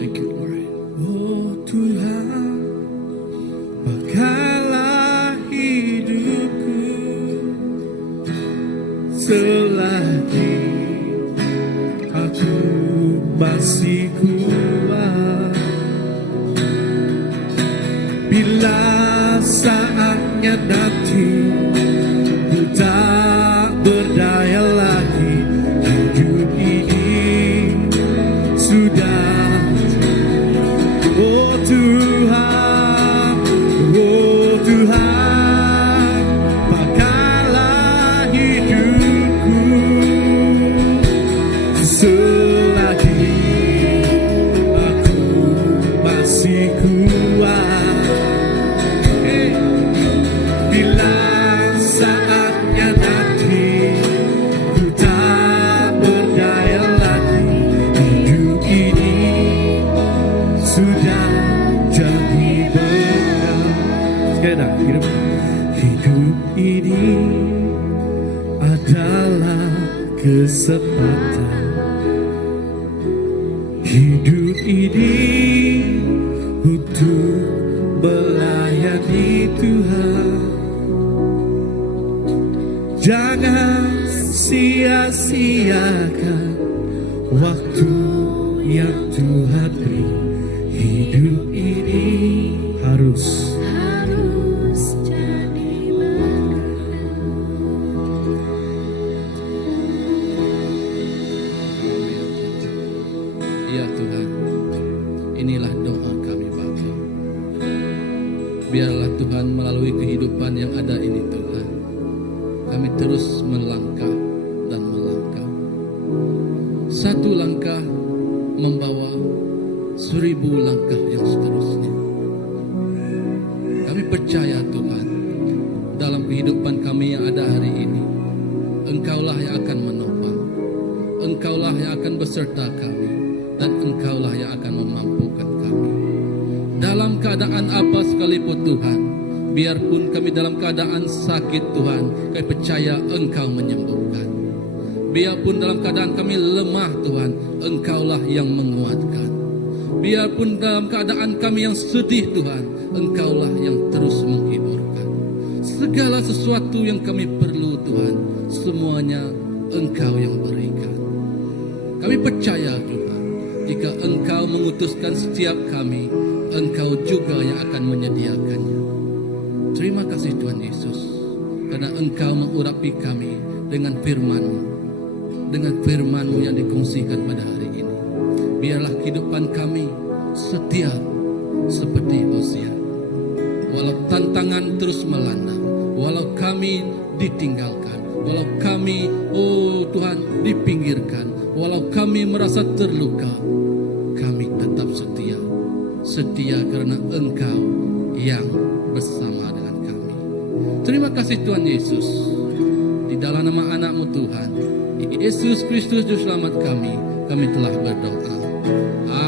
Thank you, Lord. Oh Tuhan, pakailah hidupku selagi aku masih kuat. Bila saatnya nanti ku tak berdaya lagi, hidup ini sudah. Oh Tuhan, pakailah hidupku selagi aku masih kuat. Bila saatnya nanti ku tak berdaya lagi, hidup ini sudah jadi berkah. Sekali dah, hidup ini adalah kesempatan. Hidup ini untuk melayani Tuhan. Jangan sia-siakan waktu yang Tuhan beri. Hidup ini harus jadi berkah. Ya Tuhan, inilah doa kami Bapa. Biarlah Tuhan melalui kehidupan yang ada ini Tuhan, kami terus melangkah dan melangkah. Satu langkah membawa 1000 langkah yang seterusnya. Kami percaya Tuhan, dalam kehidupan kami yang ada hari ini, Engkaulah yang akan menopang, Engkaulah yang akan beserta kami, dan Engkaulah yang akan memampukan kami. Dalam keadaan apa sekalipun Tuhan, biarpun kami dalam keadaan sakit Tuhan, kami percaya Engkau menyembuhkan. Biarpun dalam keadaan kami lemah Tuhan, Engkaulah yang menguatkan. Biarpun dalam keadaan kami yang sedih Tuhan, Engkaulah yang terus menghiburkan. Segala sesuatu yang kami perlu Tuhan, semuanya Engkau yang berikan. Kami percaya Tuhan, jika Engkau mengutuskan setiap kami, Engkau juga yang akan menyediakannya. Terima kasih Tuhan Yesus, karena Engkau mengurapi kami dengan firman-Mu, dengan firman-Mu yang dikongsikan pada hari ini. Biarlah kehidupan kami setia seperti Hosea. Walau tantangan terus melanda, walau kami ditinggalkan, walau kami, oh Tuhan, dipinggirkan, walau kami merasa terluka, kami tetap setia. Setia karena Engkau yang bersama dengan kami. Terima kasih Tuhan Yesus. Di dalam nama anak-Mu Tuhan, Yesus Kristus Juru Selamat kami telah berdoa.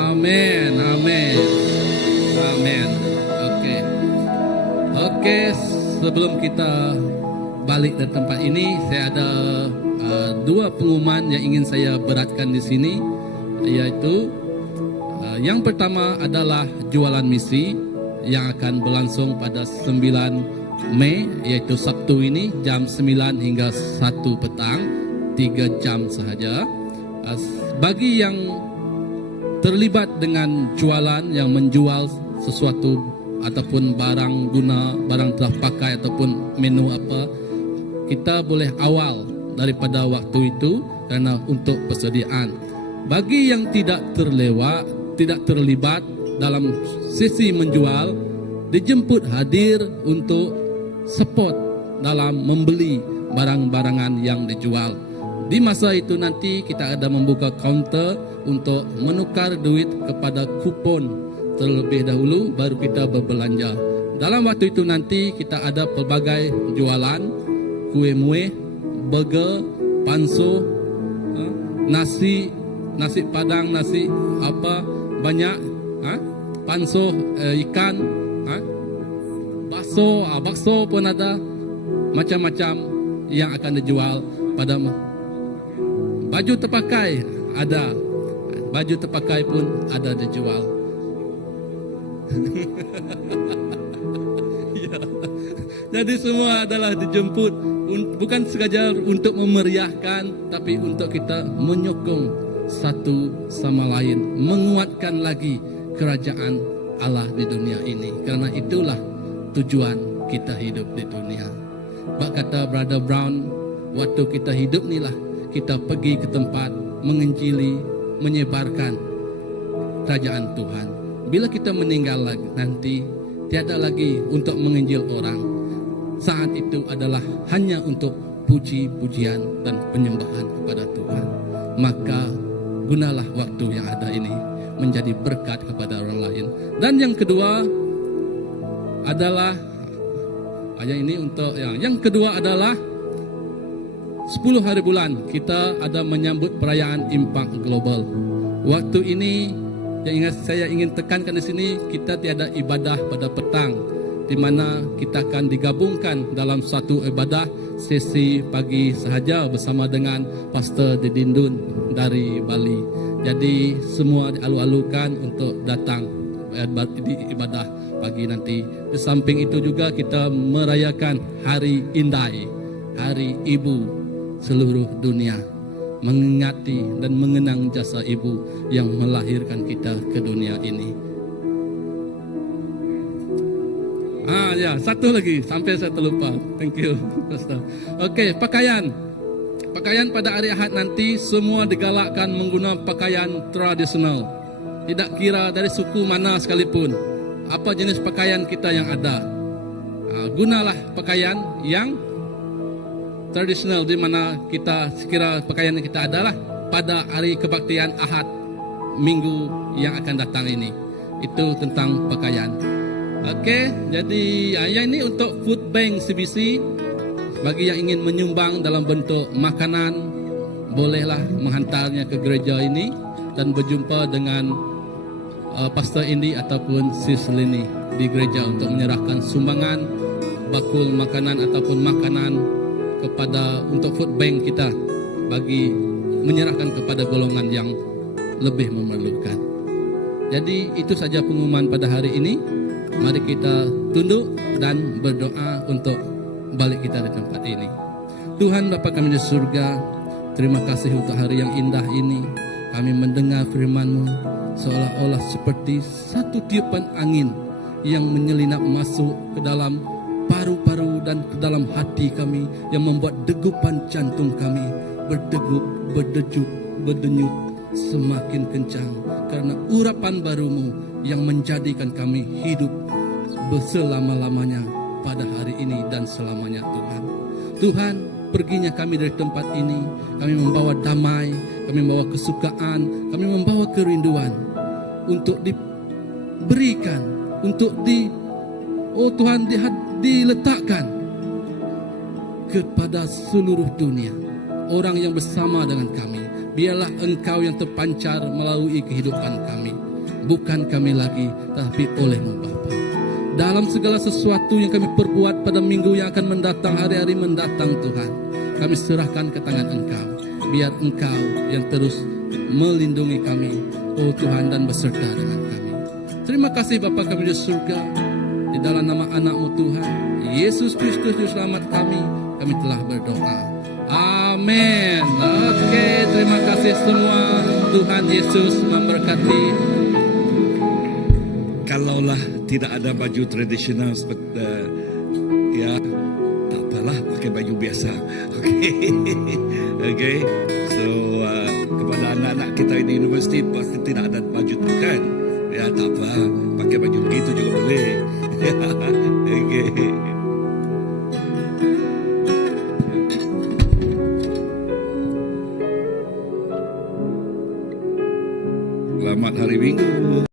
Amin, amin, amin. Oke, sebelum kita balik dari tempat ini, saya ada dua pengumuman yang ingin saya beratkan di sini, yaitu yang pertama adalah jualan misi yang akan berlangsung pada 9 Mei, yaitu Sabtu ini jam 9 hingga 1 petang, 3 jam sahaja. Bagi yang terlibat dengan jualan, yang menjual sesuatu ataupun barang guna, barang telah pakai ataupun menu apa, kita boleh awal daripada waktu itu karena untuk persediaan. Bagi yang tidak terlibat dalam sesi menjual, dijemput hadir untuk support dalam membeli barang-barangan yang dijual. Di masa itu nanti kita ada membuka kaunter untuk menukar duit kepada kupon terlebih dahulu baru kita berbelanja. Dalam waktu itu nanti kita ada pelbagai jualan, kue muih, burger, panso, nasi padang, nasi apa banyak, panso, ikan, bakso pun ada, macam-macam yang akan dijual. Pada baju terpakai ada, baju terpakai pun ada dijual. Ya. Jadi semua adalah dijemput bukan sekadar untuk memeriahkan, tapi untuk kita menyokong satu sama lain, menguatkan lagi kerajaan Allah di dunia ini. Karena itulah tujuan kita hidup di dunia. Bak kata Brother Brown, waktu kita hidup ni lah kita pergi ke tempat menginjili, menyebarkan kerajaan Tuhan. Bila kita meninggal nanti, tiada lagi untuk menginjil orang. Saat itu adalah hanya untuk puji-pujian dan penyembahan kepada Tuhan. Maka gunalah waktu yang ada ini menjadi berkat kepada orang lain. Dan yang kedua adalah yang kedua adalah 10 hari bulan kita ada menyambut perayaan Impact Global. Waktu ini saya ingin tekankan di sini, kita tiada ibadah pada petang, di mana kita akan digabungkan dalam satu ibadah sesi pagi sahaja bersama dengan Pastor Didindun dari Bali. Jadi semua dialu-alukan untuk datang di ibadah pagi nanti. Di samping itu juga kita merayakan Hari Indai, Hari Ibu seluruh dunia, mengingati dan mengenang jasa ibu yang melahirkan kita ke dunia ini. Satu lagi sampai saya terlupa. Thank you, Pastor. Okey, pakaian pada hari Ahad nanti semua digalakkan menggunakan pakaian tradisional. Tidak kira dari suku mana sekalipun, apa jenis pakaian kita yang ada. Gunalah pakaian yang tradisional, di mana kita sekira pakaian yang kita adalah pada hari kebaktian Ahad minggu yang akan datang ini. Itu tentang pakaian. Okey, jadi yang ini untuk Food Bank CBC. Bagi yang ingin menyumbang dalam bentuk makanan, bolehlah menghantarnya ke gereja ini dan berjumpa dengan Pastor Indi ataupun Sis Lini di gereja untuk menyerahkan sumbangan bakul makanan ataupun makanan untuk food bank kita, bagi menyerahkan kepada golongan yang lebih memerlukan. Jadi itu saja pengumuman pada hari ini. Mari kita tunduk dan berdoa untuk balik kita di tempat ini. Tuhan Bapa kami di surga, terima kasih untuk hari yang indah ini. Kami mendengar firman-Mu seolah-olah seperti satu tiupan angin yang menyelinap masuk ke dalam paru-paru dan ke dalam hati kami, yang membuat degupan jantung kami berdegup, berdejuk, berdenyut semakin kencang karena urapan baru-Mu yang menjadikan kami hidup berselama-lamanya pada hari ini dan selamanya. Tuhan, perginya kami dari tempat ini, kami membawa damai, kami membawa kesukaan, kami membawa kerinduan untuk diberikan, untuk Tuhan diletakkan kepada seluruh dunia, orang yang bersama dengan kami. Biarlah Engkau yang terpancar melalui kehidupan kami, bukan kami lagi, tapi oleh-Mu Bapa. Dalam segala sesuatu yang kami perbuat pada minggu yang akan mendatang, hari-hari mendatang Tuhan, kami serahkan ke tangan Engkau. Biar Engkau yang terus melindungi kami, oh Tuhan, dan beserta dengan kami. Terima kasih Bapa kami di surga. Di dalam nama anak-Mu Tuhan, Yesus Kristus Juru Selamat kami telah berdoa. Amin. Oke, terima kasih semua. Tuhan Yesus memberkati. Kalaulah tidak ada baju tradisional seperti tak apalah, pakai baju biasa. Okay. So kepada anak-anak kita di universiti pasti tidak ada baju tu kan? Ya tak apa, pakai baju begitu juga boleh. Okay. Selamat hari Minggu.